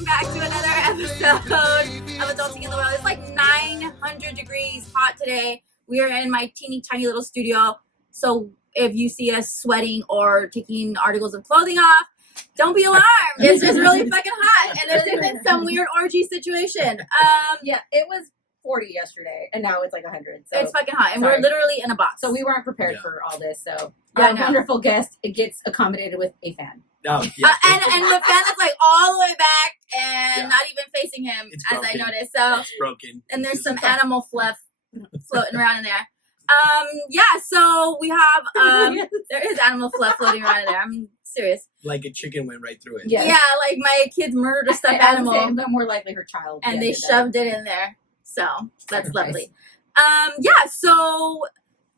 welcome back to another episode of Adulting in the World. It's like 900 degrees hot today. We are in my teeny tiny little studio. So if you see us sweating or taking articles of clothing off, don't be alarmed. It's just really fucking hot. And this isn't some weird orgy situation. Yeah, it was 40 yesterday, and now it's like 100. So it's fucking hot. And sorry. we're literally in a box. So we weren't prepared for all this. So Yeah, our wonderful guest, it gets accommodated with a fan. Oh, yeah, and the fan is like all the way back and not even facing him, It's as broken. I noticed. So It's broken. and there's some animal fluff floating around in there. So we have there is animal fluff floating around in there. I'm serious. Like a chicken went right through it. Yeah. Yeah, like my kids murdered a stuffed animal But more likely her child. and they shoved it in there. So that's Nice. lovely. So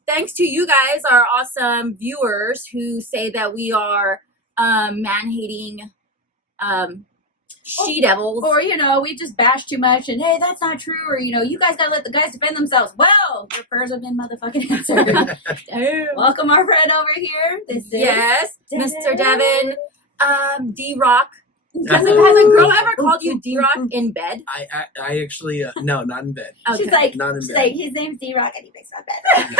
thanks to you guys, our awesome viewers who say that we are man-hating she-devils. Or, we just bash too much and, hey, that's not true. Or, you guys got to let the guys defend themselves. Well, your prayers have been motherfucking answered. Welcome our friend over here. This is Yes, Mr. Devin. D-Rock. Has a Ooh. girl ever called you D-Rock in bed? I actually, no, not in bed. Okay. She's like, Not in bed. his name's D-Rock and he makes my bed.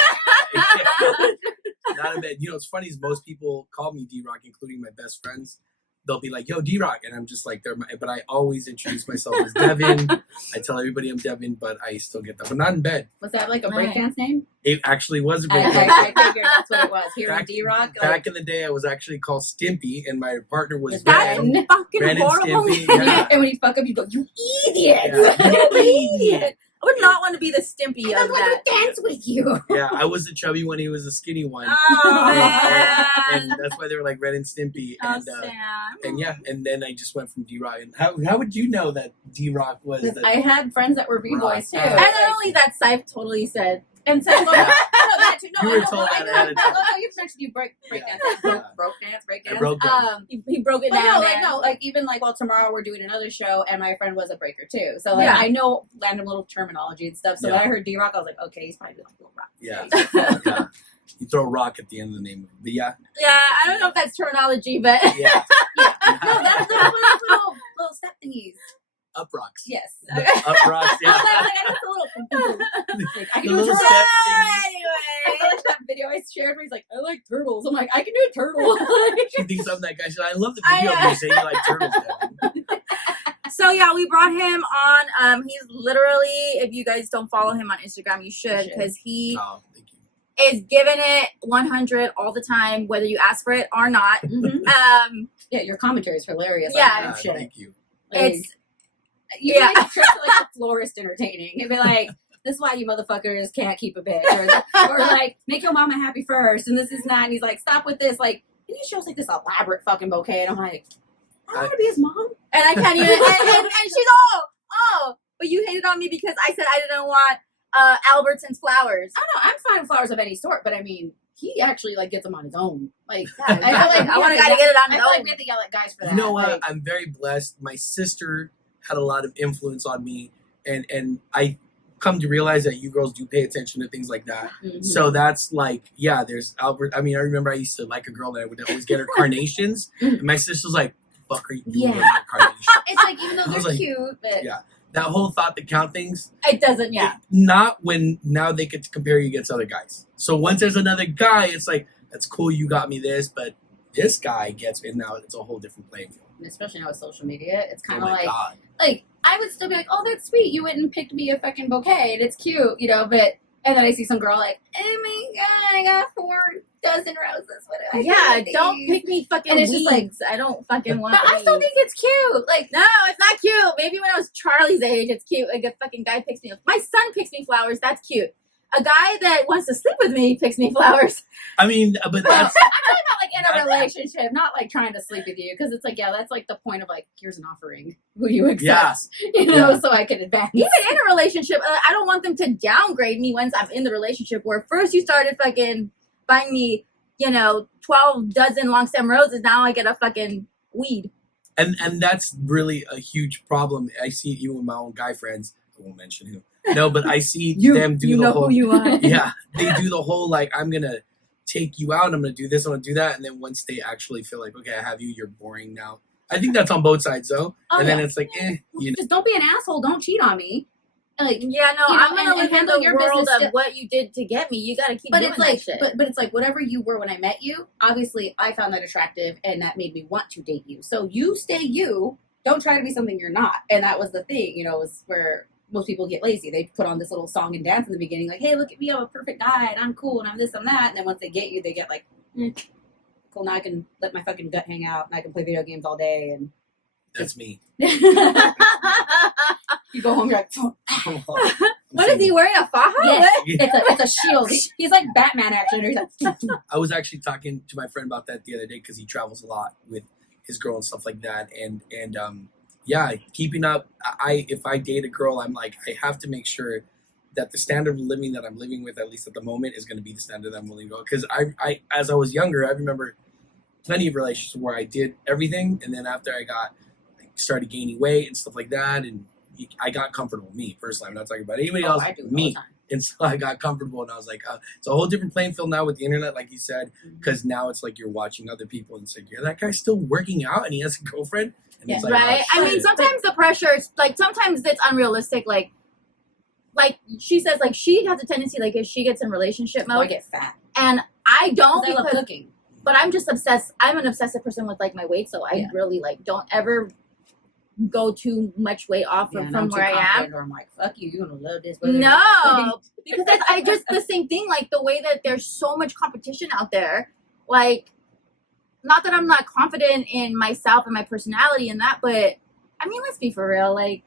Not in bed. What's funny is most people call me D-Rock, including my best friends. They'll be like, yo, D-Rock. And I'm just like, but I always introduce myself as Devin. I tell everybody I'm Devin, but I still get that. But not in bed. Was that like a Right. breakdance name? It actually was a I break. figured that's what it was. Here in D-Rock. Back in the day, I was actually called Stimpy, and my partner was That's Ren. fucking Ren and horrible. Stimpy, name. yeah. And when you fuck up, you go, you idiot! Yeah. You idiot! I would not want to be the Stimpy I of want that. to dance with you. Yeah, I was the chubby one. He was the skinny one. Oh, And man. that's why they were like Ren and Stimpy. Oh, And Sam. and then I just went from D-Rock. And how would you know that D-Rock was the... I had friends that were b-boys too. Rock. And not only that, Syph totally said. And so, that too. You were told that ahead of time. You mentioned you break dance, Yeah. broke dance. I broke dance. He broke it But down. even tomorrow we're doing another show, and my friend was a breaker too. So Yeah. I know random little terminology and stuff. So when I heard D-Rock, I was like, okay, he's probably like little rock. Yeah. Yeah. You throw a rock at the end of the name. But yeah. Yeah, I don't know if that's terminology, but Yeah. No, that's little step thingies. Up rocks. Yes. The up rocks. Yeah. I The can do a little turtle. step I anyway. like that video I shared where he's like, I like turtles. I'm like, I can do a turtle. She thinks I'm that guy. She's like, I love the video of you saying you like turtles, Devin. So yeah, we brought him on. He's literally, if you guys don't follow him on Instagram, you should, because he Oh, thank you. is giving it 100 all the time, whether you ask for it or not. Mhm. Yeah, your commentary is hilarious. Yeah. Like, shit. Thank you. Like, It's you yeah. make a trip to like the florist entertaining. He'd be like, this is why you motherfuckers can't keep a bitch. Or like, make your mama happy first. And this is not. And he's like, stop with this. Like, and he shows like this elaborate fucking bouquet. And I'm like, I want to be his mom. and I can't even. And she's but you hated on me because I said I didn't want Albertson's flowers. I don't know. I'm fine with flowers of any sort. But I mean, he actually like gets them on his own. Like, I feel like I want we a guy have to get it on I his feel like own. we have to yell at guys for that. You know what? Like, I'm very blessed. My sister had a lot of influence on me, and I come to realize that you girls do pay attention to things like that. mhm. So that's like, yeah, there's Albert. I mean, I remember I used to like a girl that I would always get her carnations, and my sister's like, "Fuck are you doing with carnations?" It's like, even though I was they're like, cute, but yeah. That whole thought to count things, It doesn't. Yeah. not when now they get to compare you against other guys. So once there's another guy, it's like, that's cool, you got me this, but this guy gets me, and now it's a whole different playing field. especially now with social media, it's Oh kind of my God. like I would still be like, oh, that's sweet. You went and picked me a fucking bouquet, and it's cute, but and then I see some girl like, oh my god, I got 4 dozen roses. What do I do Yeah, with don't these? pick me fucking And it's weeds. just like- I don't fucking want But I still weeds. think it's cute. Like, No, it's not cute. Maybe when I was Charlie's age, it's cute. Like a fucking guy picks me. My son picks me flowers. That's cute. A guy that wants to sleep with me picks me flowers. I mean, but I'm that's talking about like in a relationship, not like trying to sleep with you, because it's like, yeah, that's like the point of like, here's an offering. Will you accept? Yeah. So I can advance. Even in a relationship, I don't want them to downgrade me once I'm in the relationship. Where first you started fucking buying me, 12 dozen long stem roses. Now I get a fucking weed. and that's really a huge problem. I see it even with my own guy friends. I won't mention who. No, but I see them do the whole. who you are. Yeah, they do the whole like, I'm gonna take you out. I'm gonna do this. I'm gonna do that. And then once they actually feel like, okay, I have you. You're boring now. I think that's on both sides though. Oh, And then yeah. it's like, Just don't be an asshole. Don't cheat on me. Like, Yeah, no, you know, I'm gonna and live in handle the your world business of still. what you did to get me. You gotta keep but doing it's like, that shit. but it's like whatever you were when I met you. Obviously, I found that attractive, and that made me want to date you. So you stay you. Don't try to be something you're not. And that was the thing, you know, was where most people get lazy. They put on this little song and dance in the beginning, like, "Hey, look at me, I'm a perfect guy, and I'm cool, and I'm this, and that." And then once they get you, they get like, "Cool, now I can let my fucking gut hang out, and I can play video games all day." And that's me. you go home, you're like, What is he wearing, a faja? yes, What? it's a shield. He's like Batman action. He's like, I was actually talking to my friend about that the other day because he travels a lot with his girl and stuff like that. And yeah, keeping up. If I date a girl, I'm like, I have to make sure that the standard of living that I'm living with, at least at the moment, is going to be the standard that I'm willing to go. Because I, as I was younger, I remember plenty of relationships where I did everything, and then after I started gaining weight and stuff like that, and I got comfortable. Me personally, I'm not talking about anybody else. I do all Me. the time. And so I got comfortable, and I was like, it's a whole different playing field now with the internet, like you said, because now it's like you're watching other people, and it's like, yeah, that guy's still working out, and he has a girlfriend. And Yeah, it's like, Right? oh, I mean, shit. sometimes the pressure is like, sometimes it's unrealistic. Like she says, like she has a tendency, like if she gets in relationship I mode, get fat. and I don't, I love because, cooking. but I'm just obsessed. I'm an obsessive person with like my weight, so I Yeah. really like don't ever go too much weight off Yeah, and from I'm too where I am. confident, or I'm like, fuck you, you're gonna love this. whether or No, not. because I just the same thing. Like the way that there's so much competition out there. Like, not that I'm not confident in myself and my personality and that, but I mean, let's be for real. Like,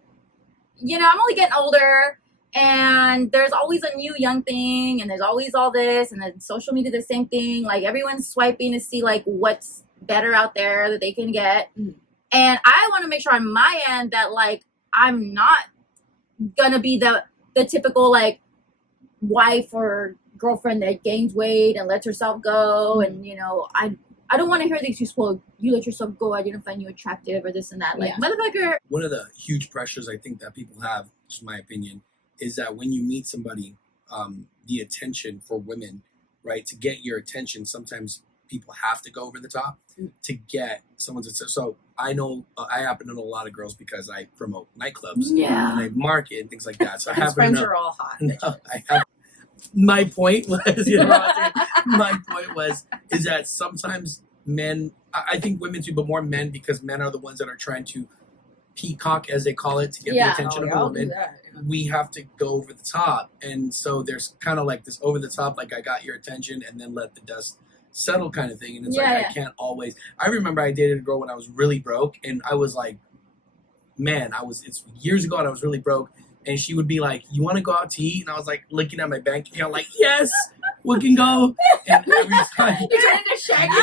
you know, I'm only getting older, and there's always a new young thing, and there's always all this, and then social media the same thing. Like everyone's swiping to see like what's better out there that they can get. And I want to make sure on my end that like I'm not gonna be the typical like wife or girlfriend that gains weight and lets herself go. And you know, I don't want to hear these people, you let yourself go, I didn't find you attractive or this and that. Like, Yeah. motherfucker. One of the huge pressures I think that people have, just my opinion, is that when you meet somebody, the attention for women, right, to get your attention, sometimes people have to go over the top to get someone's attention. So I know, I happen to know a lot of girls because I promote nightclubs and I market and things like that. So I His happen to friends know. are all hot. No, my point was, you know, my point was, is that sometimes men, I think women too, but more men, because men are the ones that are trying to peacock, as they call it, to get the Yeah. attention of a I'll do woman. that. We have to go over the top. And so there's kind of like this over the top, like I got your attention and then let the dust settle kind of thing. And it's Yeah, like, yeah. I can't always. I remember I dated a girl when I was really broke, and I was like, man, it's years ago, and I was really broke. And she would be like, you want to go out to eat? And I was like looking at my bank account like, yes, we can go. And every time. You turn into Shaggy.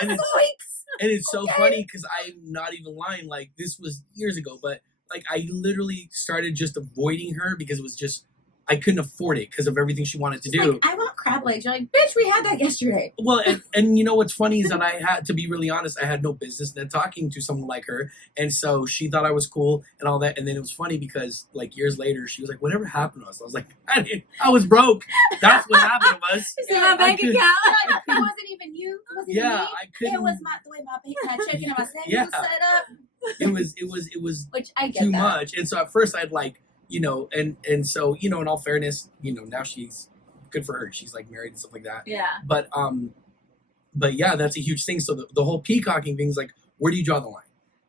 And it's, Zoinks. and it's so funny because I'm not even lying. Like, this was years ago, but like I literally started just avoiding her because it was just, I couldn't afford it because of everything she wanted to do. Like, I want crab legs. You're like, bitch, we had that yesterday. Well, and you know what's funny is that I had, to be really honest, I had no business then talking to someone like her. And so she thought I was cool and all that. And then it was funny because like years later, she was like, whatever happened to us? I was like, I was broke. That's what happened to us. See my bank could- account. You're like, it wasn't even you. It wasn't Yeah, even me. I couldn't. It was the way my checking and my savings Yeah. was set up. It was Which I get too that. much. And so at first I'd like, you know, and so, you know, in all fairness, you know, now she's good for her. She's like married and stuff like that. Yeah. But yeah, that's a huge thing. So the whole peacocking thing is like, where do you draw the line?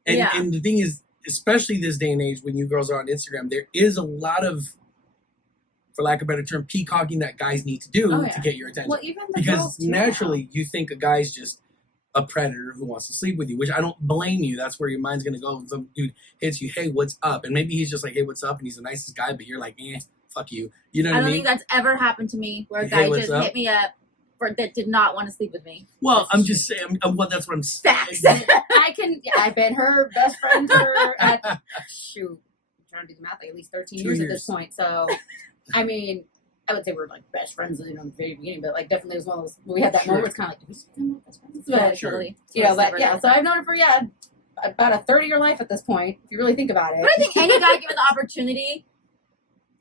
And Yeah. and the thing is, especially this day and age when you girls are on Instagram, there is a lot of, for lack of a better term, peacocking that guys need to do Oh, yeah. to get your attention. Well, even the Because girls too naturally you think a guy's just a predator who wants to sleep with you, which I don't blame you. That's where your mind's gonna go. When some dude hits you, hey, what's up? And maybe he's just like, hey, what's up? And he's the nicest guy, but you're like, fuck you. You know I what I don't mean? think that's ever happened to me where a Hey, guy what's just up? hit me up that did not want to sleep with me. Well, I'm just saying. Well, that's what I'm saying. Facts. I've been her best friend for shoot, I'm trying to do the math, like at least 13 2 years at years. this point. So, I mean, I would say we're like best friends, you know, in the very beginning, but like definitely it was one of those when we had that Sure. moment where it's kind of like, we still not best friends. Yeah, But, Sure. totally. you know, but yeah, so I've known her for about a third of your life at this point, if you really think about it. But I think any guy given the opportunity,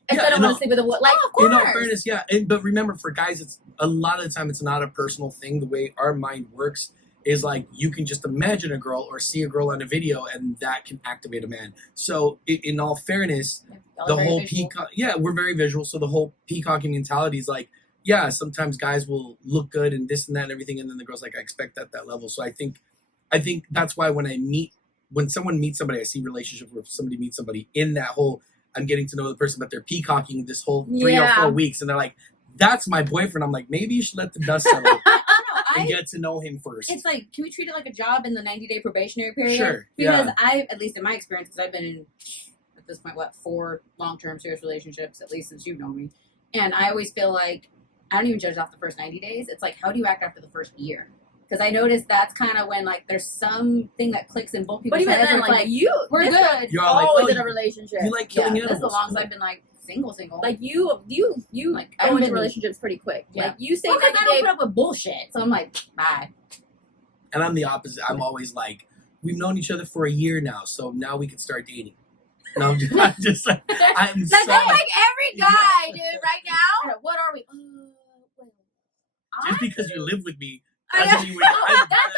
if Yeah, they don't and want to sleep with a woman, like, of In all course. fairness, yeah. But remember, for guys, it's a lot of the time it's not a personal thing. The way our mind works is like you can just imagine a girl or see a girl on a video, and that can activate a man. So in all fairness, the whole peacock, we're very visual. So the whole peacocking mentality is like, yeah, sometimes guys will look good and this and that and everything, and then the girl's like, I expect that level. So I think that's why when someone meets somebody, I see relationships where somebody meets somebody in that whole, I'm getting to know the person, but they're peacocking this whole 3 or 4 weeks, and they're like, that's my boyfriend. I'm like, maybe you should let the dust settle and get to know him first. It's like, can we treat it like a job in the 90-day probationary period? Sure. Because at least in my experience, because I've been in, at this point, 4 long-term serious relationships, at least since you've known me. And I always feel like, I don't even judge off the first 90 days. It's like, how do you act after the first year? Because I noticed that's kind of when, like, there's something that clicks in both people's heads. But even then, like, we're good. You're always in a relationship. You like killing animals. That's as long as I've been, like, single. Like, you like, go into relationships pretty quick. Yeah. Like, you say that I don't put up with bullshit. So I'm like, bye. And I'm the opposite. I'm always like, we've known each other for a year now, so now we can start dating. And I'm just like, that's so, like every guy, dude, right now. What are we? Just because you live with me. That's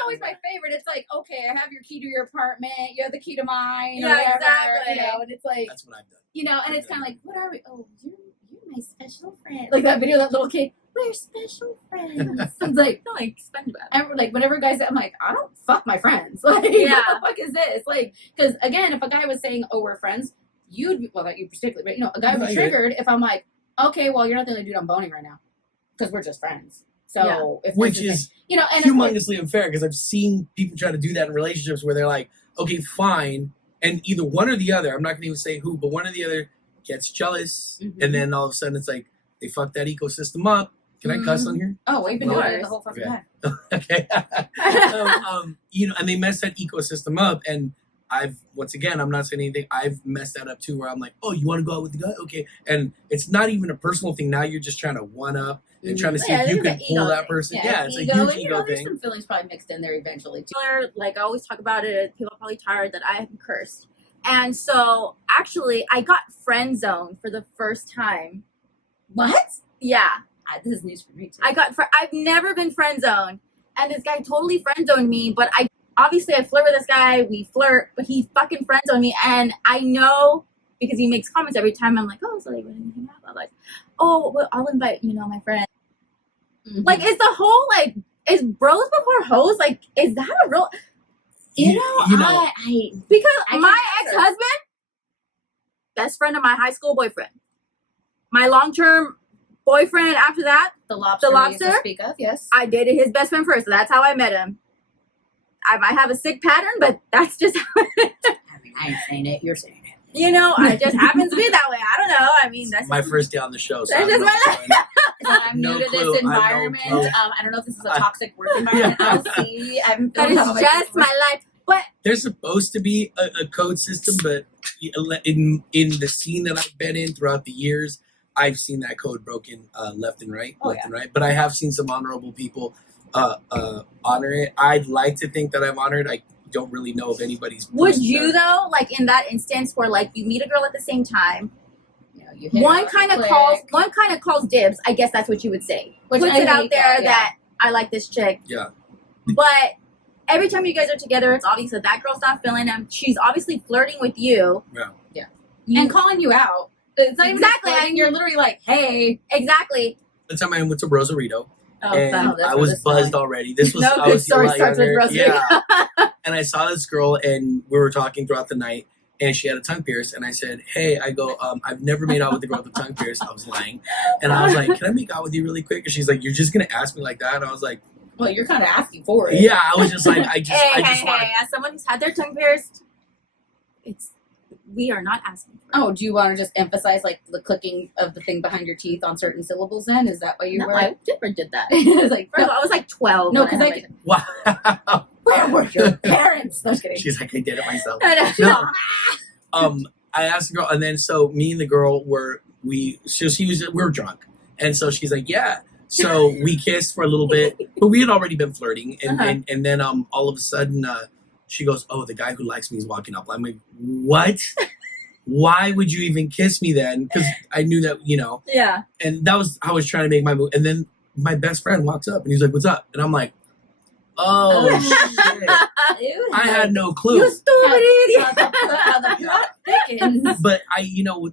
always my favorite. It's like, okay, I have your key to your apartment. You have the key to mine. Yeah, exactly. You know, and it's like, that's what I've done. You know, and it's kind of like, what are we? Oh, you're my special friend. Like that video, that little kid. We're special friends. It's like, no, like SpongeBob. And like whenever guys say, I'm like, I don't fuck my friends. Like, what the fuck is this? Like, because again, if a guy was saying, oh, we're friends, you'd be, well, not you particularly, but you know, a guy would be triggered if I'm like, okay, well, you're not the only dude I'm boning right now, because we're just friends. So, which is you know, and humongously unfair, because I've seen people try to do that in relationships where they're like, okay, fine, and either one or the other, I'm not going to even say who, but one or the other gets jealous, and then all of a sudden it's like they fuck that ecosystem up. Can I cuss on here? Oh, we've been doing it the whole fucking time. Okay. You know, and they mess that ecosystem up, and once again, I'm not saying anything. I've messed that up too, where I'm like, oh, you want to go out with the guy? Okay. And it's not even a personal thing. Now you're just trying to one up and trying to see if you can pull that person. Yeah, it's ego, a huge and, ego there's thing. some feelings probably mixed in there eventually too. Like I always talk about it, people are probably tired that I am cursed. And so actually I got friend zoned for the first time. What? Yeah. This is news for me too. I've never been friend zoned. And this guy totally friend zoned me, but obviously I flirt with this guy, we flirt, but he fucking friend zoned me, and I know because he makes comments every time. I'm like, oh, so like, when you hang out, I'm like, oh, well, I'll invite, you know, my friend. Mm-hmm. Like, is the whole, like, is bros before hoes? Like, is that a real, you know, because my ex-husband, best friend of my high school boyfriend, my long-term boyfriend after that, the lobster speak of, yes. I dated his best friend first, so that's how I met him. I might have a sick pattern, but that's just how it is. I mean, I ain't saying it, you're saying it. You know, it just happens to be that way. I don't know. I mean, that's my first day on the show. So that's just my life. So I'm new to this environment. I don't know if this is a toxic work environment. I'll see. That is just my life. But there's supposed to be a code system, but in the scene that I've been in throughout the years, I've seen that code broken left and right. But I have seen some honorable people honor it. I'd like to think that I'm honored. I don't really know if anybody's. Would you though, like in that instance where like you meet a girl at the same time, you one kind of calls dibs. I guess that's what you would say. Puts it out there that I like this chick. Yeah. But every time you guys are together, it's obvious that girl's not feeling him. She's obviously flirting with you. Yeah. And calling you out. It's not exactly. Flirting, you're literally like, hey. Exactly. One time I went to Rosarito. Oh, and I was buzzed already. This was no good story starts with Rosarito. Yeah. And I saw this girl, and we were talking throughout the night, and she had a tongue pierce, and I said, hey, I've never made out with a girl with a tongue pierce. I was lying. And I was like, can I make out with you really quick? And she's like, you're just going to ask me like that? And I was like, well, you're kind of asking for it. Yeah, I was just like, I just as someone who's had their tongue pierced, we are not asking for it. Oh, do you want to just emphasize like the clicking of the thing behind your teeth on certain syllables then? Is that why you were? I never did that. I was like, I was like 12. No, because wow. Where were your parents? No, kidding. She's like, I did it myself. No. I asked the girl, and then so me and the girl we were drunk, and so she's like, yeah. So we kissed for a little bit, but we had already been flirting, and then all of a sudden she goes, oh, the guy who likes me is walking up. I'm like, what? Why would you even kiss me then? Because I knew that, you know. Yeah. And that was how I was trying to make my move. And then my best friend walks up and he's like, what's up? And I'm like, Oh, shit. Ew. I had no clue. You stupid idiot. How the plot thickens. But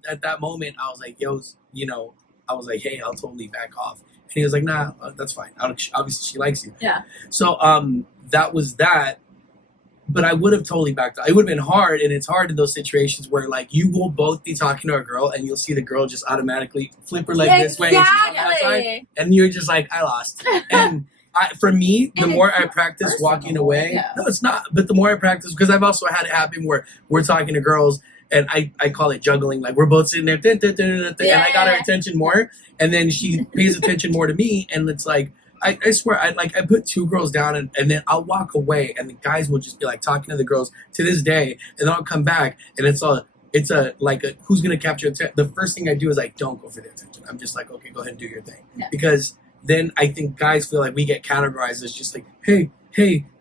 at that moment, I was like, I was like, hey, I'll totally back off. And he was like, nah, that's fine. Obviously, she likes you. Yeah. So that was that. But I would have totally backed off. It would have been hard, and it's hard in those situations where, like, you will both be talking to a girl, and you'll see the girl just automatically flip her leg this way, and she's on that side, and you're just like, I lost. And for me, the more I practice walking away, no, it's not. But the more I practice, because I've also had it happen where we're talking to girls, and I call it juggling. Like, we're both sitting there, and I got her attention more, and then she pays attention more to me, and it's like, I swear, I put two girls down, and then I'll walk away, and the guys will just be like talking to the girls to this day, and then I'll come back, and it's a who's gonna capture attention. The first thing I do is I don't go for the attention. I'm just like, okay, go ahead and do your thing, because then I think guys feel like we get categorized as just like, hey,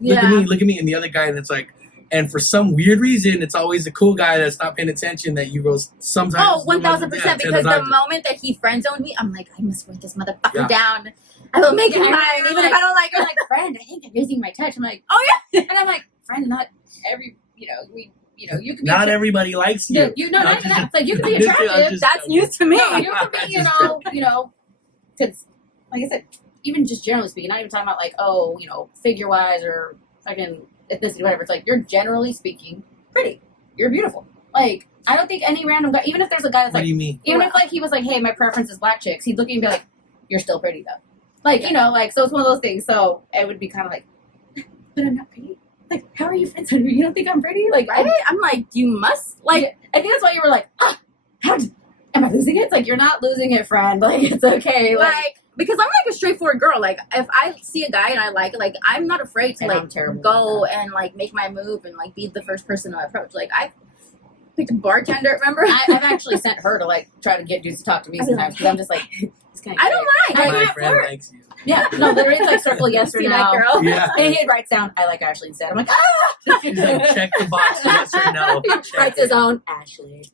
look at me, and the other guy, and it's like. And for some weird reason, it's always the cool guy that's not paying attention that you go sometimes. Oh, 1000%. Because the moment that he friend zoned me, I'm like, I must write this motherfucker down. I will make him mine, even if I don't like her. Like, friend, I think I'm using my touch. I'm like, oh yeah. And I'm like, friend, not every, you can be not everybody likes you. Not even that. It's like, you can be attractive. That's news to me. No, you can be, because, like I said, even just generally speaking, not even talking about like, figure wise or fucking ethnicity, whatever. It's like, you're generally speaking pretty. You're beautiful. Like, I don't think any random guy, even if there's a guy that's what like, do you mean? Even if like he was like, hey, my preference is black chicks, he'd look at you and be like, you're still pretty though. Like, so it's one of those things. So it would be kind of like, but I'm not pretty. Like, how are you friends with me? You don't think I'm pretty? Like, right? I'm like, you must. Like, I think that's why you were like, am I losing it? It's like, you're not losing it, friend. Like, it's okay. Like, because I'm like a straightforward girl. Like, if I see a guy and I like it, like, I'm not afraid to like go and like make my move and like be the first person to approach. Like, I picked a bartender. Remember? I've actually sent her to like try to get dudes to talk to me sometimes because I'm just like, I don't mind. My friend likes you. Yeah, no, literally it's like circle yes or no. Girl. Yeah. And he writes down, I like Ashley instead. I'm like, He's like, check the box, yes or no. Writes his own Ashley.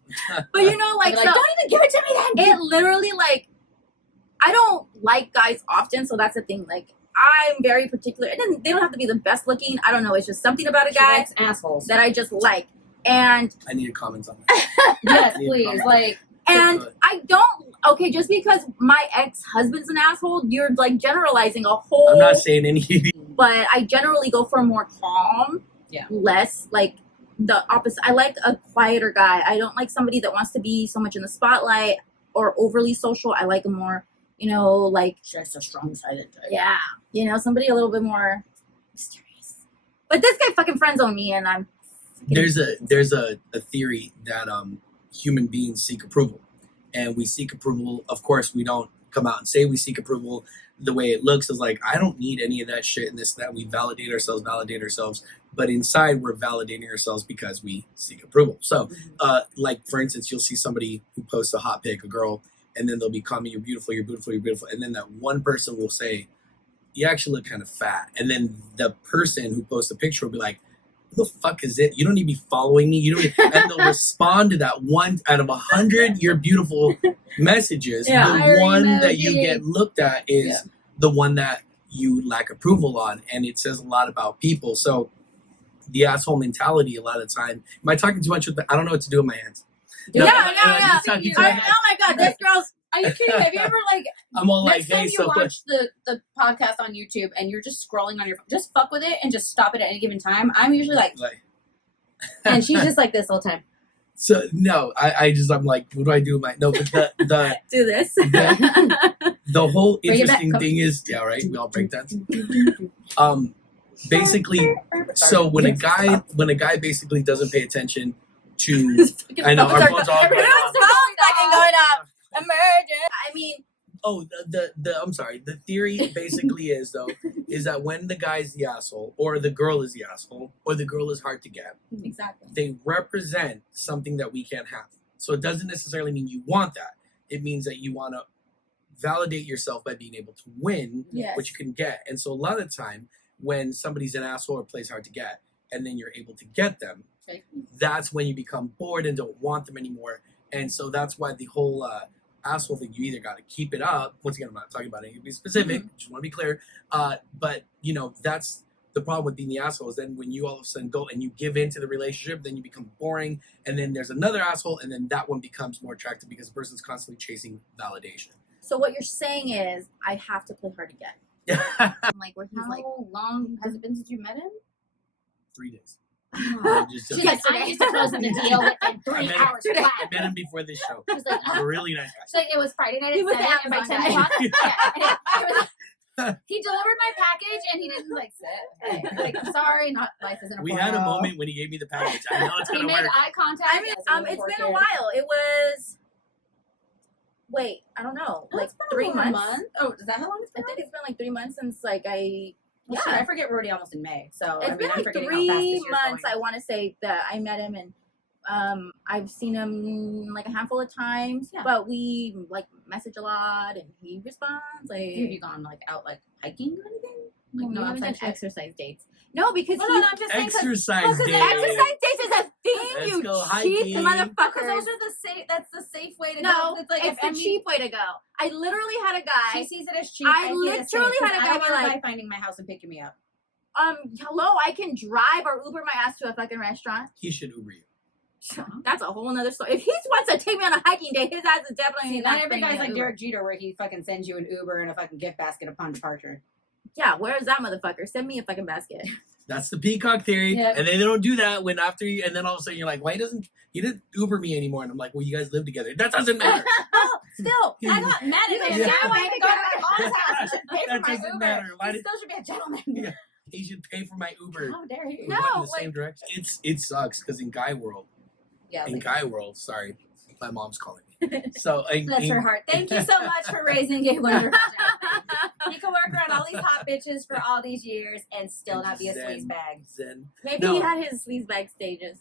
But like, so, don't even give it to me then. It literally like, I don't like guys often, so that's the thing. Like, I'm very particular. They don't have to be the best looking. I don't know. It's just something about a guy assholes that I just like. And I need a comment on that. Yes, please. Like, and I don't. Okay, just because my ex-husband's an asshole, you're like generalizing a whole. I'm not saying any. But I generally go for more calm. Yeah. Less like the opposite. I like a quieter guy. I don't like somebody that wants to be so much in the spotlight or overly social. I like a more, like just a strong-sided type. Yeah. Somebody a little bit more mysterious. But this guy fucking friends on me, and I'm. There's a theory that human beings seek approval, and we seek approval. Of course, we don't come out and say we seek approval. The way it looks is like, I don't need any of that shit and this, that. We validate ourselves. But inside, we're validating ourselves because we seek approval. So, like, for instance, you'll see somebody who posts a hot pic, a girl, and then they'll be commenting, you're beautiful. And then that one person will say, you actually look kind of fat. And then the person who posts the picture will be like, who the fuck is it? You don't need to be following me. And they'll respond to that one out of 100 you're beautiful messages. The one that you get looked at is the one that you lack approval on. And it says a lot about people. So the asshole mentality, a lot of the time, am I talking too much with I don't know what to do with my hands. No. Oh my God, this girl's. Are you kidding? Have you ever I'm all like, next time you watch the podcast on YouTube and you're just scrolling on your phone, just fuck with it and just stop it at any given time. I'm usually like and she's just like this all the time. So no, I'm like, what do I do with my but the do this. The whole interesting thing is we all break dance. Basically, so when a guy basically doesn't pay attention to, I know our phones all going off. Emergent. I mean, I'm sorry. The theory basically is that when the guy's the asshole, or the girl is the asshole, or the girl is hard to get, exactly, they represent something that we can't have. So it doesn't necessarily mean you want that. It means that you want to validate yourself by being able to win what you can get. And so a lot of the time, when somebody's an asshole or plays hard to get, and then you're able to get them, that's when you become bored and don't want them anymore. And so that's why the whole asshole thing, you either got to keep it up. Once again, I'm not talking about anything specific. Just want to be clear. But that's the problem with being the asshole is then when you all of a sudden go and you give into the relationship, then you become boring, and then there's another asshole, and then that one becomes more attractive because the person's constantly chasing validation. So what you're saying is, I have to play hard to get. Yeah. Like where he's How like, long has it been since you met him? 3 days. She's like, I used to close in the deal within 3 hours flat. I met him before this show. She's like, He's a really nice guy. she's like, it was Friday night He at was 7, and by Amazon 10 guy. o'clock, he delivered my package, and he didn't like sit. Like, I'm sorry, not life isn't a We porno. had a moment when he gave me the package. I know it's He gonna made work. eye contact. I mean, it's been a while. It was, wait, I don't know, like 3 months. Oh, is that how long it's I been? think it's been like 3 months since like I. Well, Yeah. shit, I forget we're already almost in May, so It's I mean, been I'm like forgetting how fast this 3 year's months. going. I want to say that I met him, and I've seen him like a handful of times. Yeah. But we like message a lot, and he responds. Like, Have you gone like out like hiking or anything? Like no, no we haven't done outside shit? exercise dates. No, because No, he, no, no, I'm just saying 'cause- Exercise well, 'cause day. exercise dates is a thing. Let's You go cheap hiking. Because motherfuckers. those are the safe. That's the safe way to No, go. It's like it's if the Emmy- cheap way to go. I literally had a She guy. sees it as cheap. I see it as safe, literally 'cause had a I guy don't be want a like- guy finding my house and picking me up. Hello, I can drive or Uber my ass to a fucking restaurant. He should Uber you. That's a whole nother story. If he wants to take me on a hiking day, his ass is definitely See, not not every spending guy's me like on Derek Jeter, where he fucking sends you an Uber and a fucking gift basket upon departure. Yeah, where's that motherfucker? Send me a fucking basket. That's the peacock theory. Yep. And then they don't do that when after you, and then all of a sudden you're like, why doesn't he didn't Uber me anymore? And I'm like, well, you guys live together. That doesn't matter. Oh, still, I got mad at him. Yeah. Now I can go to my mom's house. He should pay for That my doesn't Uber. matter. Why He did still should be a gentleman. Yeah. he should pay for my Uber? How dare he? We No, went in the like- same direction. It sucks because in guy world, Yeah, in like, guy world, sorry, my mom's calling me. So bless her heart. Thank you so much for raising a wonderful child. He can work around all these hot bitches for all these years and still not be a Zen. sleazebag. Zen. Maybe No. he had his sleazebag stages.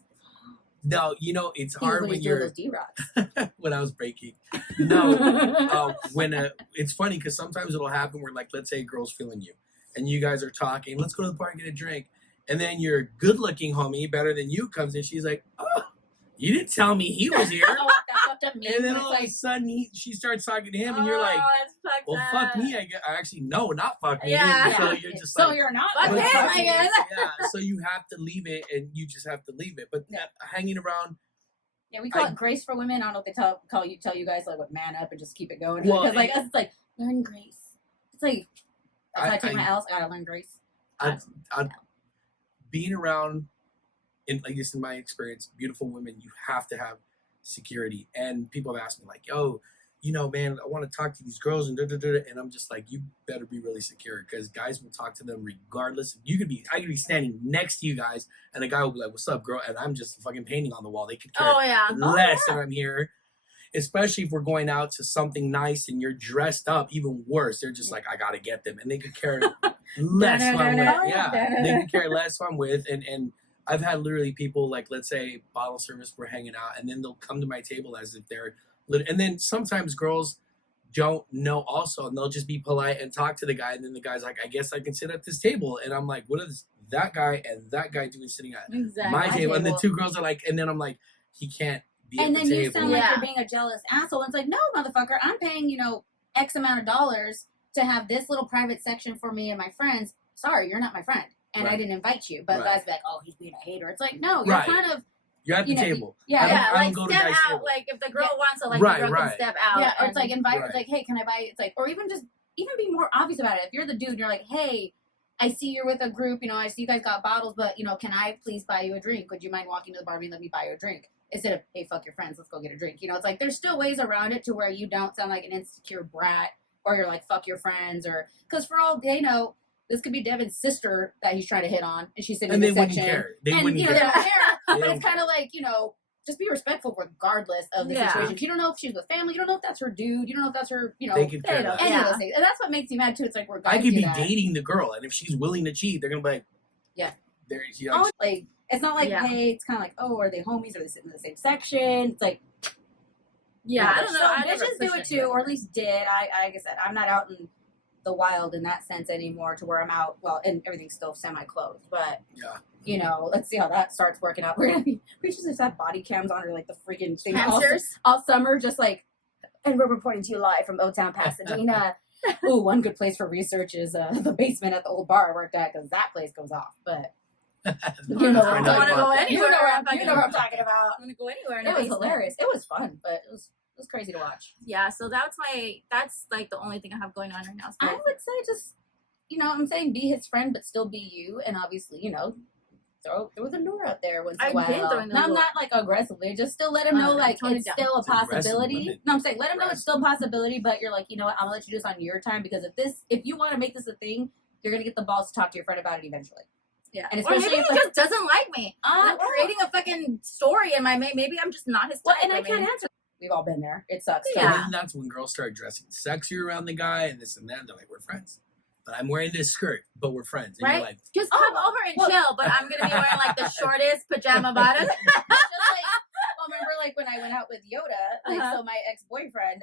No, you know it's He was hard when when he's doing you're those D-Rocks. when I was breaking. No, when it's funny because sometimes it'll happen where like let's say a girl's feeling you, and you guys are talking. Let's go to the park and get a drink, and then your good-looking homie, better than you, comes in. She's like, "Oh, you didn't tell me he was here." Oh, that fucked up me. And then It's all of a like, sudden she starts talking to him, and you're like, Oh, that's fucked "Well, up. fuck me." I actually no, not fuck me. Yeah. And so yeah. you're just So like, you're not. Fuck "Well, him, fuck I me." guess. Yeah, so you have to leave it, and you just have to leave it. But Yeah. hanging around. Yeah, we call I- it grace for women. I don't know if they tell you guys like what man up and just keep it going. Well, Because like us, it's like learn grace. It's like that's how I take I- my L's. I gotta learn grace. Being around, in like this in my experience, beautiful women, you have to have security. And people have asked me like, "Yo, you know, man, I want to talk to these girls," and and I'm just like, you better be really secure because guys will talk to them regardless. I could be standing next to you guys, and a guy will be like, "What's up, girl?" And I'm just fucking painting on the wall. They could care Oh yeah. less that I'm here. Especially if we're going out to something nice and you're dressed up, even worse. They're just like, I gotta get them, and they could care less who I'm with. Yeah, they could care less who I'm with, and I've had literally people like, let's say bottle service, we're hanging out, and then they'll come to my table as if they're, and then sometimes girls don't know also, and they'll just be polite and talk to the guy, and then the guy's like, I guess I can sit at this table, and I'm like, what is that guy and that guy doing sitting at Exactly. my table? And the two girls are like, and then I'm like, he can't be And at then the you table. sound like Yeah. you're being a jealous asshole. It's like, no, motherfucker, I'm paying, X amount of dollars to have this little private section for me and my friends. Sorry, you're not my friend. And I Right. didn't invite you. But Right. guys be like, oh, he's being a hater. It's like, no, you're Right. kind of, You're at the you know, table. yeah, I don't- Yeah, I don't like go to step guys' out. table. Like if the girl wants to, like Right, the girl right. can step out. yeah, or it's like invite, Right. it's like, hey, can I buy, it's like, or even be more obvious about it. If you're the dude, you're like, hey, I see you're with a group, I see you guys got bottles, but, can I please buy you a drink? Would you mind walking to the bar and let me buy you a drink? Instead of, hey, fuck your friends, let's go get a drink. It's like, there's still ways around it to where you don't sound like an insecure brat, or you're like, fuck your friends, or, because for all they know, this could be Devin's sister that he's trying to hit on, and she's sitting And in they the wouldn't section. care. They and, wouldn't they care. don't care. They But don't it's kind of like, just be respectful regardless of the Yeah. situation. You don't know if she's with family. You don't know if that's her dude. You don't know if that's her, They could care less. any Yeah. of those things. And that's what makes me mad too. It's like we're guys I could do be that. dating the girl, and if she's willing to cheat, they're gonna be like, Yeah. There, Oh, like it's not like, Yeah. hey, it's kind of like, oh, are they homies? Are they sitting in the same section? It's like, Yeah, I don't know. So I never bitches do it pushed too, or at least did. Like I said, I'm not out in the wild in that sense anymore. To where I'm out, well, and everything's still semi-closed, but. yeah. Let's see how that starts working out. We should just have body cams on her, like the freaking thing all Hamsters. summer, just like, and we're reporting to you live from O-Town, Pasadena. Ooh, one good place for research is the basement at the old bar I worked at, because that place goes off. But you know, I don't want to go anywhere. you know what I'm talking about. I'm gonna go anywhere. In It a was basement. hilarious. It was fun, but it was crazy to watch. Yeah, so that's like the only thing I have going on right now. So I would say just, I'm saying be his friend, but still be you, and obviously, throw the lure out there once in a while. throwing the No, lure. not like aggressively. Just still let him know like tone it it's down. still a It's aggressive possibility. limit. No, I'm saying let him know it's still a possibility, but you're like, you know what, I'm gonna let you do this on your time, because if you want to make this a thing, you're gonna get the balls to talk to your friend about it eventually. Yeah, And or maybe especially he if, just doesn't like me. I'm creating a fucking story in my maybe I'm just not his type. well, and I mean, can't answer. We've all been there. It sucks. Yeah. And then that's when girls start dressing sexier around the guy and this and that. They're like, we're friends. But I'm wearing this skirt, but we're friends. And Right? you're like, just come over and chill, but I'm gonna be wearing like the shortest pajama bottoms. Just like, well, remember like when I went out with Yoda, like so my ex-boyfriend,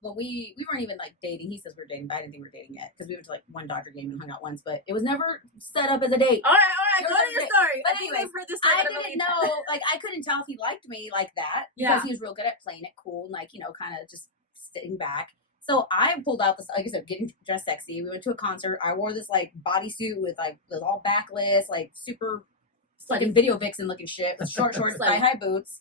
well, we weren't even like dating. He says we're dating, but I didn't think we were dating yet, because we went to like one Dodger game and hung out once, but it was never set up as a date. All right, go to your story. But I think anyways, I've heard this story. I but didn't nobody- know, like I couldn't tell if he liked me like that, Yeah. because he was real good at playing it cool and like, kind of just sitting back. So I pulled out this, like I said, getting dressed sexy. We went to a concert. I wore this like bodysuit with all backless, like super fucking video vixen looking shit with short shorts, thigh-high boots.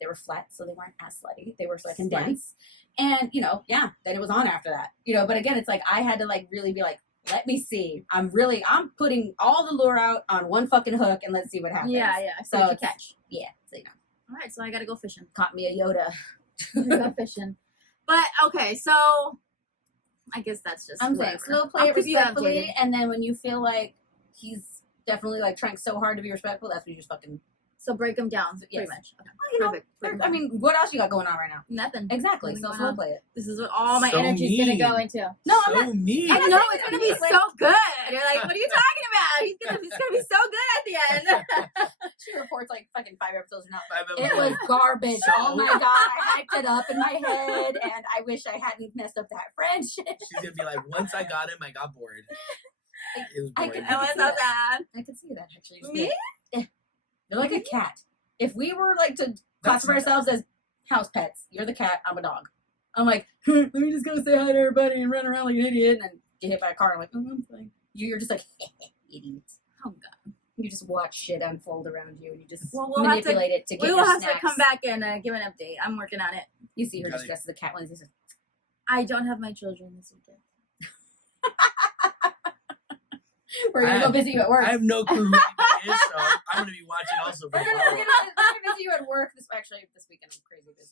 They were flat, so they weren't as slutty. They were so I can dance. And, then it was on after that. But again, it's like I had to like really be like, let me see. I'm putting all the lure out on one fucking hook, and let's see what happens. Yeah. So So you catch. Yeah. So, All right, so I gotta go fishing. caught me a Yoda. Go fishing. But okay, so I guess that's just. I'm saying whatever. still play I'll it keep you respectfully, updated. and then when you feel like he's definitely like trying so hard to be respectful, that's when you just fucking. So break them down, Yes. pretty much. Okay. Well, Perfect. I mean, what else you got going on right now? Nothing. Exactly. Nothing So going slow on. play it. This is what all my So energy is gonna go mean. into. No, I'm so not. mean. I I'm know not it's saying gonna be that, like- so good. You're like, what are you talking about? He's gonna be so good at the end. She reports like fucking 5 episodes are not. I've It ever- was garbage. So- Oh my god, I hyped it up in my head, and I wish I hadn't messed up that friendship. She's gonna be like, once I got him, I got bored. It was I boring. could- I was so sad. I could see that actually. Me? Yeah. You're like a cat. If we were like to classify ourselves as house pets, you're the cat, I'm a dog. I'm like, let me just go say hi to everybody and run around like an idiot, and then get hit by a car. I'm like, oh, I'm fine. You're just like, idiots. Oh god. You just watch shit unfold around you, and you just Well, we'll have to- manipulate it to get We your will have snacks. to come back and give an update. I'm working on it. You see her Got just it. dressed as a cat Wednesday. I don't have my children this weekend. We're gonna go visit you at work. I have no clue who anybody is, so I'm gonna be watching also for We're a gonna, while. we're gonna visit you at work. This weekend I'm crazy busy.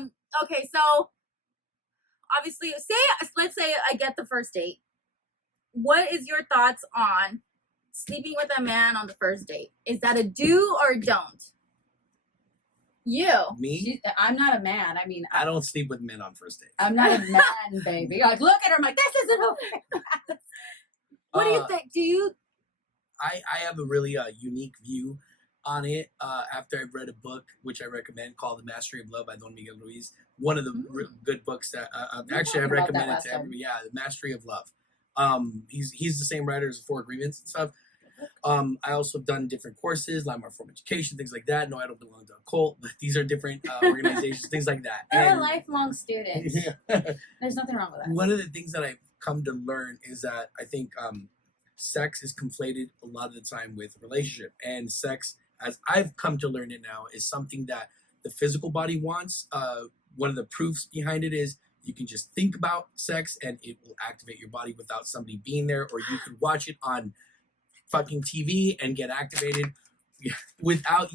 But. Okay, so obviously, let's say I get the first date. What is your thoughts on sleeping with a man on the first date? Is that a do or don't? You. Me? I'm not a man. I mean, I don't sleep with men on first dates. I'm not a man, baby. Like, look at her. I'm like, this isn't okay. What do you think? Do you? I have a really unique view on it after I've read a book which I recommend called The Mastery of Love by Don Miguel Ruiz. One of the good books that actually I talking about recommend that it last to time. everybody. Yeah, The Mastery of Love. He's the same writer as Four Agreements and stuff. I also have done different courses, Landmark Form Education, things like that. No, I don't belong to a cult, but these are different organizations, things like that. You're a And- lifelong student. Yeah. There's nothing wrong with that. One of the things that I've come to learn is that I think sex is conflated a lot of the time with relationship, and sex, as I've come to learn it now, is something that the physical body wants. One of the proofs behind it is you can just think about sex and it will activate your body without somebody being there, or you can watch it on fucking TV and get activated without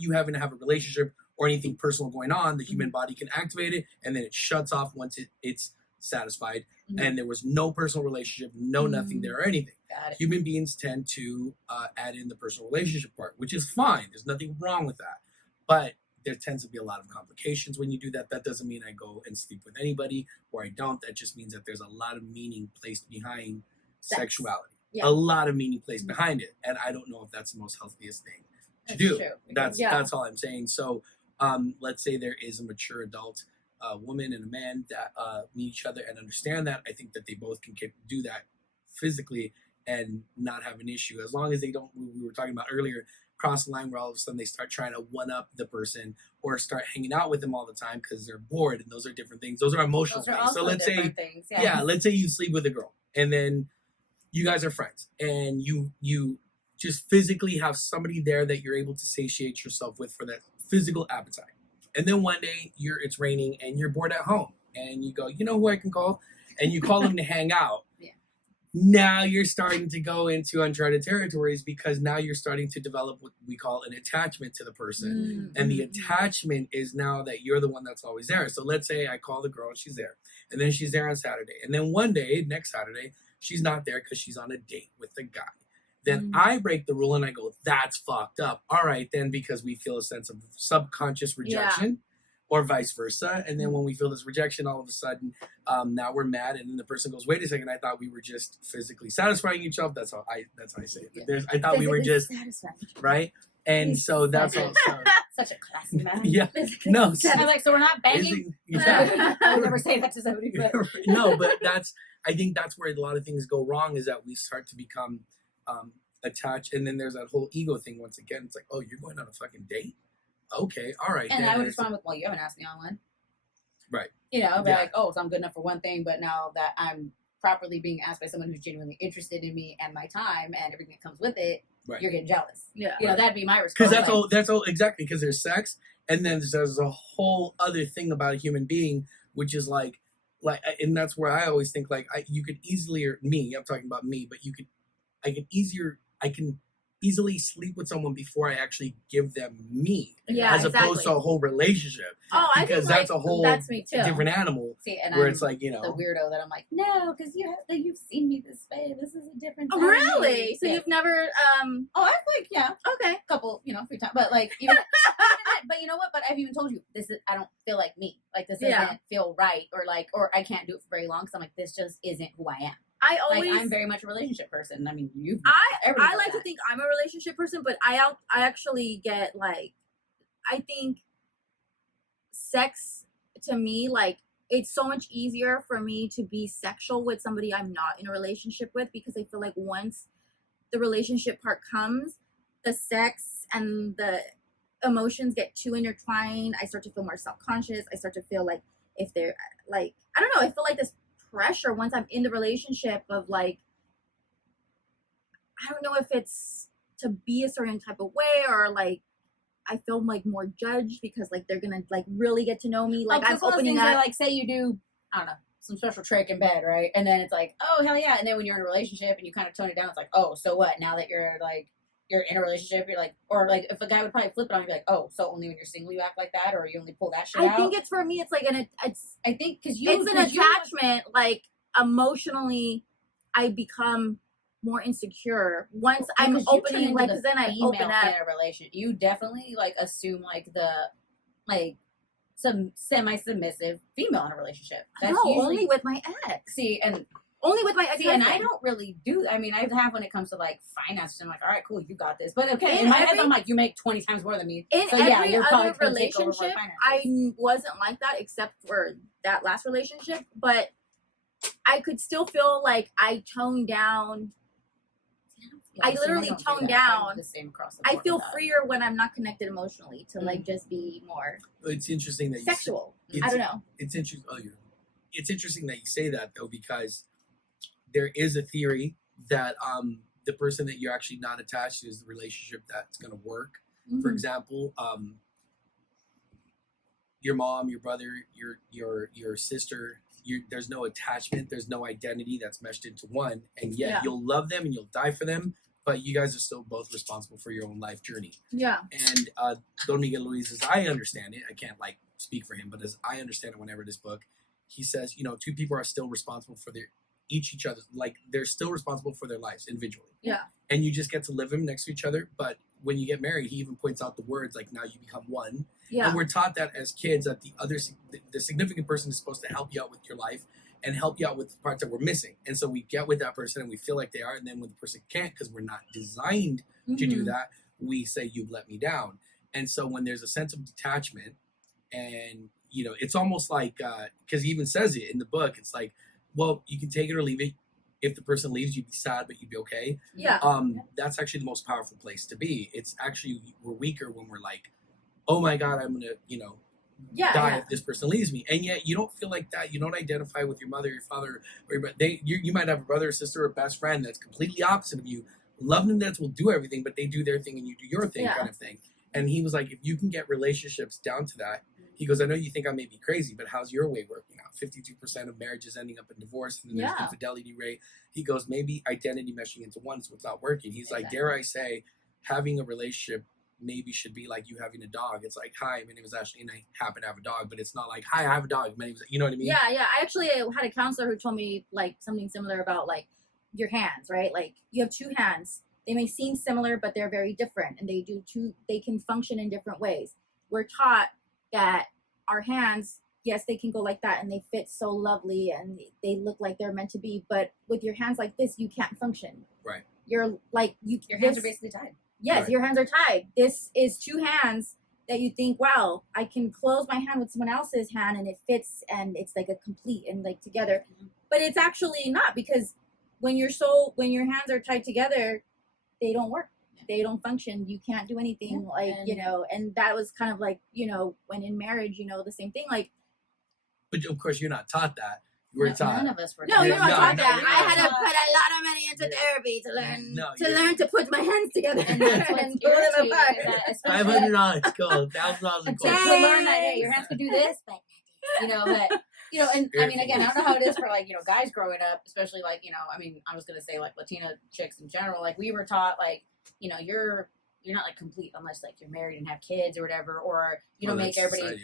you having to have a relationship or anything personal going on. The human body can activate it, and then it shuts off once it's satisfied, Mhm. and there was no personal relationship, no nothing there or anything. Got it. Human beings tend to add in the personal relationship part, which is fine. There's nothing wrong with that, but there tends to be a lot of complications when you do that. That doesn't mean I go and sleep with anybody, or I don't. That just means that there's a lot of meaning placed behind Sex. sexuality. Yeah. A lot of meaning placed behind it, and I don't know if that's the most healthiest thing to That's do. true. That's all I'm saying. So, let's say there is a mature adult woman and a man that meet each other and understand that. I think that they both can do that physically and not have an issue, as long as they don't. We were talking about earlier. cross the line where all of a sudden they start trying to one up the person or start hanging out with them all the time because they're bored, and those are different things. Those are emotional Those are things. So also let's say, different things. yeah, let's say you sleep with a girl and then you guys are friends and you just physically have somebody there that you're able to satiate yourself with for that physical appetite. And then one day it's raining and you're bored at home and you go, you know who I can call? And you call them to hang out. Yeah. Now you're starting to go into uncharted territories because now you're starting to develop what we call an attachment to the person. And the attachment is now that you're the one that's always there. So let's say I call the girl and she's there. And then she's there on Saturday. And then one day, next Saturday, she's not there because she's on a date with the guy. Then I break the rule and I go, that's fucked up. All right, then, because we feel a sense of subconscious rejection or vice versa. And then when we feel this rejection, all of a sudden, now we're mad. And then the person goes, wait a second, I thought we were just physically satisfying each other. That's how I say it. Yeah. I thought we were just, right? And so that's all. Such a classy man. Yeah. No. I was like, so we're not banging? Yeah. I would never say that to somebody, but no, but I think that's where a lot of things go wrong, is that we start to become attached, and then there's that whole ego thing once again. It's like, oh, you're going on a fucking date? Okay, all right. And I would respond with, well, you haven't asked me on one. Right. You know, be like, oh, so I'm good enough for one thing, but now that I'm properly being asked by someone who's genuinely interested in me and my time and everything that comes with it, you're getting jealous. Yeah. You know, that'd be my response. Because that's all exactly, because there's sex, and then there's a whole other thing about a human being, which is like, and that's where I always think, like, you could easily, or me, I'm talking about me, but I can easily sleep with someone before I actually give them me, as opposed to a whole relationship. Oh, I think that's a whole that's me too. different animal. See, and where I'm it's like, you know, the weirdo that I'm like, no, because you've seen me this way. This is a different. Oh, really? So you've never Oh, I've like okay, couple free time, but like even but you know what? But I've even told you this is I don't feel like me. Like this doesn't feel right, or I can't do it for very long because I'm like, this just isn't who I am. I always I'm very much a relationship person. I mean, I like to think I'm a relationship person, but I actually get like, I think sex to me, like, it's so much easier for me to be sexual with somebody I'm not in a relationship with, because I feel like once the relationship part comes, the sex and the emotions get too intertwined. I start to feel more self-conscious. I start to feel like if they're like, I don't know, I feel like this pressure once I'm in the relationship of like, I don't know if it's to be a certain type of way, or like I feel like more judged because like they're gonna like really get to know me. Like I'm opening up. Like say you do, I don't know, some special trick in bed, right? And then it's like, oh hell yeah. And then when you're in a relationship and you kind of tone it down, it's like, oh, so what? Now that you're in a relationship, you're like, or like if a guy would probably flip it on you, be like, oh, so only when you're single you act like that, or you only pull that shit out? I think it's for me. It's like I think because it's an attachment. Like emotionally, I become more insecure once I'm opening. Like because then I open up. In a relationship, you definitely like assume like the some semi-submissive female in a relationship. That's usually only with my ex. See, and only with my ex. See, and I don't really do. I mean, I have when it comes to like finances. I'm like, all right, cool, you got this. But okay, in my head, I'm like, you make 20 times more than me. In every other relationship, I wasn't like that, except for that last relationship. But I could still feel like I toned down. I literally tone down. I feel freer when I'm not connected emotionally to like just be more. It's interesting that sexual. I don't know. It's interesting. It's interesting that you say that though, because there is a theory that the person that you're actually not attached to is the relationship that's going to work. Mm-hmm. For example, your mom, your brother, your sister. There's no attachment. There's no identity that's meshed into one, and yet you'll love them and you'll die for them. But you guys are still both responsible for your own life journey. Yeah. And Don Miguel Luis, as I understand it, I can't like speak for him, but as I understand it, when I read his book, he says, you know, two people are still responsible for each other. Like they're still responsible for their lives individually. Yeah. And you just get to live them next to each other. But when you get married, he even points out the words like, now you become one. Yeah. And we're taught that as kids that the significant person is supposed to help you out with your life and help you out with the parts that we're missing. And so we get with that person and we feel like they are. And then when the person can't, because we're not designed to do that, we say, you've let me down. And so when there's a sense of detachment and, you know, it's almost like, because he even says it in the book, it's like, well, you can take it or leave it. if the person leaves, you'd be sad, but you'd be okay. Yeah. That's actually the most powerful place to be. It's actually, we're weaker when we're like, oh my God, I'm gonna, die if this person leaves me. And yet you don't feel like that. You don't identify with your mother, your father, or you might have a brother or sister or best friend that's completely opposite of you. Love them, that will do everything, but they do their thing and you do your thing, kind of thing. And he was like, if you can get relationships down to that, he goes, I know you think I may be crazy, but how's your way working out? 52% of marriages ending up in divorce, and then there's infidelity rate. He goes, maybe identity meshing into one, so it's not working. He's like, dare I say, having a relationship maybe should be like you having a dog. It's like, hi, my name is Ashley, and I happen to have a dog, but it's not like, hi, I have a dog. My name is, you know what I mean? Yeah. I actually had a counselor who told me like something similar about like your hands, right? Like you have two hands. They may seem similar, but they're very different, and they can function in different ways. We're taught that our hands, yes, they can go like that and they fit so lovely and they look like they're meant to be, but with your hands like this, you can't function. Right. Your hands are basically tied. Yes, right. Your hands are tied. This is two hands that you think, wow, I can close my hand with someone else's hand and it fits and it's like a complete and like together. Mm-hmm. But it's actually not, because when your hands are tied together, they don't work. They don't function. You can't do anything and that was kind of like, when in marriage, the same thing. Like, but of course you're not taught that. You were taught. None of us were. No, you're not taught that. No. I had to put a lot of money into therapy to learn to put my hands together and that's what's and pull them apart. $500, cool. $1,000 to learn that, hey, your hands can do this, but and I mean, again, I don't know how it is for like, guys growing up, especially like, I was going to say like Latina chicks in general, like we were taught like, you're not like complete unless like you're married and have kids or whatever, or you don't make everybody,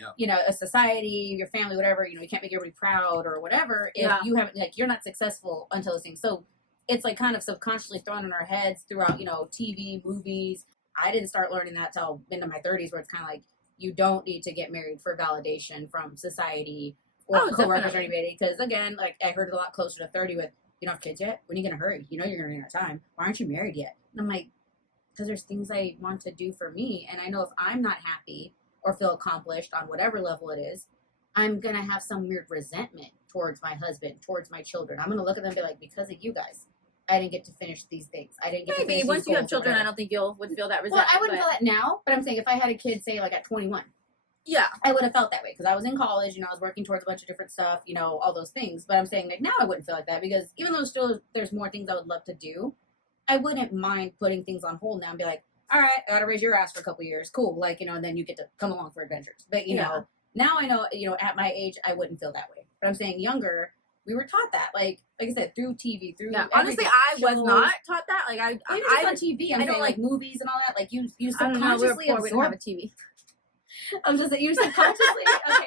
a society, your family, whatever, you can't make everybody proud or whatever if you haven't, like, you're not successful until this thing. So it's like kind of subconsciously thrown in our heads throughout, TV, movies. I didn't start learning that till into my 30s, where it's kind of like, you don't need to get married for validation from society or coworkers or anybody. Because again, like I heard it a lot closer to 30 with, you don't have kids yet? When are you going to hurry? You're going to run out of time. Why aren't you married yet? And I'm like, because there's things I want to do for me. And I know if I'm not happy or feel accomplished on whatever level it is, I'm going to have some weird resentment towards my husband, towards my children. I'm going to look at them and be like, because of you guys, I didn't get to finish these things. I didn't get to finish once these you have goals children, I don't think you would feel that resentment. Well, I wouldn't feel that now, but I'm saying if I had a kid, say, like at 21, yeah, I would have felt that way because I was in college, I was working towards a bunch of different stuff, all those things. But I'm saying like now I wouldn't feel like that because even though still there's more things I would love to do, I wouldn't mind putting things on hold now and be like, all right, I gotta raise your ass for a couple years. Cool. Like, and then you get to come along for adventures. But, now I know, at my age, I wouldn't feel that way. But I'm saying younger, we were taught that. Like I said, through TV, through honestly, I was not taught that. Like, I on TV, I don't like movies and all that. Like, you subconsciously we don't have a absorb. TV. I'm just saying, you subconsciously, okay,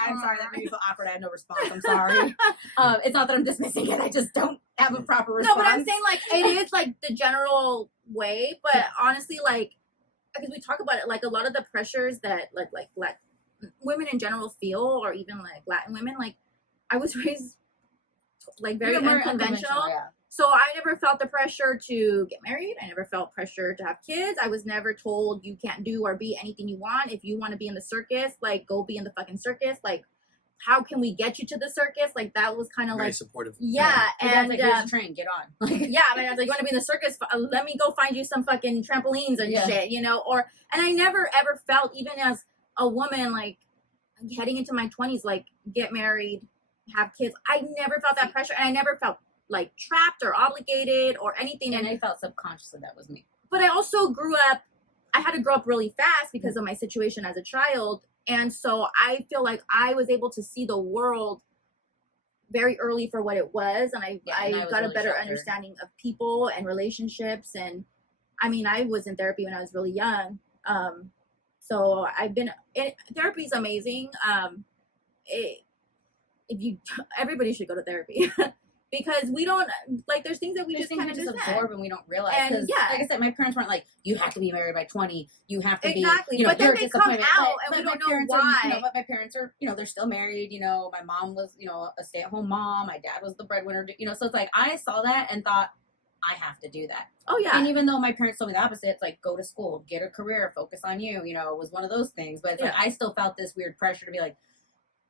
I'm sorry, that made me feel awkward. I had no response. I'm sorry. It's not that I'm dismissing it. I just don't have a proper response. No, but I'm saying, like, it is, like, the general way, but honestly, like, because we talk about it, like, a lot of the pressures that, like women in general feel, or even, like, Latin women, like, I was raised, like, very unconventional. Yeah. So I never felt the pressure to get married. I never felt pressure to have kids. I was never told you can't do or be anything you want. If you want to be in the circus, like, go be in the fucking circus. Like, how can we get you to the circus? Like, that was kind of very like supportive. Yeah, and like, here's the train, get on. Yeah, but I was like, you want to be in the circus? Let me go find you some fucking trampolines and shit, and I never ever felt, even as a woman, like heading into my 20s, like get married, have kids. I never felt that pressure, and I never felt like trapped or obligated or anything. And I felt subconsciously that was me. But I also I had to grow up really fast because of my situation as a child. And so I feel like I was able to see the world very early for what it was. And I got a better understanding of people and relationships. And I mean, I was in therapy when I was really young. So therapy is amazing. Everybody should go to therapy. Because we don't, like, there's things that we just kind of just absorb and we don't realize. And like I said, my parents weren't like, you have to be married by 20, you have to be, but then they come out and we don't know why. But my parents are, they're still married, my mom was, a stay-at-home mom, my dad was the breadwinner, so it's like, I saw that and thought, I have to do that. Oh, yeah. And even though my parents told me the opposite, it's like, go to school, get a career, focus on you, it was one of those things. But it's like, I still felt this weird pressure to be like,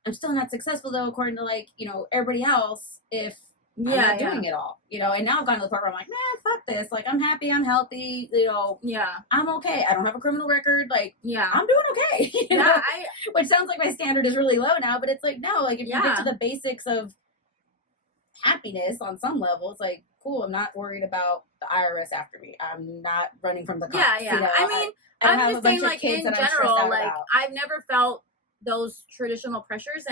I'm still not successful, though, according to, like, everybody else, if I'm not doing it all, you know. And now I've gotten to the part where I'm like, man, fuck this. Like, I'm happy, I'm healthy, you know. Yeah. I'm okay. I don't have a criminal record. Like, Yeah. I'm doing okay. You know? Yeah. Which sounds like my standard is really low now, but it's like, no, like, if you get to the basics of happiness on some level, it's like, cool, I'm not worried about the IRS after me. I'm not running from the cops. Yeah, yeah. You know? I mean, I'm just saying, like, in general, like, I've never felt those traditional pressures,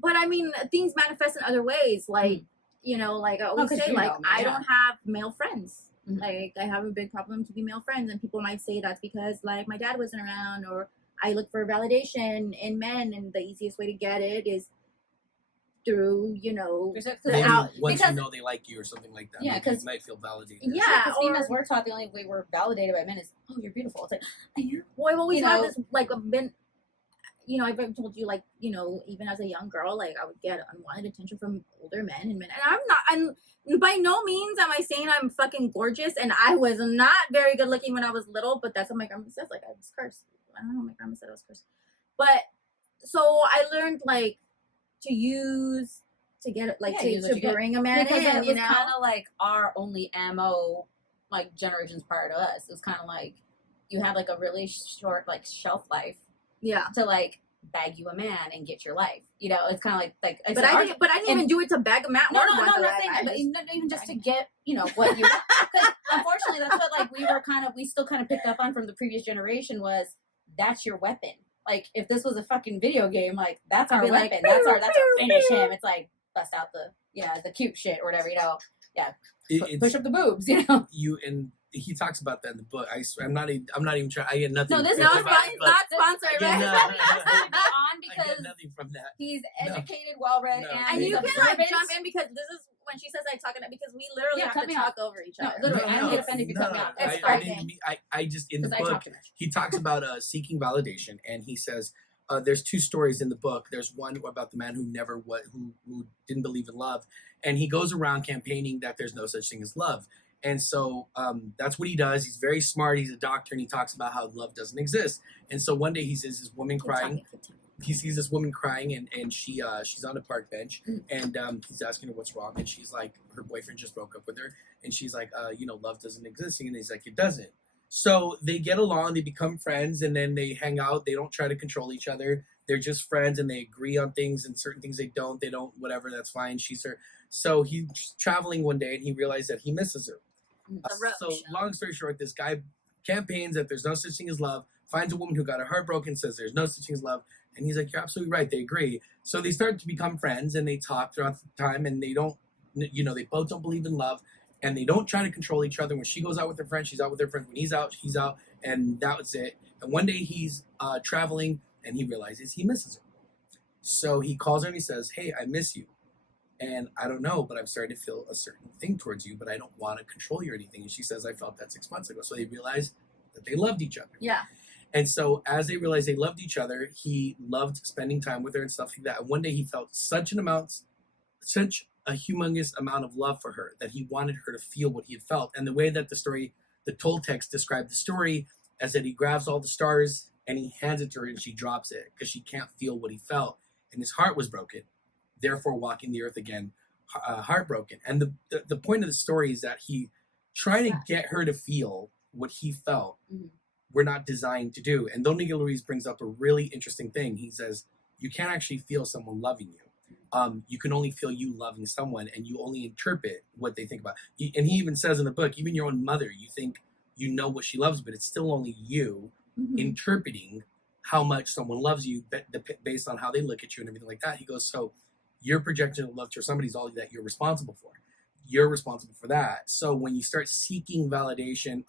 but I mean, things manifest in other ways. Like, you know, like I always say, like, I don't have male friends. Mm-hmm. Like, I have a big problem keeping male friends, and people might say that's because, like, my dad wasn't around, or I look for validation in men, and the easiest way to get it is through, you know, once you know they like you or something like that. Yeah, because you might feel validated. Yeah, because females we're taught the only way we're validated by men is, oh, you're beautiful. It's like, I am. Well, I've always had this, like, been, you know, I've told you, like, you know, even as a young girl, like, I would get unwanted attention from older men, and I'm by no means am I saying I'm fucking gorgeous, and I was not very good looking when I was little, but that's what my grandma says. Like, I was cursed. I don't know, my grandma said I was cursed. But so I learned, like, to get it, like, to bring a man because in, it was kind of like our only MO, like, generations prior to us. It was kind of like you had, like, a really short, like, shelf life. Yeah. To, like, bag you a man and get your life. You know, it's kind of like. But I didn't even do it to bag a man. No, I'm not saying that, but not even just to get, you know, what you. Because unfortunately, that's what, like, we still kind of picked up on from the previous generation was that's your weapon. Like, if this was a fucking video game, like, that's our weapon. Like, that's our finish him. It's like bust out the cute shit or whatever, you know. Yeah. Push up the boobs, you know. He talks about that in the book. I'm not even trying. I get nothing. No, this is not sponsored, right? On because I get nothing from that. He's educated, well-read, and you can, like, jump in because this is when she says I talk it because we literally have to talk over each other. No, literally, I don't get offended if you cut me off. It's fine. I just in the book he talks about seeking validation, and he says there's two stories in the book. There's one about the man who who didn't believe in love, and he goes around campaigning that there's no such thing as love. And so that's what he does. He's very smart. He's a doctor, and he talks about how love doesn't exist. And so one day he sees this woman crying. He sees this woman crying, and she's on a park bench, and he's asking her what's wrong, and she's like, her boyfriend just broke up with her, and she's like, you know, love doesn't exist, and he's like, it doesn't. So they get along, they become friends, and then they hang out. They don't try to control each other. They're just friends, and they agree on things, and certain things they don't, whatever, that's fine. She's her. So he's traveling one day, and he realized that he misses her. So long story short, this guy campaigns that there's no such thing as love, finds a woman who got her heart broken, says there's no such thing as love, and he's like, you're absolutely right, they agree. So they start to become friends, and they talk throughout the time, and they don't, you know, they both don't believe in love, and they don't try to control each other. When she goes out with her friend, she's out with her friend. When he's out, and that was it. And one day he's traveling, and he realizes he misses her. So he calls her and he says, hey, I miss you. And I don't know, but I'm starting to feel a certain thing towards you, but I don't want to control you or anything. And she says, I felt that 6 months ago. So they realized that they loved each other. Yeah. And so as they realized they loved each other, he loved spending time with her and stuff like that. And one day he felt such a humongous amount of love for her that he wanted her to feel what he had felt. And the way that the told text described the story as that he grabs all the stars and he hands it to her and she drops it because she can't feel what he felt. And his heart was broken. Therefore walking the earth again, heartbroken. And the point of the story is that he tried to get her to feel what he felt. Mm-hmm. We're not designed to do. And Don Miguel Ruiz brings up a really interesting thing. He says, you can't actually feel someone loving you. You can only feel you loving someone, and you only interpret what they think about. And he even says in the book, even your own mother, you think you know what she loves, but it's still only you interpreting how much someone loves you based on how they look at you and everything like that. He goes, so your projection of love to somebody is all that you're responsible for. You're responsible for that. So when you start seeking validation,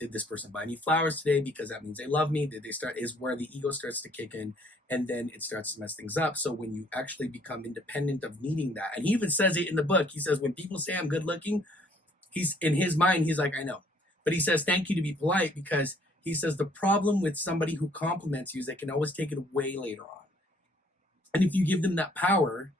did this person buy me flowers today because that means they love me? Did they start? Is where the ego starts to kick in, and then it starts to mess things up. So when you actually become independent of needing that, and he even says it in the book. He says when people say I'm good looking, he's in his mind, he's like, I know, but he says thank you to be polite, because he says the problem with somebody who compliments you is they can always take it away later on, and if you give them that power,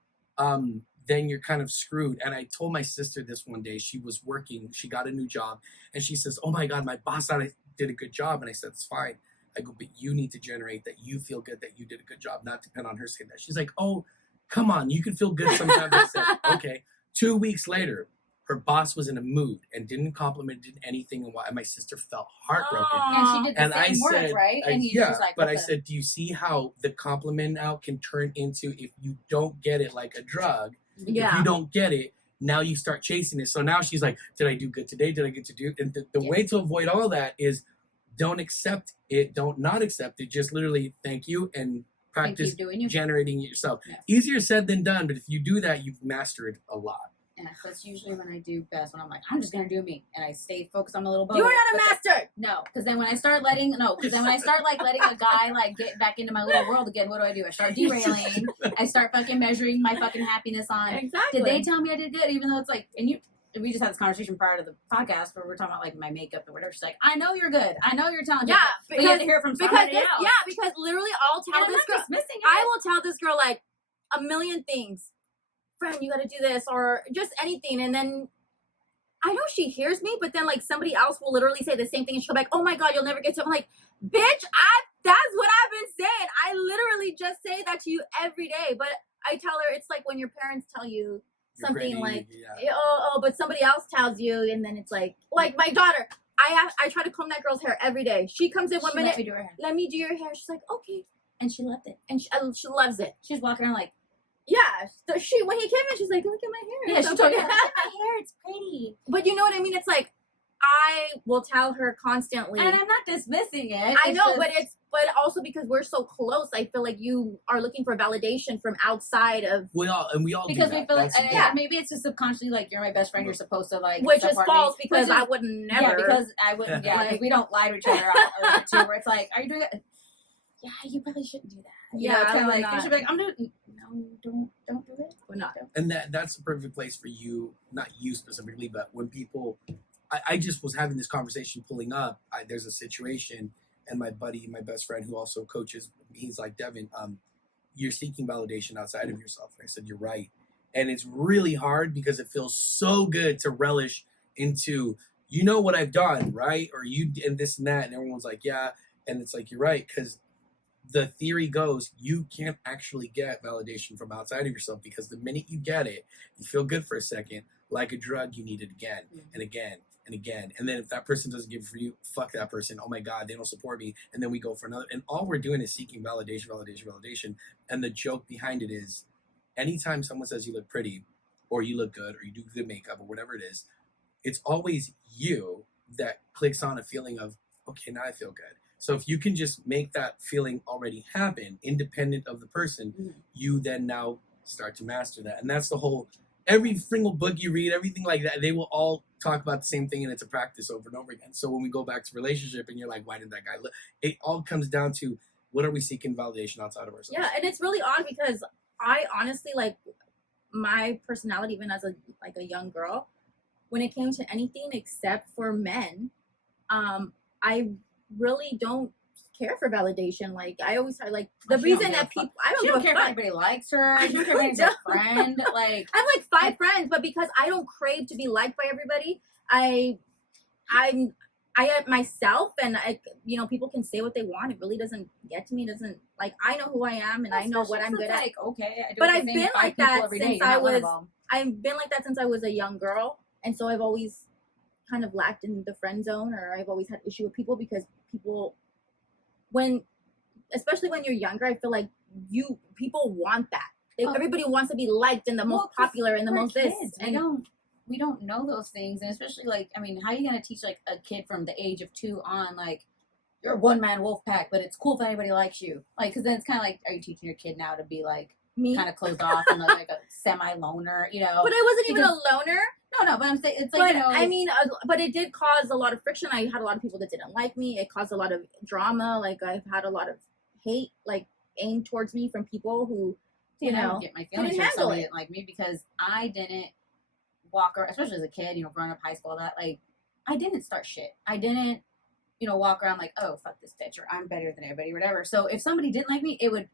then you're kind of screwed. And I told my sister this one day. She was working, she got a new job, and she says, oh my God, my boss thought I did a good job. And I said, it's fine. I go, but you need to generate that you feel good that you did a good job, not depend on her saying that. She's like, oh, come on, you can feel good sometimes. I said, okay. 2 weeks later, her boss was in a mood and didn't compliment, did anything, and my sister felt heartbroken. And she did the And same I words, said, right? And he's just like, but what I the- said, do you see how the compliment now can turn into, if you don't get it like a drug, if Yeah. you don't get it, now you start chasing it. So now she's like, did I do good today? Did I get to do? And the way to avoid all that is don't accept it, don't not accept it. Just literally thank you and practice keep doing you. generating it yourself. Yeah. Easier said than done, but if you do that, you've mastered a lot. Yeah, that's usually when I do best. When I'm like, I'm just gonna do me, and I stay focused on my little boat. You are not a master. No, because then when I start letting like letting a guy like get back into my little world again, what do? I start derailing. I start fucking measuring my fucking happiness on. Exactly. Did they tell me I did good? Even though it's like, and we just had this conversation prior to the podcast where we're talking about like my makeup or whatever. She's like, I know you're good. I know you're talented. Yeah, but you have to hear from because somebody this, else. yeah, because literally I'll tell And I'm this not girl. dismissing it. I will tell this girl like a million things. Friend, you got to do this or just anything, and then I know she hears me, but then like somebody else will literally say the same thing, and she'll be like, "Oh my god, you'll never get to." I'm like, "Bitch, that's what I've been saying. I literally just say that to you every day." But I tell her it's like when your parents tell you Your something granny, like, yeah. but somebody else tells you, and then it's like my daughter. I try to comb that girl's hair every day. She comes in 1 minute. Let me do her hair. Let me do your hair. She's like, okay, And she loved it. and she loves it. She's walking around like, Yeah, so when he came in, she's like, look at my hair. yeah, So she told me, pretty. look at my hair, it's pretty. But you know what I mean? It's like I will tell her constantly. And I'm not dismissing it. I know, just, but also because we're so close, I feel like you are looking for validation from outside of, We all because do we that. feel like, That's and important. maybe it's just subconsciously like you're my best friend. You're supposed to like, which is support me. false because Which is- I would never. Yeah, because I wouldn't. Yeah, because Like- we don't lie to each other too. Where it's like, are you doing it? Yeah, you probably shouldn't do that. You know, Yeah, it's I kind of would like not. you should be like, I'm doing. No, don't do it. Would not. And that's the perfect place for you, not you specifically, but when people, I just was having this conversation pulling up. There's a situation, and my buddy, my best friend, who also coaches, he's like, Devin, you're seeking validation outside of yourself. And I said, you're right, and it's really hard because it feels so good to relish into, you know what I've done, right? Or you and this and that, and everyone's like, yeah, and it's like you're right because the theory goes you can't actually get validation from outside of yourself because the minute you get it, you feel good for a second. Like a drug, you need it again and again and again. And then if that person doesn't give it for you, fuck that person. Oh my God, they don't support me. And then we go for another. And all we're doing is seeking validation. And the joke behind it is anytime someone says you look pretty or you look good or you do good makeup or whatever it is, it's always you that clicks on a feeling of, okay, now I feel good. So if you can just make that feeling already happen, independent of the person, you then now start to master that. And that's the whole, every single book you read, everything like that, they will all talk about the same thing and it's a practice over and over again. So when we go back to relationship and you're like, why did that guy look? It all comes down to what are we seeking validation outside of ourselves? Yeah, and it's really odd because I honestly like my personality, even as a young girl, when it came to anything except for men, I really don't care for validation. Like I always like the She reason don't give that a fuck. people I don't She give don't a care if fuck. anybody likes her. I She don't care if really anybody's a friend. Like I have like 5 friends, but because I don't crave to be liked by everybody, I am myself, and people can say what they want. It really doesn't get to me. It doesn't like I know who I am, and I know what I'm good at. Like okay, I do But the I've same been 5 like people that every day. since You're not I one of was- them. I've been like that since I was a young girl, and so I've always kind of lacked in the friend zone, or I've always had issue with people because people, especially when you're younger, I feel like people want that. Everybody wants to be liked and the most popular and the We're most this. kids. And We don't know those things, and especially like I mean, how are you gonna teach like a kid from the age of 2 on like you're a one-man wolf pack, but it's cool if anybody likes you, like because then it's kind of like are you teaching your kid now to be like me, kind of closed off and like a semi-loner, you know? but I wasn't even a loner. No, but I'm saying it's But like you know, I mean, but it did cause a lot of friction. I had a lot of people that didn't like me. It caused a lot of drama. Like I've had a lot of hate, like aimed towards me from people who, I would get my feelings couldn't hurt if handle somebody it. didn't like me because I didn't walk around, especially as a kid, growing up high school, all that like I didn't start shit. I didn't, walk around like, oh fuck this bitch or I'm better than everybody, or whatever. So if somebody didn't like me, it would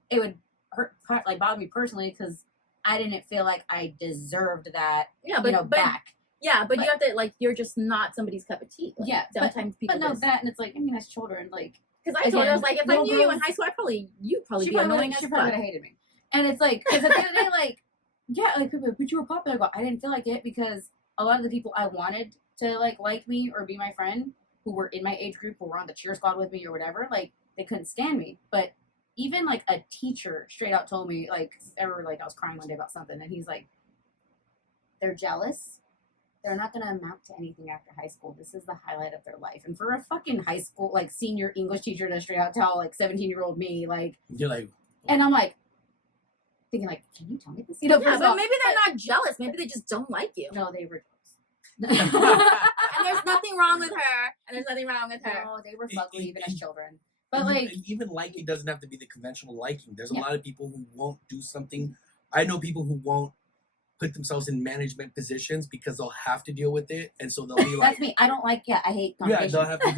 hurt, like bother me personally because I didn't feel like I deserved that. yeah, but back. yeah, but you have to like you're just not somebody's cup of tea. Like, Yeah, sometimes people. But no, just, that and it's like I mean as children, like because I told her I was again, like, if I little knew you in girls- high school, you'd probably she be probably annoying would as have fuck. hated me. And it's like, because at the end of the day, like, yeah, like people, but you were popular. I didn't feel like it because a lot of the people I wanted to like me or be my friend, who were in my age group, who were on the cheer squad with me or whatever, like they couldn't stand me. But even like a teacher straight out told me, like, I was crying one day about something, and he's like, they're jealous. They're not going to amount to anything after high school. This is the highlight of their life. And for a fucking high school, like, senior English teacher to straight out tell, like, 17-year-old me, like... You're like... And I'm like, thinking, like, can you tell me this? You know, yeah, but maybe they're not jealous. Maybe they just don't like you. No, they were jealous. And there's nothing wrong with her. And there's nothing wrong with her. No, they were fugly even as children. But, like... Even liking doesn't have to be the conventional liking. There's a lot of people who won't do something. I know people who won't put themselves in management positions because they'll have to deal with it, and so they'll be like, "That's me. I don't like. Yeah, I hate competition." Yeah, they'll have to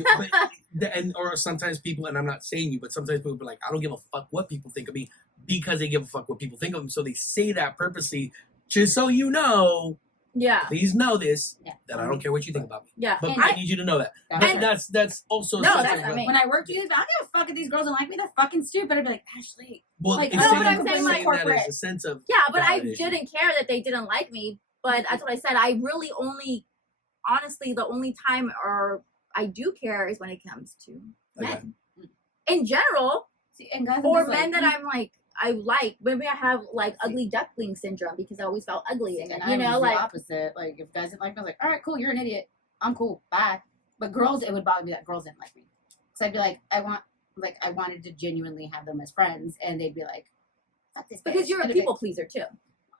do. Or sometimes people, and I'm not saying you, but sometimes people be like, "I don't give a fuck what people think of me," because they give a fuck what people think of them. So they say that purposely, just so you know. Yeah. Please know this. Yeah. That I don't care what you think about me. Yeah. But I need you to know that. But that's also no. That's not me. When I worked with these, I don't give a fuck if these girls don't like me. They're fucking stupid. I'd be like, Ashley. Well, like, no, but I'm saying like corporate. That is a sense of but validation. I didn't care that they didn't like me. But that's what I said. I really honestly, the only time I do care is when it comes to men. In general, and guys or men that I'm like. I like maybe I have like ugly duckling syndrome because I always felt ugly and you know like the opposite. Like if guys didn't like me, I was like, all right, cool, you're an idiot. I'm cool, bye. But girls, it would bother me that girls didn't like me because I'd be like, I wanted to genuinely have them as friends, and they'd be like, fuck this. Because you're a people pleaser too.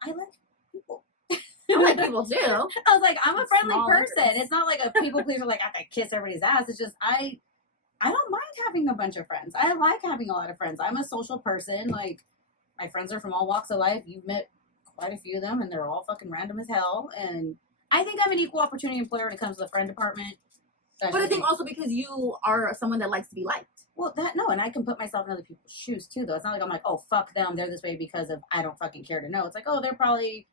I like people. I like people too. I was like, I'm a friendly person. It's not like a people pleaser. Like I have to kiss everybody's ass. It's just I don't mind having a bunch of friends. I like having a lot of friends. I'm a social person. Like, my friends are from all walks of life. You've met quite a few of them, and they're all fucking random as hell. And I think I'm an equal opportunity employer when it comes to the friend department. But I think also because you are someone that likes to be liked. Well, and I can put myself in other people's shoes, too, though. It's not like I'm like, oh, fuck them. They're this way because of I don't fucking care to know. It's like, oh, they're probably...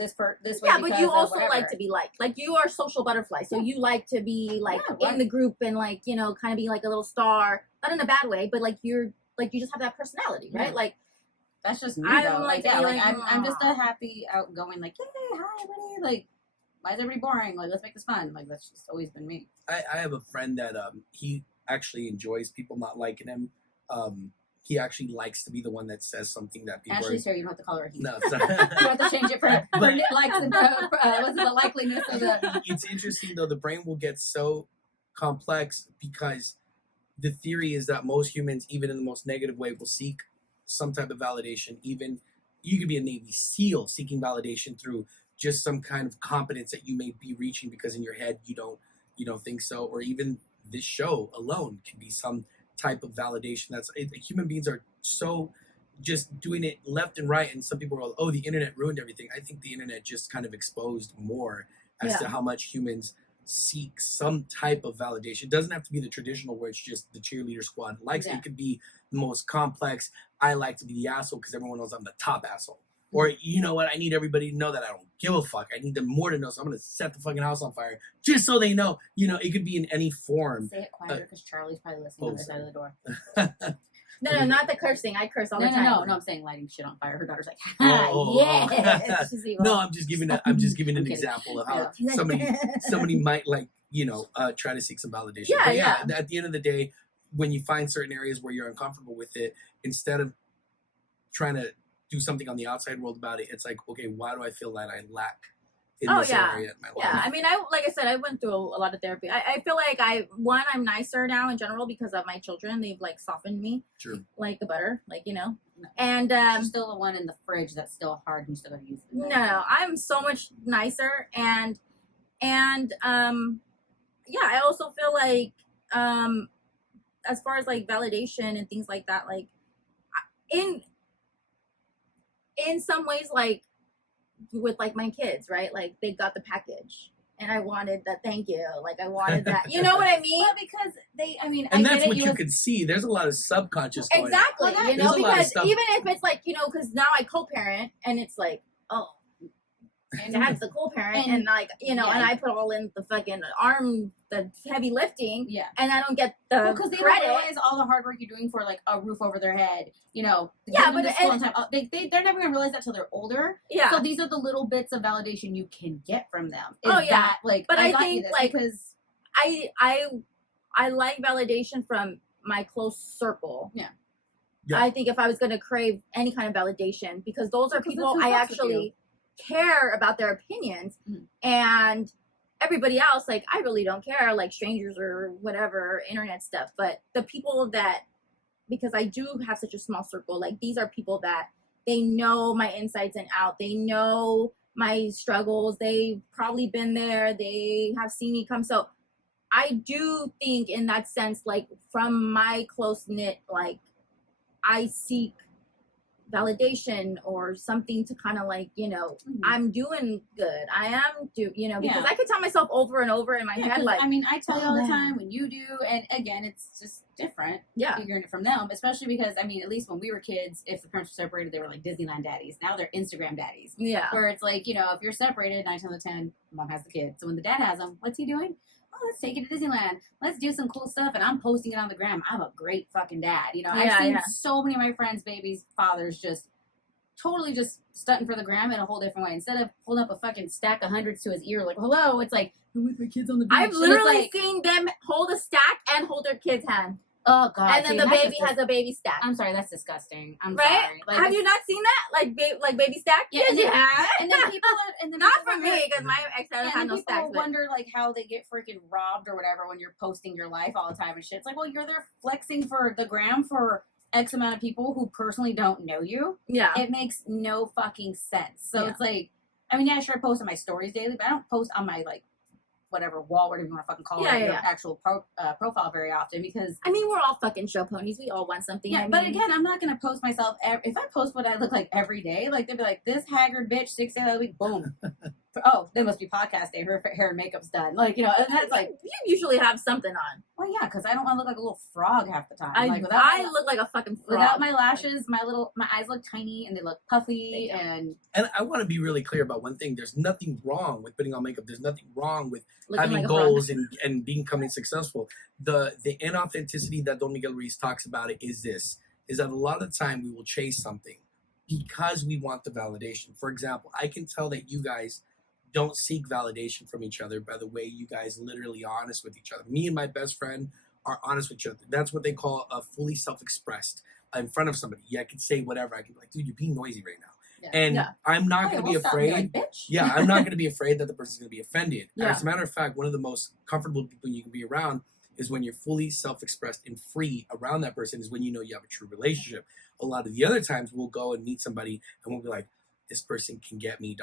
this way. Yeah, but you also like to be liked. Like you are a social butterfly, so you like to be like in the group and like kind of be like a little star, not in a bad way, but like you just have that personality, right? Like that's just me. I don't like to be like I'm just a happy, outgoing, like, hey, hi, everybody. Like, why is everybody boring? Like, let's make this fun. Like, that's just always been me. I have a friend that he actually enjoys people not liking him. He actually likes to be the one that says something that people. Ashley's here. You don't have to call her. No, it's not. You have to change it for likes and what's the likeliness of the. It's interesting though. The brain will get so complex because the theory is that most humans, even in the most negative way, will seek some type of validation. Even you could be a Navy SEAL seeking validation through just some kind of competence that you may be reaching because in your head you don't think so, or even this show alone can be some type of validation. Human beings are so just doing it left and right, and some people are like, oh, the internet ruined everything. I think the internet just kind of exposed more as to how much humans seek some type of validation. It doesn't have to be the traditional where it's just the cheerleader squad likes it. It could be the most complex. I like to be the asshole because everyone knows I'm the top asshole. Or, you know what, I need everybody to know that I don't give a fuck. I need them more to know, so I'm going to set the fucking house on fire just so they know. It could be in any form. Say it quieter because Charlie's probably listening on the other side of the door. No, not the cursing. I curse all the time. No, I'm saying lighting shit on fire. Her daughter's like, yes. No, I'm just giving an example of how somebody might try to seek some validation. Yeah. At the end of the day, when you find certain areas where you're uncomfortable with it, instead of trying to do something on the outside world about it, it's like, okay, why do I feel that I lack in this area in my life? Yeah, I mean, like I said, I went through a lot of therapy. I feel like I'm nicer now in general because of my children. They've like softened me. Sure. Like the butter, and you're still the one in the fridge that's still hard and you still gotta use it. No, I'm so much nicer and I also feel like as far as like validation and things like that, like in some ways, like with like my kids, right? Like they got the package and I wanted that. Thank you. Like I wanted that. You know what I mean? Well, because and that's what you could see. There's a lot of subconscious going exactly. on. Because even if it's like, because now I co-parent and it's like, oh, Dad's the cool parent, And- and like and I put all in the fucking the heavy lifting, Yeah. and I don't get the Because they don't credit. realize all the hard work you're doing for like a roof over their head, Yeah, getting but to school on time. They're never gonna realize that till they're older. Yeah. So these are the little bits of validation you can get from them. Oh, yeah. That, like, But I got you think, this like, because I like validation from my close circle. Yeah. Yeah. I think if I was going to crave any kind of validation, because those are Because people that's who I fucks with actually care about their opinions, Mhm. and everybody else, like, I really don't care, like strangers or whatever, internet stuff. But the people that, because I do have such a small circle, like, these are people that they know my insides and out. They know my struggles. They've probably been there. They have seen me come. So I do think in that sense, like, from my close knit, like, I seek validation or something to kind of like, I'm doing good. I am because Yeah. I could tell myself over and over in my head, 'cause, like, I mean, I tell you all the man. time when you do, and again, it's just different. yeah, Figuring it from them, especially because I mean, at least when we were kids, if the parents were separated, they were like Disneyland daddies. Now they're Instagram daddies. yeah, Where it's like, if you're separated, 9 times out of 10, mom has the kid. So when the dad has them, what's he doing? Oh, let's take it to Disneyland. Let's do some cool stuff. And I'm posting it on the gram. I'm a great fucking dad. I've seen so many of my friends' babies' fathers just totally just stunting for the gram in a whole different way. Instead of holding up a fucking stack of hundreds to his ear, like, hello, it's like, I'm with my kids on the beach. I've And it's literally like, seen them hold a stack and hold their kid's hand, oh god. and then the baby has a baby stack. I'm sorry, that's disgusting. I'm Right? sorry. Like, Have you not seen that? Like baby stack? Yeah, Yes, and you then- have. And then people, Not people for wonder- me, because my ex And had then no people stacks. But wonder like how they get freaking robbed or whatever when you're posting your life all the time and shit. It's like, well, you're there flexing for the gram for X amount of people who personally don't know you. yeah, It makes no fucking sense. So Yeah. it's like, I mean, yeah, sure, I post on my stories daily, but I don't post on my like whatever wall, whatever you want to fucking call it, your actual profile very often because. I mean, we're all fucking show ponies. We all want something. Yeah, I but mean, again, I'm not gonna post myself. If I post what I look like every day, like they'd be like, "This haggard bitch, 6 days out of the week, boom." Oh, that must be podcast day. Her hair and makeup's done. Like and that's like, you usually have something on. well, yeah, because I don't want to look like a little frog half the time. I Like look like a fucking frog. without my lashes, my eyes look tiny and they look puffy and And I want to be really clear about one thing. There's nothing wrong with putting on makeup. There's nothing wrong with looking having like a frog. goals and becoming successful. The inauthenticity that Don Miguel Ruiz talks about is that a lot of the time we will chase something because we want the validation. For example, I can tell that you guys don't seek validation from each other by the way you guys literally are honest with each other. Me and my best friend are honest with each other. That's what they call a fully self-expressed in front of somebody. Yeah, I can say whatever. I can be like, dude, you're being noisy right now. Yeah. And Yeah. I'm not going to be afraid. Like, bitch. Yeah, I'm not going to be afraid that the person's going to be offended. Yeah. As a matter of fact, one of the most comfortable people you can be around is when you're fully self-expressed and free around that person is when you know you have a true relationship. A lot of the other times we'll go and meet somebody and we'll be like, this person can get me, ...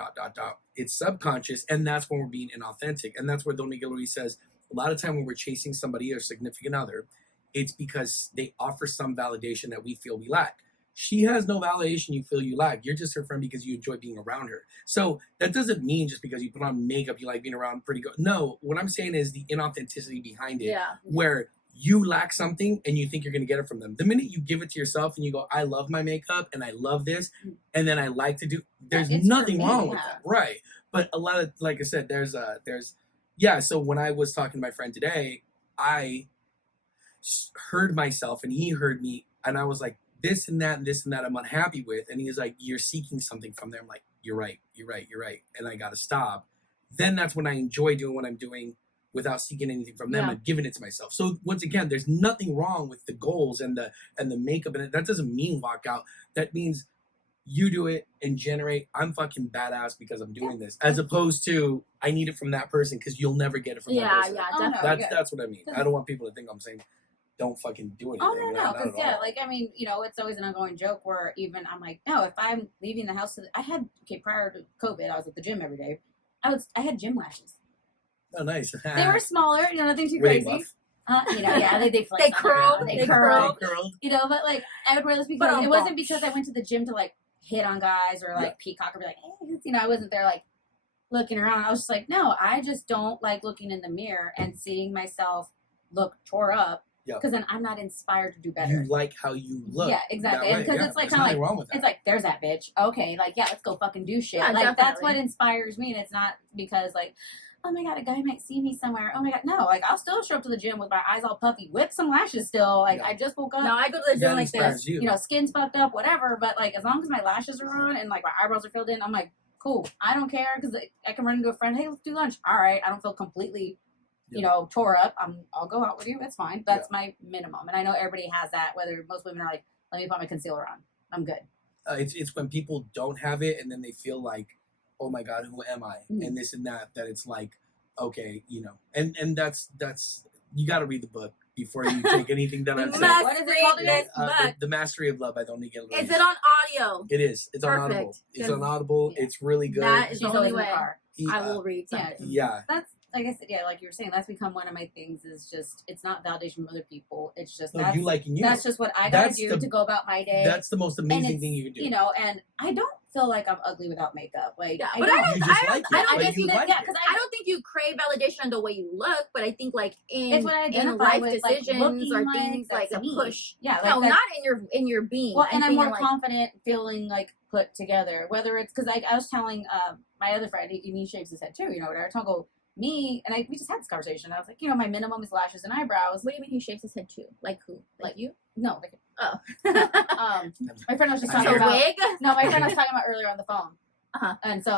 It's subconscious, and that's when we're being inauthentic. And that's where Don Miguel Ruiz says, a lot of time when we're chasing somebody or significant other, it's because they offer some validation that we feel we lack. She has no validation you feel you lack. You're just her friend because you enjoy being around her. So that doesn't mean just because you put on makeup, you like being around pretty good. No, what I'm saying is the inauthenticity behind it, Yeah. where you lack something and you think you're going to get it from them. The minute you give it to yourself and you go, I love my makeup and I love this, and then I like to do, there's it's nothing for me, wrong with yeah. that. Right. But a lot of, like I said, so when I was talking to my friend today, I heard myself and he heard me and I was like, this and that and this and that I'm unhappy with. And he's like, you're seeking something from there. I'm like, you're right. And I got to stop. Then that's when I enjoy doing what I'm doing without seeking anything from them Yeah. and giving it to myself. So once again, there's nothing wrong with the goals and the makeup. And that doesn't mean walk out. That means you do it and generate, I'm fucking badass because I'm doing this. As opposed to, I need it from that person because you'll never get it from that Yeah, person. yeah, Oh, no. definitely. That's what I mean. I don't want people to think I'm saying don't fucking do anything. Oh no, Not because at yeah, all. like I mean, it's always an ongoing joke where even I'm like, no, if I'm leaving the house, prior to COVID, I was at the gym every day. I had gym lashes. Oh, nice. They were smaller, nothing too Were they crazy. buff? Yeah, they flex They on the curled, ground. they They curled. Curled. But like I would wear this But because on it wasn't bumps. because I went to the gym to like hit on guys or like peacock or be like, hey, I wasn't there like looking around. I was just like, no, I just don't like looking in the mirror and seeing myself look tore up Yep. Because then I'm not inspired to do better. You like how you look. Yeah, exactly. That way, Because it's like there's kind of nothing like wrong with that. it's like there's that bitch. Okay, like yeah, let's go fucking do shit. Yeah, like that's definitely. what inspires me, and it's not because like, oh my god, a guy might see me somewhere. Oh my god, no, like I'll still show up to the gym with my eyes all puffy, whip some lashes still. Like Yeah. I just woke up. No, I go to the That gym like inspires this. you. You know, skin's fucked up, whatever. But like as long as my lashes are on and like my eyebrows are filled in, I'm like cool. I don't care because I can run into a friend. Hey, let's do lunch. All right, I don't feel completely. You know, tore up. I'll go out with you. It's fine. That's my minimum. And I know everybody has that. Whether most women are like, let me put my concealer on. I'm good. It's when people don't have it and then they feel like, oh my god, who am I? Mm. And this and that. That it's like, okay, you know, and that's you got to read the book before you take anything that I'm You saying. must What is it read called this again? book. The Mastery of Love by Don't Get Is it on audio? It is. It's on Perfect. Audible. It's on Audible. Yeah. It's really good. That is She's the always only in the way car. I will read yeah. something. Yeah. That's like I said, yeah, like you were saying, that's become one of my things is just it's not validation from other people. It's just No, that's, you liking you. that's just what I gotta That's do the- to go about my day. That's the most And amazing it's, thing you can do. You know, and I don't feel like I'm ugly without makeup. Like Yeah, I but don't. You just I like it. don't- I Like, just you think like yeah, it. because I don't think you crave validation the way you look, but I think like it's what I in identify life with, like, decisions looking or like things like that's a me. push. Yeah, No, like not in your being. well, and I'm more saying, like, confident feeling like put together. Whether it's because I was telling my other friend, he shaves his head too. You know, whatever. I told him, go me and we just had this conversation. I was like, you know, my minimum is lashes and eyebrows. What do you mean he shaves his head too? Like who? Like you? No, like Oh. my friend was just I'm talking here. about. wig? No, my friend I was talking about earlier on the phone. Uh-huh. And so,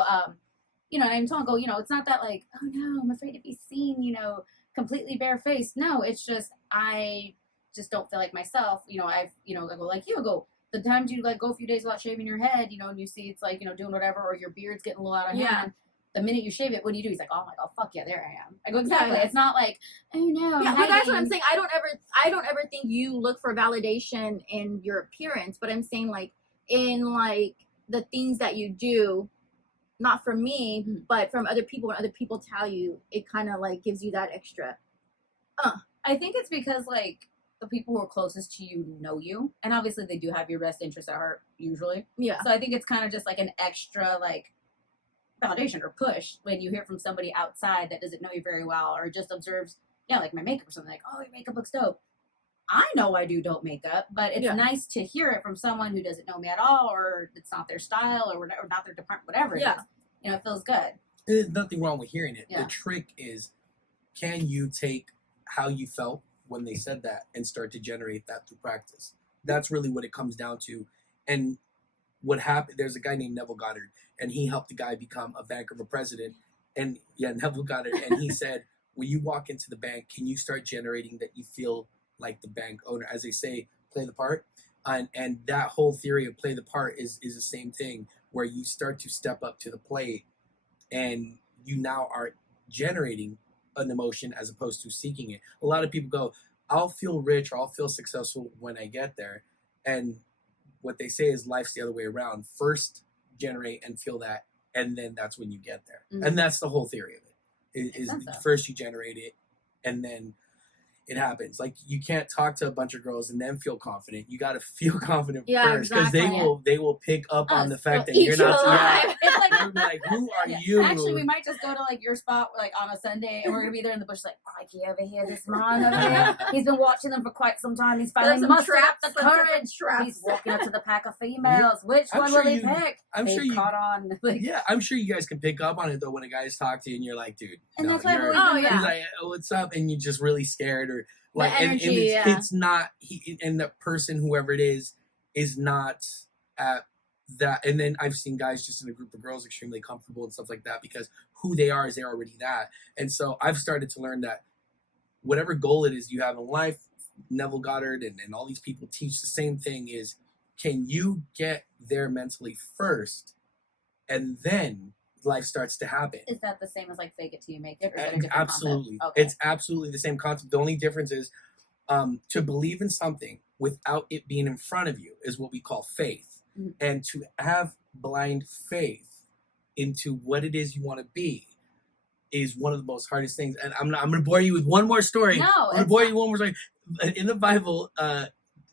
you know, and I'm telling him, go, you know, it's not that like, oh no, I'm afraid to be seen, you know, completely barefaced. No, it's just I just don't feel like myself. You know, I go like you go. The times you like go a few days without shaving your head, you know, and you see it's like, you know, doing whatever, or your beard's getting a little out of Yeah. hand. The minute you shave it, what do you do? He's like, oh my god, fuck yeah, there I am. I go, exactly. Yeah. It's not like, oh no. Yeah, I'm but that's what I'm hiding. saying. I don't ever think you look for validation in your appearance, but I'm saying like in like the things that you do, not from me, Mhm. but from other people. When other people tell you, it kind of like gives you that extra. I think it's because like the people who are closest to you know you, and obviously they do have your best interests at heart usually. Yeah. So I think it's kind of just like an extra like validation or push when you hear from somebody outside that doesn't know you very well or just observes, yeah, like my makeup or something like, oh, your makeup looks dope. I know I do dope makeup, but it's Yeah. nice to hear it from someone who doesn't know me at all, or it's not their style, or whatever, or not their department, whatever it Yeah. is. You know, it feels good. There's nothing wrong with hearing it. Yeah. The trick is, can you take how you felt when they said that and start to generate that through practice? That's really what it comes down to. And what happened, there's a guy named Neville Goddard, and he helped the guy become a Vancouver president. And yeah, Neville Goddard, and he said, when you walk into the bank, can you start generating that you feel like the bank owner? As they say, play the part. And that whole theory of play the part is the same thing, where you start to step up to the plate and you now are generating an emotion as opposed to seeking it. A lot of people go, I'll feel rich or I'll feel successful when I get there. And what they say is life's the other way around. First generate and feel that, and then that's when you get there. Mhm. And that's the whole theory of it. Is Makes sense, though. first you generate it, and then it happens. Like you can't talk to a bunch of girls and then feel confident. You got to feel confident Yeah, first, because exactly. they will pick up on Us. the fact that Eat you're you not. alive. Yeah, It's like they'll be like, who are yeah. you? Actually, we might just go to like your spot like on a Sunday, and we're gonna be there in the bush, like, crikey, over here, this man over here. He's been watching them for quite some time. He's finally some mustered up traps, the there's some courage. traps. He's walking up to the pack of females. Which I'm one sure will he you- pick? I'm They sure you. caught on. Like, Yeah, I'm sure you guys can pick up on it though when a guy's talk to you and you're like, dude, and no, that's why I've you're, always Oh, been yeah. he's like, oh, what's up? And you're just really scared or like, and energy, it's, yeah. it's not, and the person, whoever it is not at that. And then I've seen guys just in a group of girls extremely comfortable and stuff like that because who they are is they're already that. And so I've started to learn that whatever goal it is you have in life, Neville Goddard and all these people teach the same thing is, can you get there mentally first and then life starts to happen? is that the same as like fake it till you make it? Or is that a different Absolutely. concept? Okay. It's absolutely the same concept. The only difference is to believe in something without it being in front of you is what we call faith. Mhm. And to have blind faith into what it is you want to be is one of the most hardest things. And I'm going to bore you with one more story. No, I'm going to it's bore not. you one more story. In the Bible,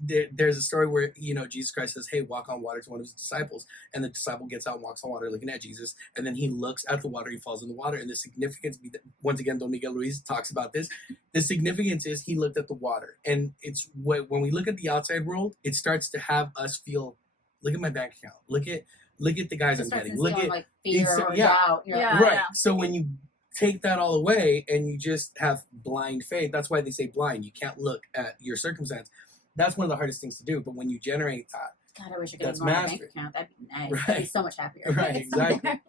there's a story where Jesus Christ says, "Hey, walk on water" to one of his disciples, and the disciple gets out and walks on water, looking at Jesus, and then he looks at the water, he falls in the water, and the significance, once again, Don Miguel Ruiz talks about this. The significance is he looked at the water, and it's when we look at the outside world, it starts to have us feel, look at my bank account, look at the guys I'm getting, look at like fear or doubt. Right. So when you take that all away and you just have blind faith, that's why they say blind. You can't look at your circumstance. That's one of the hardest things to do. But when you generate that, God, I wish I could that's ignore my mastery. bank account. That'd be nice. Right. I'd be so much happier. Right, exactly.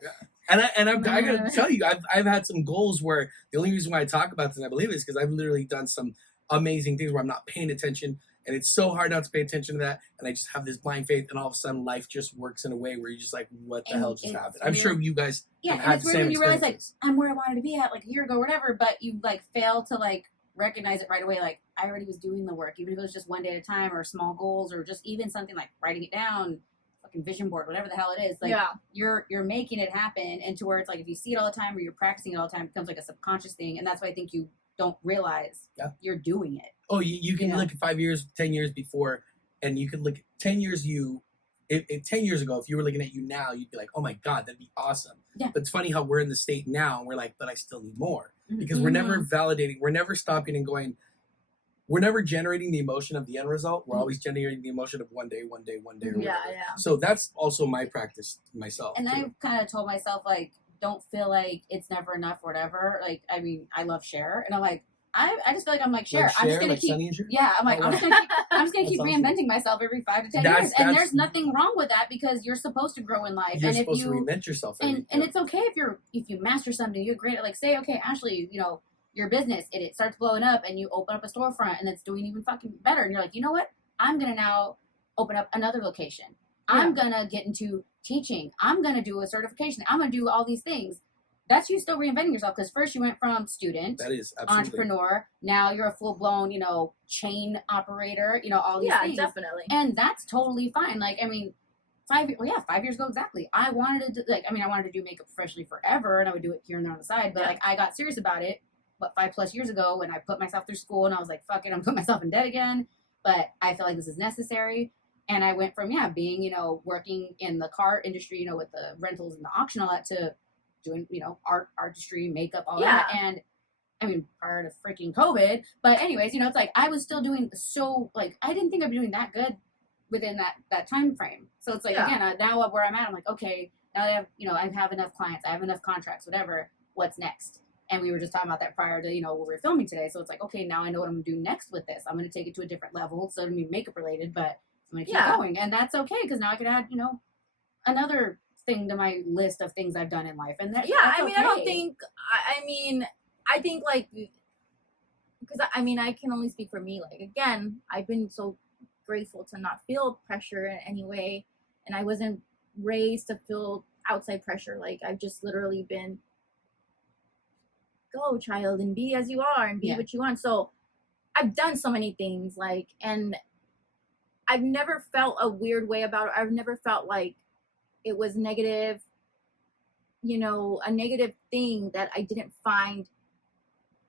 Yeah. And I gotta tell you, I've had some goals where the only reason why I talk about this, and I believe, is because I've literally done some amazing things where I'm not paying attention, and it's so hard not to pay attention to that, and I just have this blind faith, and all of a sudden life just works in a way where you're just like, what the hell just happened? I'm sure you guys have had it's the weird same when you realize like experiences. I'm where I wanted to be at like a year ago or whatever, but you like fail to like recognize it right away. Like I already was doing the work, even if it was just one day at a time or small goals or just even something like writing it down, fucking vision board, whatever the hell it is. Like you're making it happen, and to where it's like if you see it all the time or you're practicing it all the time, it becomes like a subconscious thing, and that's why I think you don't realize you're doing it. Oh, you can look at 5 years, 10 years before, and you can look at 10 years if 10 years ago, if you were looking at you now, you'd be like, oh my God, that'd be awesome. Yeah. But it's funny how we're in the state now, and we're like, but I still need more. Mm-hmm. Because we're never validating, we're never stopping and going, we're never generating the emotion of the end result. We're always generating the emotion of one day. Or whatever. So that's also my practice myself. And I've kind of told myself, like, don't feel like it's never enough or whatever. Like, I mean, I love Cher, and I'm like, I just feel like I'm like Cher. I'm just gonna keep. I'm like, I'm just gonna keep reinventing myself every 5 to 10 years, and there's nothing wrong with that because you're supposed to grow in life. You're and supposed if you to reinvent yourself, and it's okay if you master something, you're great at, like, say, okay, Ashley, your business, it starts blowing up, and you open up a storefront, and it's doing even fucking better, and you're like, you know what? I'm gonna now open up another location. I'm gonna get into teaching. I'm gonna do a certification. I'm gonna do all these things. That's you still reinventing yourself, because first you went from student, that is absolutely entrepreneur, now you're a full-blown, chain operator, all these things. Yeah, definitely. And that's totally fine. Like, I mean, 5 years ago exactly, I wanted to do makeup professionally forever, and I would do it here and there on the side, but like I got serious about it, 5+ years ago, when I put myself through school, and I was like, fuck it, I'm putting myself in debt again, but I feel like this is necessary. And I went from being working in the car industry, with the rentals and the auction, all that, to doing, artistry, makeup, all that. And I mean, prior to freaking COVID. But anyways, it's like I was still doing I didn't think I'd be doing that good within that time frame. So it's like, again, now where I'm at, I'm like, okay, now I have enough clients, I have enough contracts, whatever, what's next? And we were just talking about that prior to, what we were filming today. So it's like, okay, now I know what I'm going to do next with this. I'm going to take it to a different level. So it'll be makeup related, but I'm going to keep going. And that's okay, because now I can add, another thing to my list of things I've done in life. And that's okay. I don't think, I think, like, because I can only speak for me. Like, again, I've been so grateful to not feel pressure in any way. And I wasn't raised to feel outside pressure. Like, I've just literally been, go child, and be as you are, and be what you want. So I've done so many things, like, and I've never felt a weird way about it. I've never felt like it was negative, a negative thing that I didn't find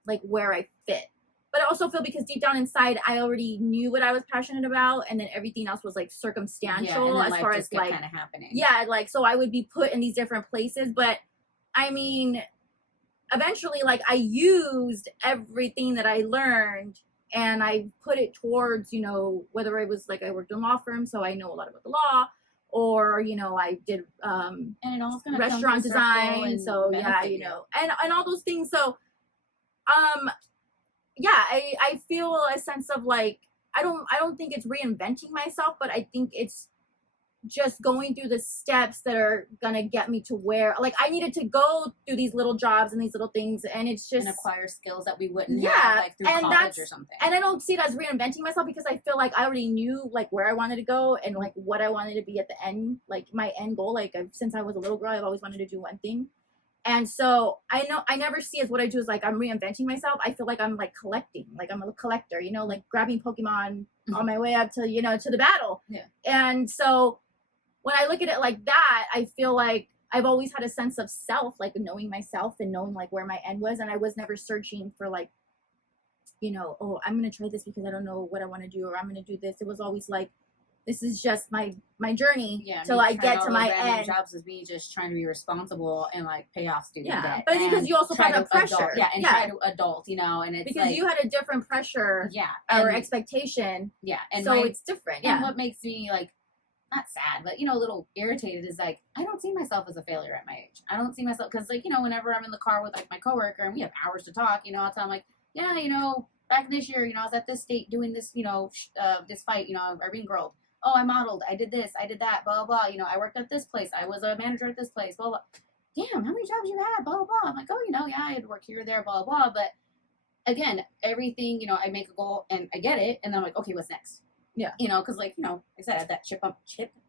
like where I fit. But I also feel because deep down inside, I already knew what I was passionate about, and then everything else was like circumstantial as far as like kind of happening. Yeah, like, so I would be put in these different places, but I mean, eventually, like, I used everything that I learned, and I put it towards, whether it was like I worked in law firms, so I know a lot about the law, or I did and it all restaurant design, so and all those things. So I feel a sense of like I don't think it's reinventing myself, but I think it's just going through the steps that are gonna get me to where, like, I needed to go through these little jobs and these little things, and it's just and acquire skills that we wouldn't have, like, through college or something. And I don't see it as reinventing myself, because I feel like I already knew like where I wanted to go and like what I wanted to be at the end, like my end goal. Like, since I was a little girl, I've always wanted to do one thing. And so I know I never see as what I do is like I'm reinventing myself. I feel like I'm like collecting, like I'm a collector, like grabbing Pokemon on my way up to, to the battle. Yeah. And so when I look at it like that, I feel like I've always had a sense of self, like knowing myself and knowing like where my end was. And I was never searching for like you know, oh, I'm gonna try this because I don't know what I want to do, or I'm gonna do this. It was always like, this is just my journey till I get to my end. Jobs is me just trying to be responsible and like pay off student debt. But because you also had a pressure, try to adult, you know, and it's because like, you had a different pressure, or expectation, and so it's different, And what makes me like not sad, but you know, a little irritated is like I don't see myself as a failure at my age. I don't see myself because like, you know, whenever I'm in the car with like my coworker and we have hours to talk, you know, I'll tell him like, yeah, you know, back this year, you know, I was at this state doing this, you know, this fight, you know, Irving Grove. Oh, I modeled, I did this, I did that, blah, blah, blah. You know, I worked at this place. I was a manager at this place, blah, blah. Damn, how many jobs you had, blah, blah, blah. I'm like, oh, you know, yeah, I had to work here, there, blah, blah. But again, everything, you know, I make a goal and I get it. And then I'm like, okay, what's next? Yeah. You know, because like, you know, like I said, I had that chip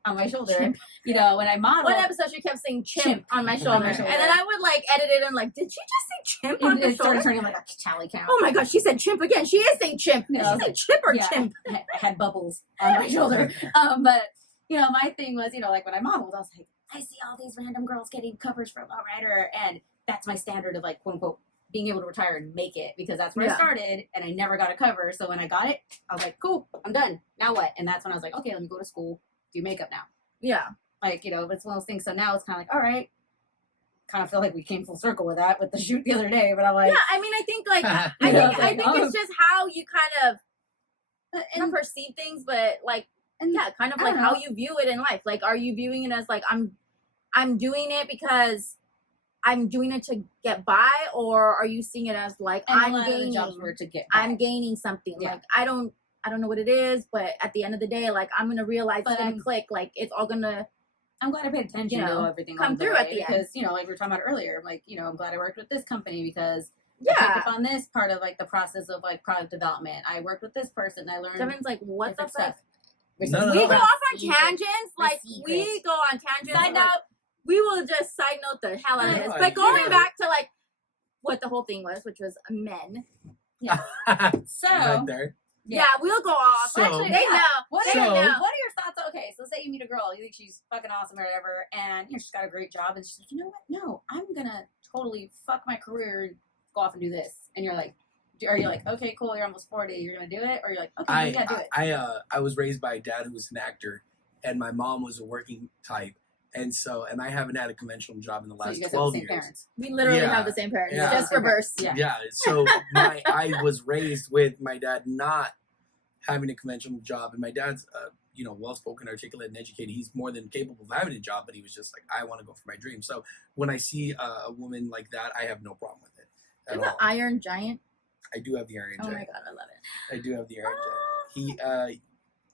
on my shoulder. You know, when I modeled. One episode she kept saying chimp on my shoulder. And then I would like edit it and like, did she just say chimp on her shoulder? It started turning like a tally count. Oh my gosh, she said chimp again. She is saying chimp. Did she say chimp or chimp? I had bubbles on my shoulder. But, you know, my thing was, you know, like when I modeled, I was like, I see all these random girls getting covers for Low Rider. And that's my standard of like, quote unquote, being able to retire and make it, because that's where I started and I never got a cover. So when I got it, I was like, cool, I'm done. Now what? And that's when I was like, okay, let me go to school, do makeup now. Yeah. Like, you know, it's one of those things. So now it's kind of like, all right. Kind of feel like we came full circle with that with the shoot the other day, but I'm like, yeah, I mean, I think like, I think it's just how you kind of not perceive things, but like, and kind of like how you view it in life. Like, are you viewing it as like, I'm doing it because I'm doing it to get by, or are you seeing it as like I'm gaining? Jobs were to get by. I'm gaining something. Yeah. Like I don't know what it is, but at the end of the day, like I'm gonna realize it's gonna click. Like it's all gonna. I'm glad I paid attention to everything come through at the end, because you know, like we were talking about earlier, like you know, I'm glad I worked with this company because I picked up on this part of like the process of like product development. I worked with this person. I learned. Devin's like, what the fuck? We go off on tangents. Like we go on tangents. Side note. We will just side note the hell out of this. But going back to like what the whole thing was, which was men. Yeah. So right there. Yeah, we'll go off. So, actually, they know. What are your thoughts? Okay, so say you meet a girl, you think she's fucking awesome or whatever, and you know she's got a great job, and she's like, you know what? No, I'm gonna totally fuck my career and go off and do this. And you're like, are you like, okay, cool, you're almost 40, you're gonna do it, or you're like, okay, you gotta do it. I was raised by a dad who was an actor, and my mom was a working type. And I haven't had a conventional job in the last 12 years. Parents. We literally have the same parents, just reverse. Yeah. So I was raised with my dad not having a conventional job, and my dad's you know, well-spoken, articulate, and educated. He's more than capable of having a job, but he was just like, I want to go for my dream. So when I see a woman like that, I have no problem with it. You're the Iron Giant. I do have the Iron Giant. Oh my god, I love it. I do have the Iron Giant.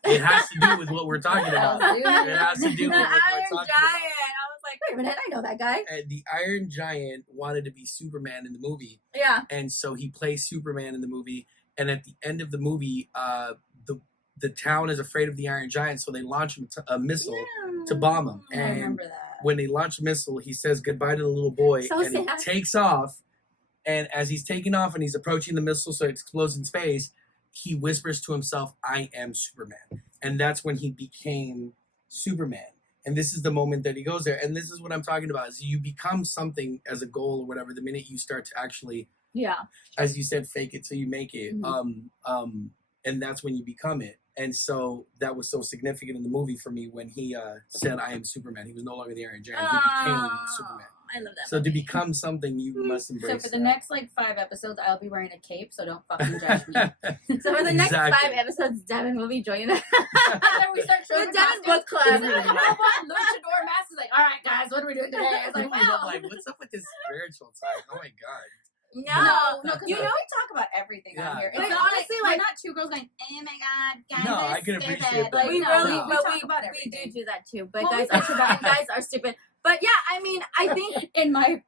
It has to do with what we're talking about. It has to do with what we're talking about. I was like, wait a minute, I know that guy. The Iron Giant wanted to be Superman in the movie. Yeah. And so he plays Superman in the movie. And at the end of the movie, the town is afraid of the Iron Giant, so they launch a missile to bomb him. And I remember that. When they launch a missile, he says goodbye to the little boy, he takes off. And as he's taking off and he's approaching the missile, so it explodes in space, he whispers to himself, I am Superman. And that's when he became Superman. And this is the moment that he goes there. And this is what I'm talking about, is you become something as a goal or whatever the minute you start to actually, as you said, fake it till you make it. Mm-hmm. And that's when you become it. And so that was so significant in the movie for me when he said, I am Superman. He was no longer the Iron Giant. He became Superman. I love that. So to become something, you must embrace So for the next like 5 episodes, I'll be wearing a cape, so don't fucking judge me. So for the next 5 episodes, Devin will be joining us. And then we start showing the Devin Book Club. Luchador mask is like, all right, guys, what are we doing today? I was like, wow. Like, what's up with this spiritual side? Oh my god. No, because you know we talk about everything on here. It's but not honestly, like we're not 2 girls going, oh my god, guys, no, I can appreciate that. Like, we do that too. But guys are stupid. But yeah, I mean, I think in my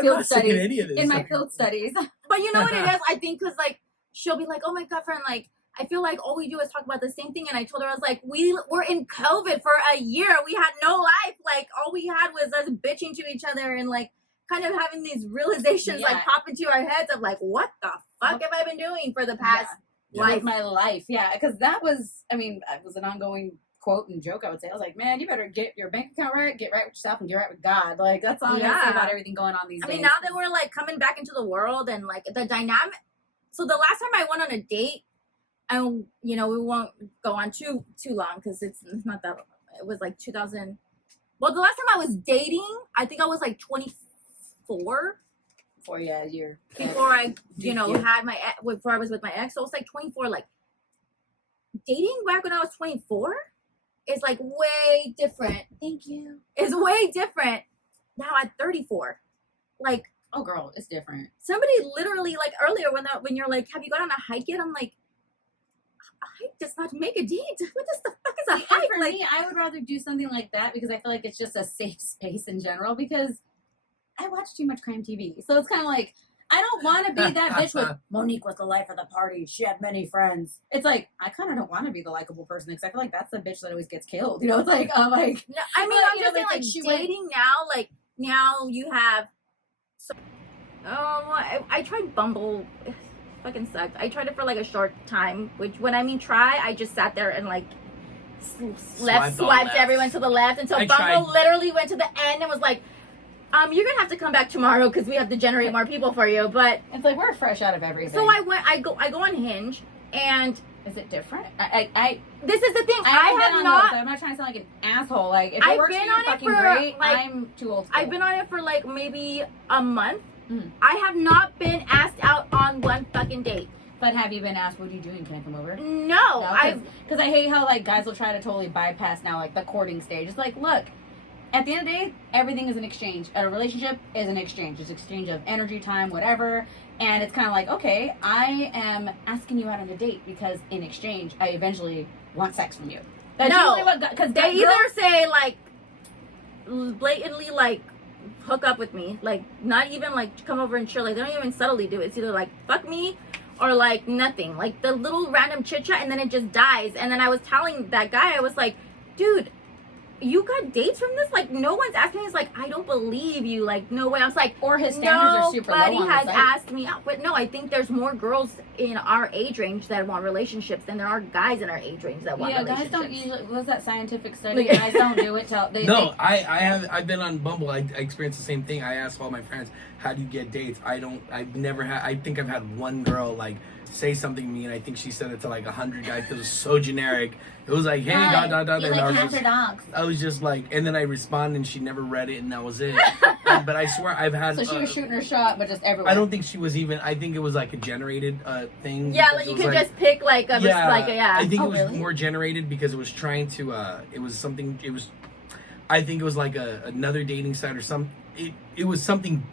field studies, in my field studies. But you know what it is? I think because like she'll be like, oh my god, friend, like I feel like all we do is talk about the same thing. And I told her, I was like, we were in COVID for a year. We had no life. Like all we had was us bitching to each other and like kind of having these realizations like pop into our heads of like, what the fuck have I been doing for the past my life? Yeah, because that was, I mean, it was an ongoing quote and joke, I would say. I was like, man, you better get your bank account right, get right with yourself, and get right with God. Like, that's all I gotta say about everything going on these days. I mean, now that we're like coming back into the world and like the dynamic, So the last time I went on a date, and we won't go on too long because it's not that. It was like 2000. Well, the last time I was dating, I think I was like 24. For year. Before I, had before I was with my ex, so it was like 24. Like dating back when I was 24 is like way different. Thank you. It's way different now at 34. Like, oh girl, it's different. Somebody literally, like earlier when you're like, have you gone on a hike yet? I'm like, a hike does not make a date. What the fuck is a hike? For me, I would rather do something like that because I feel like it's just a safe space in general because I watch too much crime TV. So it's kind of like, I don't want to be that bitch with Monique was the life of the party. She had many friends. It's like, I kind of don't want to be the likable person because I feel like that's the bitch that always gets killed. You know, it's like, I'm like. No, I mean, I'm just saying, like, dating now, like, now you have. I tried Bumble. It fucking sucked. I tried it for like a short time, which when I mean try, I just sat there and like swiped everyone to the left until Bumble literally went to the end and was like, you're gonna have to come back tomorrow because we have to generate more people for you. But it's like we're fresh out of everything. So I go on Hinge, and is it different? This is the thing. I'm not trying to sound like an asshole. Like if it works for you, fucking great. Like, I'm too old school. I've been on it for like maybe a month. I have not been asked out on one fucking date. But have you been asked, what are you doing? Can I come over? No. Because I hate how like guys will try to totally bypass now like the courting stage. It's like, look, at the end of the day, everything is an exchange. A relationship is an exchange. It's an exchange of energy, time, whatever. And it's kind of like, okay, I am asking you out on a date because in exchange, I eventually want sex from you. That's usually what, because they either say like blatantly like hook up with me, like not even like come over and chill. Like they don't even subtly do it. It's either like fuck me or like nothing. Like the little random chit chat and then it just dies. And then I was telling that guy, I was like, dude, you got dates from this? Like no one's asking me. He's like, I don't believe you. Like no way. I was like, or his standards are super low. Nobody has asked me out. But no, I think there's more girls in our age range that want relationships than there are guys in our age range that want relationships. Yeah, guys don't usually. What's that scientific study? Guys don't do it till they. No, I've been on Bumble. I experienced the same thing. I asked all my friends, how do you get dates? I've never had. I think I've had one girl like say something to me, and I think she said it to like 100 guys because it was so generic. It was like, hey, and I was just like, and then I responded, and she never read it, and that was it. But I swear, I've had. So she was shooting her shot, but just everywhere. I don't think she was even. I think it was like a generated thing. Yeah, like you could just pick like a I think it was more generated because it was trying to. It was something. It was. I think it was like another dating site or some. It was something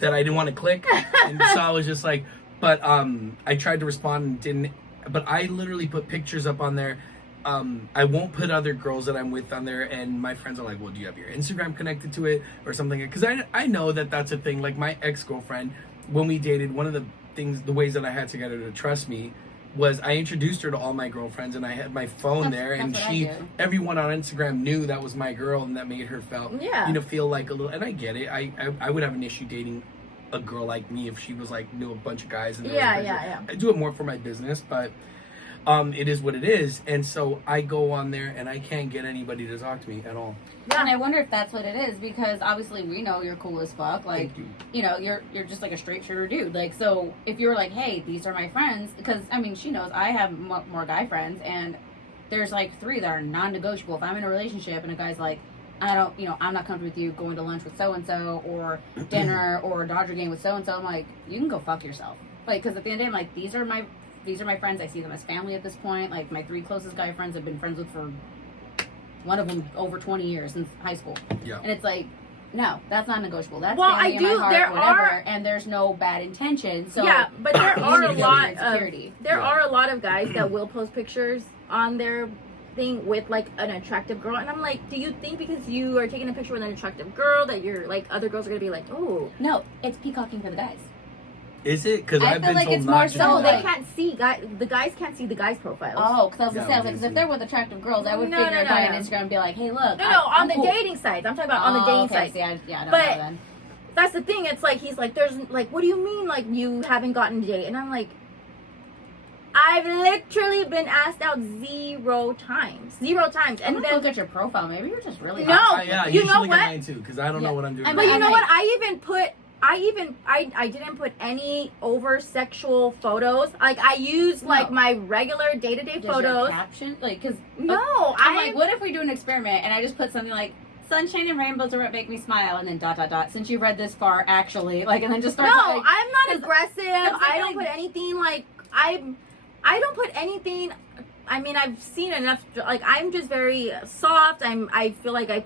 that I didn't want to click, and so I was just like. But I tried to respond and didn't. But I literally put pictures up on there. I won't put other girls that I'm with on there, and my friends are like, well, do you have your Instagram connected to it or something? Because I know that's a thing. Like my ex-girlfriend, when we dated, one of the ways that I had to get her to trust me was I introduced her to all my girlfriends, and I had my phone there, and everyone on Instagram knew that was my girl, and that made her feel like a little. And I get it. I would have an issue dating a girl like me if she was like knew a bunch of guys. And I do it more for my business, but it is what it is. And so I go on there and I can't get anybody to talk to me at all. Yeah, and I wonder if that's what it is because obviously we know you're cool as fuck. Like, you know, you're just like a straight shooter dude. Like, so if you're like, hey, these are my friends, because I mean, she knows I have more guy friends, and there's like 3 that are non-negotiable. If I'm in a relationship and a guy's like, I'm not comfortable with you going to lunch with so-and-so or dinner or a Dodger game with so-and-so. I'm like, you can go fuck yourself. Like, because at the end of the day, I'm like, these are my friends. I see them as family at this point. Like, my 3 closest guy friends I've been friends with for one of them over 20 years since high school. Yeah. And it's like, no, that's not negotiable. That's family in my heart, whatever. And there's no bad intention. So yeah, but there are a lot of guys that will post pictures on their thing with like an attractive girl, and I'm like, do you think because you are taking a picture with an attractive girl that you're like other girls are gonna be like, oh no, it's peacocking for the guys? Is it? Because I've been like told it's not more to. so they can't see the guys can't see the guys' profiles. Oh, because I was gonna say, because if they're with attractive girls, I would figure a guy on Instagram and be like, hey, look, on the dating sites. I'm talking about on the dating sites. See, I don't know then. That's the thing. It's like he's like, there's like, what do you mean like you haven't gotten a date? And I'm like, I've literally been asked out 0 times. And then look at your profile. Maybe you're just really no. Yeah, you know what? Mine too, because I don't know what I'm doing. But you know what? I even put I didn't put any over sexual photos. Like I used like my regular day-to-day photos. Caption, like, because I'm like, what if we do an experiment and I just put something like sunshine and rainbows are what make me smile, and then ... Since you read this far, actually, like, and then just start. No, like, I'm not aggressive. I don't like, put anything like I don't put anything. I mean, I've seen enough. Like, I'm just very soft. I feel like I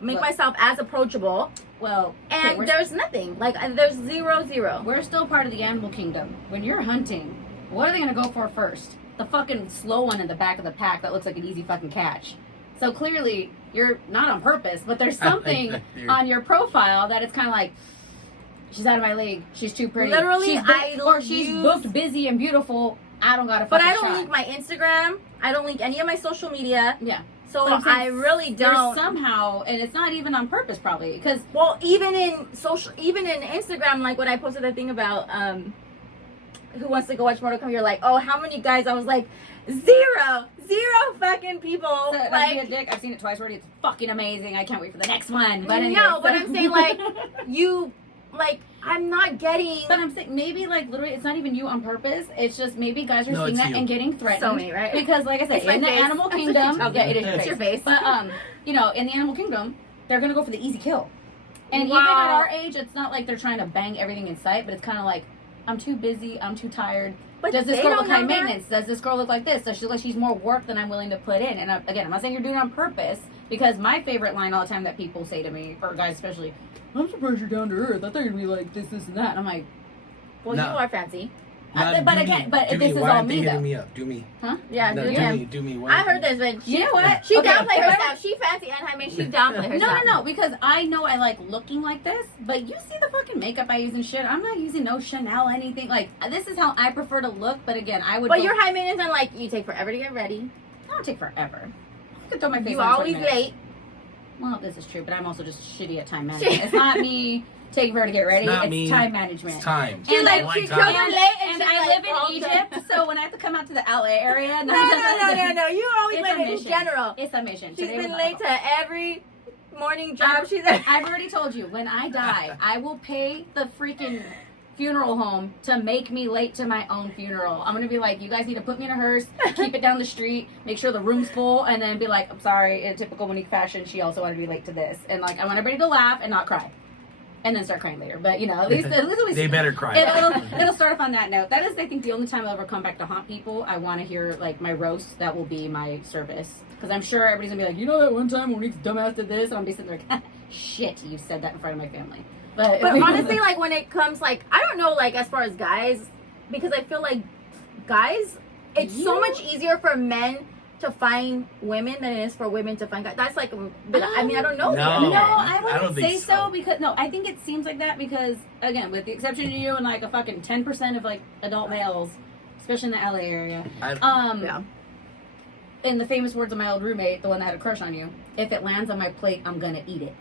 make myself as approachable. Well, and there's nothing. Like, there's zero. We're still part of the animal kingdom. When you're hunting, what are they gonna go for first? The fucking slow one in the back of the pack that looks like an easy fucking catch. So clearly, you're not on purpose, but there's something on your profile that it's kind of like, she's out of my league. She's too pretty. Literally, she's booked, busy, and beautiful. I don't got a fucking But I don't shot. link my Instagram. I don't link any of my social media. Yeah. So I really don't. Somehow, and it's not even on purpose, probably, because even in Instagram, like when I posted that thing about who wants to go watch Mortal Kombat, you're like, oh, how many guys? I was like, zero fucking people. So, like, be a dick. I've seen it twice already. It's fucking amazing. I can't wait for the next one. But anyway, no, but I'm saying like I'm not getting. But I'm saying maybe like literally, it's not even you on purpose. It's just maybe guys are seeing that and getting threatened. So me, right? Because like I said, in the animal kingdom, yeah, it is your face. But you know, in the animal kingdom, they're gonna go for the easy kill. And even at our age, it's not like they're trying to bang everything in sight, but it's kind of like, I'm too busy, I'm too tired. But does this girl look high maintenance? Does this girl look like this? Does she look like she's more work than I'm willing to put in? And again, I'm not saying you're doing it on purpose, because my favorite line all the time that people say to me, or guys especially, I'm surprised you're down to earth. I thought you'd be like this, and that. And I'm like, well, you are fancy. But again, this is all me though. Me up. Do me. Huh? Yeah, do me. I heard this, but you know what? She downplayed herself. She fancy and high maintenance. She downplayed herself. No, because I know I like looking like this, but you see the fucking makeup I use and shit. I'm not using no Chanel anything. Like, this is how I prefer to look. But again, I would. But you're high maintenance and like you take forever to get ready. I don't take forever. I could throw my face. You always late. Well, this is true, but I'm also just shitty at time management. It's not me taking forever to get ready. It's time management. It's time. And like she comes late, and I live in Egypt, so when I have to come out to the LA area, no. You always late in general. It's a mission. She's been late to every morning job she's at. I've already told you, when I die, I will pay the freaking funeral home to make me late to my own funeral. I'm gonna be like, you guys need to put me in a hearse, keep it down the street, make sure the room's full, and then be like, I'm sorry, in typical Monique fashion, she also wanted to be late to this, and like I want everybody to laugh and not cry, and then start crying later. But you know, at least they better cry. It'll start off on that note. That is, I think, the only time I'll ever come back to haunt people. I want to hear like my roast. That will be my service, because I'm sure everybody's gonna be like, you know that one time Monique's dumbass did this, and I'll be sitting there like, shit, you said that in front of my family. But honestly, like when it comes, like I don't know, like as far as guys, because I feel like guys, it's so much easier for men to find women than it is for women to find guys. That's like, I mean, I don't know. No, I wouldn't think say so, because I think it seems like that because, again, with the exception of you and like a fucking 10% of like adult males, especially in the LA area. In the famous words of my old roommate, the one that had a crush on you, if it lands on my plate, I'm gonna eat it.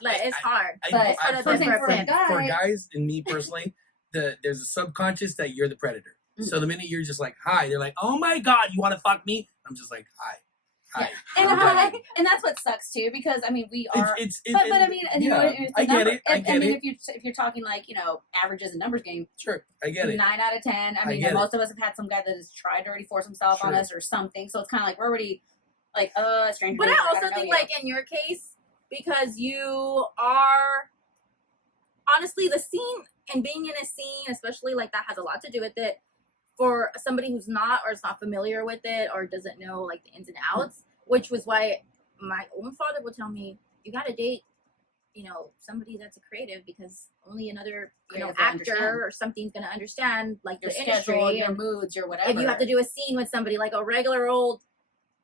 It's hard. For guys and me personally, there's a subconscious that you're the predator. Mm-hmm. So the minute you're just like, hi, they're like, oh my God, you want to fuck me? I'm just like, hi. Yeah. And that's what sucks too, because I mean we are. But I mean, you know, I get it. I mean, if you're talking like, you know, averages and numbers game, sure, I get it. 9 out of 10. I mean, most of us have had some guy that has tried to already force himself on us or something. So it's kind of like we're already like, stranger. But I also think like in your case, because you are honestly the scene and being in a scene, especially like that, has a lot to do with it. For somebody who's not or is not familiar with it or doesn't know like the ins and outs, which was why my own father would tell me, you got to date, you know, somebody that's a creative, because only another, you know, actor or something's going to understand like your the schedule, industry, your moods, your whatever. If you have to do a scene with somebody like a regular old,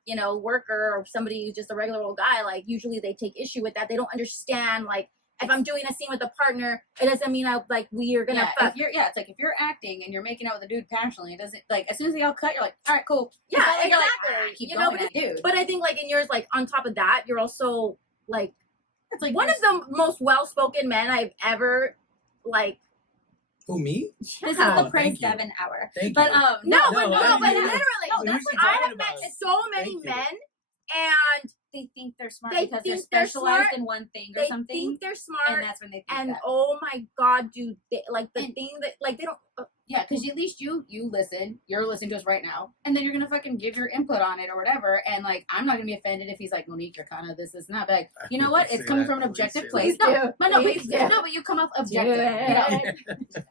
you know, worker or somebody who's just a regular old guy, like usually they take issue with that. They don't understand like, if I'm doing a scene with a partner, it doesn't mean we are gonna fuck. It's like if you're acting and you're making out with a dude passionately, it doesn't, like, as soon as they all cut, you're like, all right, cool. Yeah, exactly. Keep going, but I think like in yours, like on top of that, you're also like, it's like one of the most well-spoken men I've ever like. Who, me? This is the Praise Devin hour. Thank but but literally, that's what I have met so many men, and they think they're smart They because they're think they're specialized smart. in one thing or They something. think they're And smart, that's when they think and that. oh my god, dude, they, like the And- thing that like they don't. Yeah, because at least you listen. You're listening to us right now, and then you're gonna fucking give your input on it or whatever. And like, I'm not gonna be offended if he's like, Monique, you're kind of this, but like, you know what? It's coming from an objective place. Please No, do. but no, Please do. but you come off objective. Do You know? it.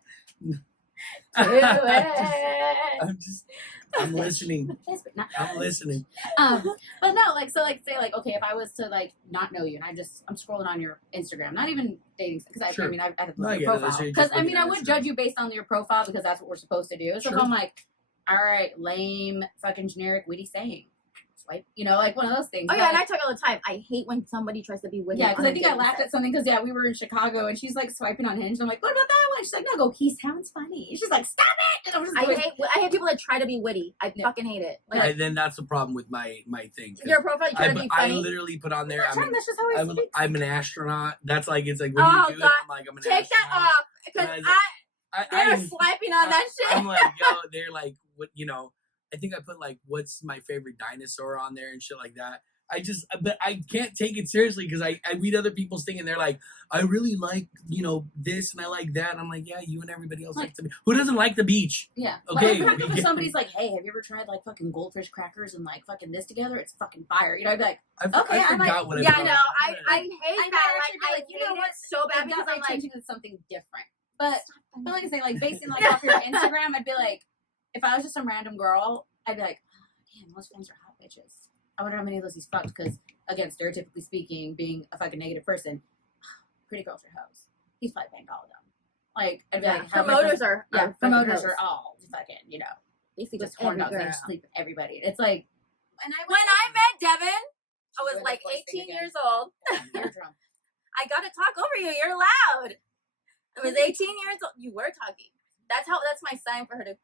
Do it. I'm listening. Yes, but not I'm listening. But no, like, so like, say like, okay, if I was to like not know you and I'm scrolling on your Instagram, not even dating, because Sure. I mean, I have to No, I look at get your it. That's profile. what you're Because just I mean, looking I at would Instagram. judge you based on your profile because that's what we're supposed to do. So Sure. if I'm like, all right, lame, fucking generic, witty saying, swipe, you know, like one of those things. Oh yeah, But- and I talk all the time. I hate when somebody tries to be witty. yeah, because on I a think I dating laughed site. at something because yeah, we were in Chicago and she's like swiping on Hinge. And I'm like, what about that one? She's like, no, go. He sounds funny. She's like, stop it. And I'm just I hate people that try to be witty. I Yeah. fucking hate it. Like Then that's the problem with my thing. 'Cause your profile, you try to be I funny. literally put on there. I'm trying, that's just how I speak. I'm an astronaut. That's like it's like what Oh, do you do? God. I'm like I'm an Take astronaut. that off because And they're I swiping on that shit. I'm like, yo, they're like, what, you know, I think I put like, what's my favorite dinosaur on there and shit like that. But I can't take it seriously because I read other people's thing and they're like, I really like, you know, this and I like that. And I'm like, yeah, you and everybody else like the beach. Who doesn't like the beach? Yeah. Okay, Like, we if get- somebody's like, hey, have you ever tried like fucking goldfish crackers and like fucking this together? It's fucking fire. You know, I'd be like, I I'm like, forgot what I Yeah, put no, on. I hate I that. might Like, actually be I like, you know hate what? it so bad it because got I'm my like, attention to something different. But like I say, like basing like off your Instagram, I'd be like, if I was just some random girl, I'd be like, oh, damn, those fans are hot bitches. I wonder how many of those he's fucked because, again, stereotypically speaking, being a fucking negative person, pretty girls are hoes. He's probably banged all of them. Like, I'd be yeah, like, how promoters are promoters fucking are all fucking, you know, basically just just horn every dogs. They girl. just sleep with everybody. It's like, When I met Devin, I was doing like the voice thing 18 again. years old. You're drunk. I gotta talk over you. You're loud. I was 18 years old. You were talking. That's my sign for her to.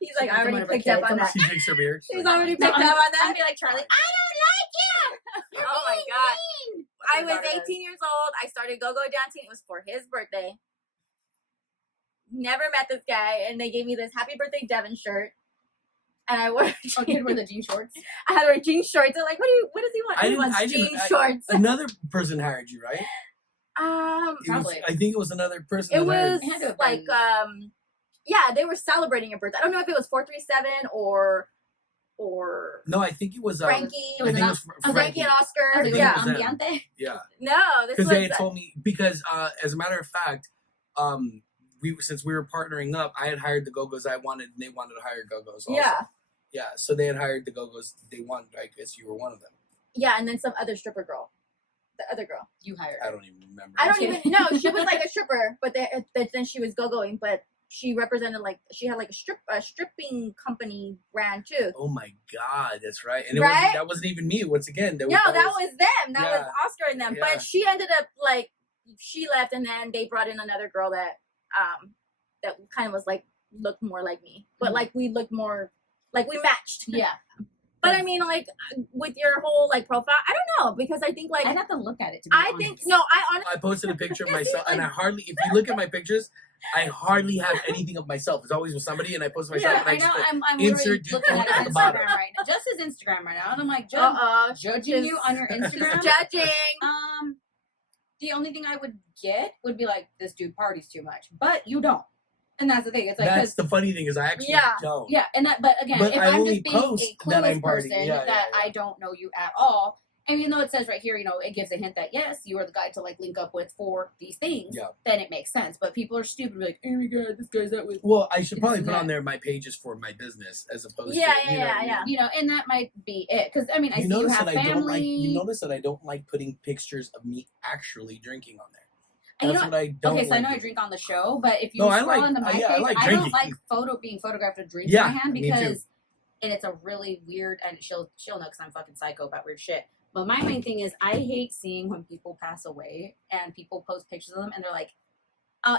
He's like, I already picked up on that. She drinks her beer. She's already No, picked up on that. I'd be like, Charlie, I don't like you. You're Oh my being God. mean. I That's what was my daughter 18 years old. I started go-go dancing. It was for his birthday. Never met this guy, and they gave me this Happy Birthday Devin shirt. And I wore does. Oh, kid wear the jean shorts. I had to wear jean shorts. They're like, what does he want? He wants jean shorts. Another person hired you, right? Um, It was, Probably. I think it was another person. it that hired was It had to have like, been- yeah, they were celebrating a birthday. I don't know if it was 437 or No, I think it was Frankie. I think it was Frankie and Oscar. I think it Yeah. was them. Ambiente. Yeah, No, this because was they had told me as a matter of fact, since we were partnering up, I had hired the Go-Go's I wanted, and they wanted to hire Go-Go's. Also. yeah, So they had hired the Go-Go's they wanted. I guess you were one of them. yeah, and then some other stripper girl, the other girl. You hired. I don't even remember. I don't kidding. even know. She was like a stripper, but then she was go-going, but she represented like she had like a stripping company brand too. Oh my God, that's right. And Right? that wasn't even me. Once again, No, that was them. That Yeah. was Oscar and them. Yeah. But she ended up like she left, and then they brought in another girl that that kind of was like looked more like me, but like we looked more like we matched. Yeah. But I mean, like with your whole like profile, I don't know because I think like I'd have to look at it. To be I honest. think no, I honestly. I posted a picture of Yeah, see, myself, and I hardly. If you look at my pictures, I hardly have anything of myself. It's always with somebody, and I post myself. Yeah, and I I know. just put, I'm insert literally just looking at at his the Instagram bottom. right now. Just his Instagram right now, and I'm like, judging you on your Instagram. Judging. The only thing I would get would be like, this dude parties too much, but you don't, and that's the thing. It's like, That's 'cause- the funny thing is I actually Yeah. don't. yeah, and that. But again, But if I I'm only just being a post that I'm clueless partying. person Yeah, that yeah. I don't know you at all. And even though it says right here, you know, it gives a hint that yes, you are the guy to like link up with for these things. Yeah. Then it makes sense. But people are stupid. Like, oh my god, this guy's out with. Well, I should probably put Yeah. on there my pages for my business as opposed Yeah, to yeah, you know, yeah, yeah. You know, and that might be it. Because I mean, I You see you notice have that I don't like. family. You notice that I don't like putting pictures of me actually drinking on there. And you That's know what I don't. Okay, so I know like I drink on the show, but if you No, I scroll like- into my yeah, I page, like I don't drinking. like being photographed with drinks Yeah, in my hand me too. because, and it's a really weird, and she'll know because I'm fucking psycho about weird shit. But my main thing is I hate seeing when people pass away and people post pictures of them and they're like,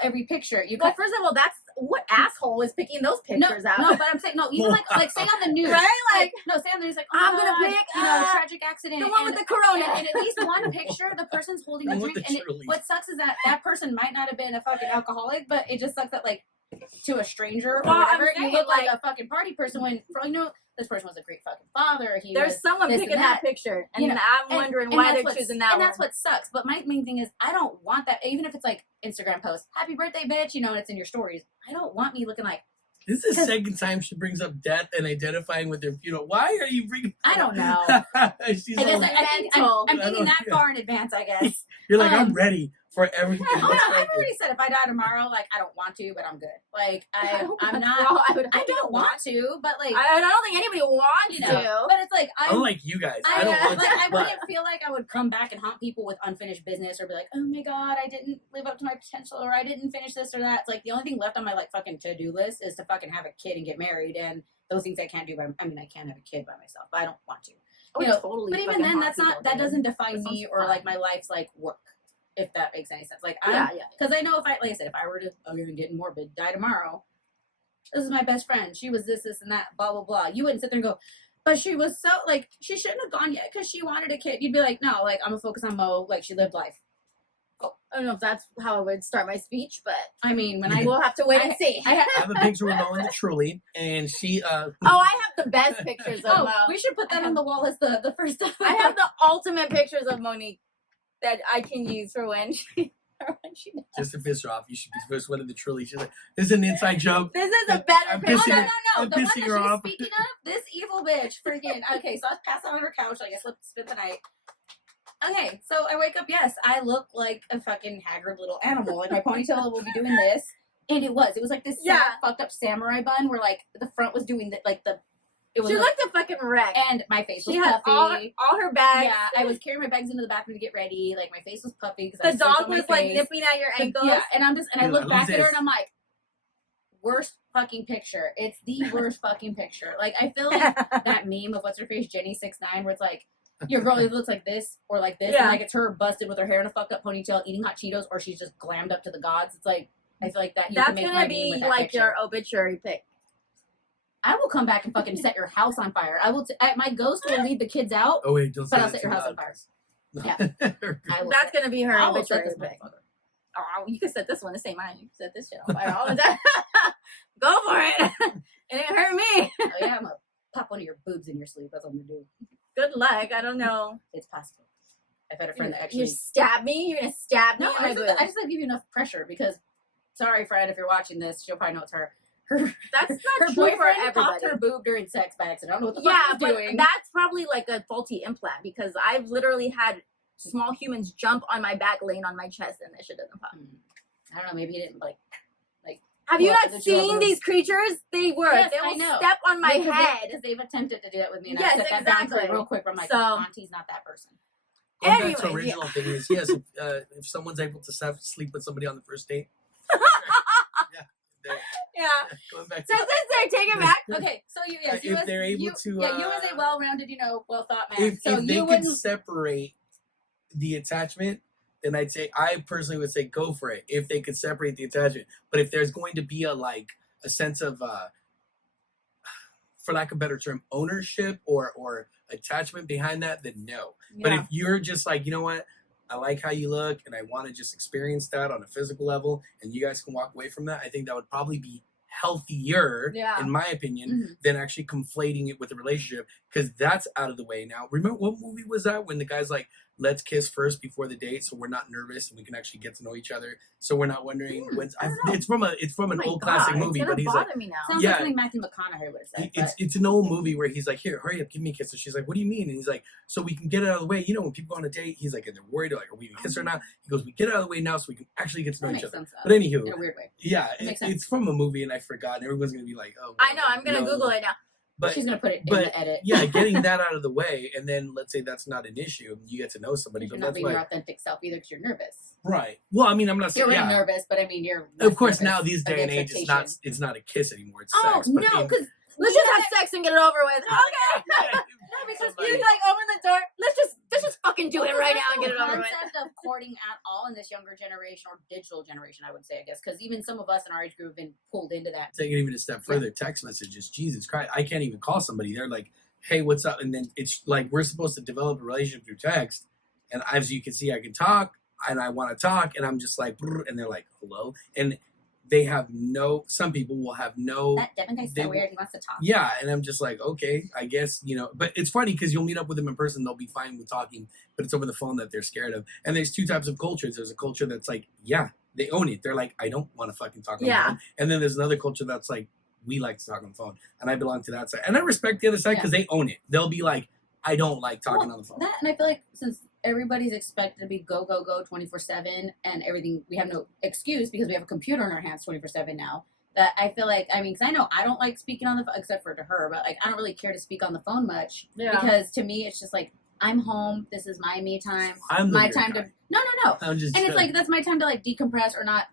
every picture you Well, got. first of all, that's what asshole is picking those No, pictures out. no, but I'm saying no. Even like say on the news, Right? Like, no, say on the news, like I'm oh, gonna pick, you know, tragic accident, the one and, with the corona. and at least one picture, the person's holding The a one with drink, the and Trulies. what sucks is that person might not have been a fucking alcoholic, but it just sucks that like to a stranger or Well, I'm whatever, you saying, look like like- a fucking party person when, you know, this person was a great fucking father. There's someone this picking and that that. picture, and You know, I'm wondering why they're choosing that and one. that's what sucks. But my main thing is, I don't want that. Even if it's like Instagram post, "Happy birthday, bitch," you know, and it's in your stories. I don't want me looking like. This is the second time she brings up death and identifying with their funeral. Why are you bringing? I don't know. She's I guess all- I'm I thinking don't- that far in advance. I guess. You're like, I'm um, ready for everything. Oh no, What's I've right here? already said if I die tomorrow, like I don't want to, but I'm good. Like I'm Well, not. I I don't want to, but like I don't think anybody wants you know. to. But it's like I'm like you guys. I don't want like to. I but wouldn't feel like I would come back and haunt people with unfinished business or be like, oh my god, I didn't live up to my potential or I didn't finish this or that. It's like the only thing left on my like fucking to do list is to fucking have a kid and get married, and those things I can't do by. I mean, I can have a kid by myself, but I don't want to. I would You know, totally But even fucking then, haunt that's not people, that dude. doesn't define That me sounds or fun. like my life's like work. If that makes any sense, like Yeah, I'm, yeah. because I know if I, like I said, if I were to, I'm getting morbid, die tomorrow. This is my best friend. She was this, and that, blah blah blah. You wouldn't sit there and go, but she was so like she shouldn't have gone yet because she wanted a kid. You'd be like, no, like I'm gonna focus on Mo. Like she lived life. I don't know if that's how I would start my speech, but I mean, when I we'll have to wait and see. I I have a picture with Mo in the Truly, and she. Oh, I have the best pictures of Mo. we should put that on the wall as the first. I have the ultimate pictures of Monique that I can use for when she. Just to piss her off, you should be the first one in the Truly. She's like, "This is an inside joke." This is a better I'm picture. pissing No. I'm The one that pissing she's her off. speaking of, this evil bitch, freaking. Okay, so I was passed out on her couch. I guess let's spend the night. Okay, so I wake up. Yes, I look like a fucking haggard little animal, and my ponytail will be doing this. And it was like this sad, fucked up samurai bun, where like the front was doing the like the. It was She looked a fucking wreck. and my face was She had puffy. all her bags. Yeah, I was carrying my bags into the bathroom to get ready. Like my face was puffy because The dog was like nipping at your ankles. Yeah, and I'm just and I Dude, look I back lose at her this. and I'm like, worst fucking picture. It's the worst fucking picture. Like I feel like that meme of what's her face, Jenny69, where it's like your girl either looks like this or like this, Yeah. and like it's her busted with her hair in a fucked up ponytail, eating hot Cheetos, or she's just glammed up to the gods. It's like I feel like that. You That's can make gonna my meme be with that like picture. your obituary pic. I will come back and fucking set your house on fire. I will. My ghost will lead the kids out. Oh wait, don't say But I'll that set your too house on loud. fire. I will. That's gonna be her I will set obituary this pic. motherfucker. Oh, you can set this one. This ain't mine. You can set this shit on fire all the time. Go for it. It ain't hurt me. Oh yeah, I'm gonna pop one of your boobs in your sleep. That's what I'm gonna do. Good luck. I don't know. It's possible. I've had a friend that You actually. stab me? You're gonna stab me? No, in I my just, boobs. I just like give you enough pressure because. Sorry, Fred, if you're watching this, she'll probably know it's her. Her That's her not true for boyfriend popped everybody. her boob during sex by accident. I don't know what the Yeah, fuck but he's doing. that's probably like a faulty implant because I've literally had small humans jump on my back, laying on my chest, and that shit doesn't pop. I don't know. Maybe he didn't like. Have you Well, not the two of seen them- these creatures? They work. Yes, They I will know. step on my head. because they've attempted to do that with me, and Yes, I set that down exactly. real quick. But I'm like, So- Auntie's not that person. Going back to Anyways, original thing is yes, if someone's able to sleep with somebody on the first date. Yeah. there. Yeah. Going back So to this there, take it back. Okay, so you yes, If you as, they're able you, to, yeah, you as a well-rounded, well thought man. if, so if they you can wouldn't. separate the attachment, then I'd say I personally would say go for it if they could separate the attachment. But if there's going to be a sense of for lack of a better term, ownership or attachment behind that, then no. But if you're just like, you know what, I like how you look and I want to just experience that on a physical level and you guys can walk away from that, I think that would probably be healthier, Yeah. in my opinion, Mhm. than actually conflating it with a relationship because that's out of the way now. Remember what movie was that when the guy's like, let's kiss first before the date so we're not nervous and we can actually get to know each other so we're not wondering when's I don't know. it's from an Oh my old classic God, movie it's but gonna he's bother like me now. Sounds Yeah. like something Matthew McConaughey would have said. it's an old movie where he's like, here, hurry up, give me a kiss. And she's like, what do you mean? And he's like, so we can get it out of the way. You know, when people go on a date, he's like, and they're worried, like, are we gonna kiss or not? He goes, we get it out of the way now so we can actually get to know That each makes other. sense. But anywho, in a weird way. yeah, That makes sense. it's from a movie and I forgot. And everyone's gonna be like, oh, I know. I'm gonna no. Google it now. But She's gonna put it in but, the edit. yeah, getting that out of the way, and then let's say that's not an issue, you get to know somebody. You're But not that's being your like authentic self either because you're nervous. right. Well, I mean, I'm not You're saying really yeah. nervous, but I mean, you're. Of course, nervous now these of day the and age, expectation. it's not a kiss anymore. It's Oh sex. But I no, mean, because Let's just have sex and get it over with. Okay. because Somebody- You like open the door. Let's just fucking do it right now and get it over with. concept of courting at all in this younger generation or digital generation, I would say, I guess, because even some of us in our age group have been pulled into that. take it even a step further, text messages. Jesus Christ, I can't even call somebody. They're like, "Hey, what's up?" And then it's like we're supposed to develop a relationship through text. And as you can see, I can talk and I want to talk, and I'm just like, "Brr," and they're like, "Hello," and some people will have no. That Devin guy's they so will- weird. He wants to talk. Yeah, and I'm just like, okay, I guess, but it's funny because you'll meet up with them in person, they'll be fine with talking, but it's over the phone that they're scared of. And there's two types of cultures. There's a culture that's like, yeah, they own it. They're like, I don't want to fucking talk on the phone. And then there's another culture that's like, we like to talk on the phone. And I belong to that side. And I respect the other side because they own it. They'll be like, I don't like talking on the phone. That, and I feel like since everybody's expected to be go, go, go 24/7 and everything, we have no excuse because we have a computer in our hands 24/7 now. That I feel like, because I know I don't like speaking on the phone, except for to her, but like I don't really care to speak on the phone much because to me it's just like, I'm home. This is my me time. I'm my time guy. to no. I'm just And it's like that's my time to like decompress or not.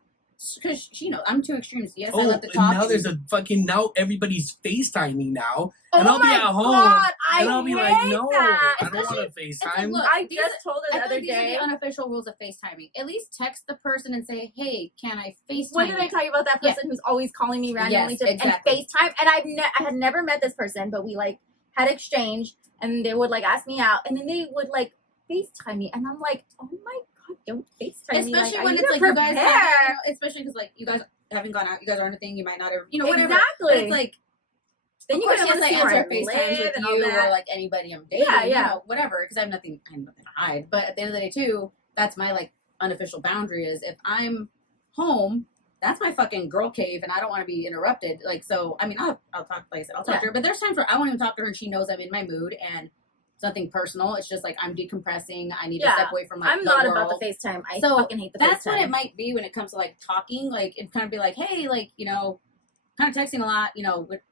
Because I'm two extremes. Yes, I love to talk. Now there's now everybody's FaceTiming now, Oh and I'll be my at home, God, and I'll be hate like, no, that. I don't want to It's FaceTime. like, look, I just told her the I feel other like these are day. the unofficial rules of FaceTiming. At least text the person and say, "Hey, can I FaceTime?" When did I tell you about that person who's always calling me randomly Yes, exactly. and FaceTime? And I had never met this person, but we like had exchange, and they would like ask me out, and then they would like FaceTime me, and I'm like, oh my God, don't FaceTime me. Especially Like, when I need it's to like you guys, prepare. especially because like you guys haven't gone out, you guys aren't a thing, you might not have, whatever. Exactly. But it's like, Then of you course, gotta yes, wanna I see answer where I FaceTimes live with and all you or that. like anybody I'm dating, Yeah. whatever, because I have nothing to hide. But at the end of the day, too, that's my like unofficial boundary is if I'm home, that's my fucking girl cave, and I don't want to be interrupted. Like, so I mean, I'll talk, like I said, I'll talk to her, but there's times where I won't even talk to her, and she knows I'm in my mood, and it's nothing personal. It's just like I'm decompressing. I need to step away from like I'm not about the FaceTime. I fucking hate the that's FaceTime. what it might be when it comes to like talking. Like it'd kind of be like, hey, like kind of texting a lot.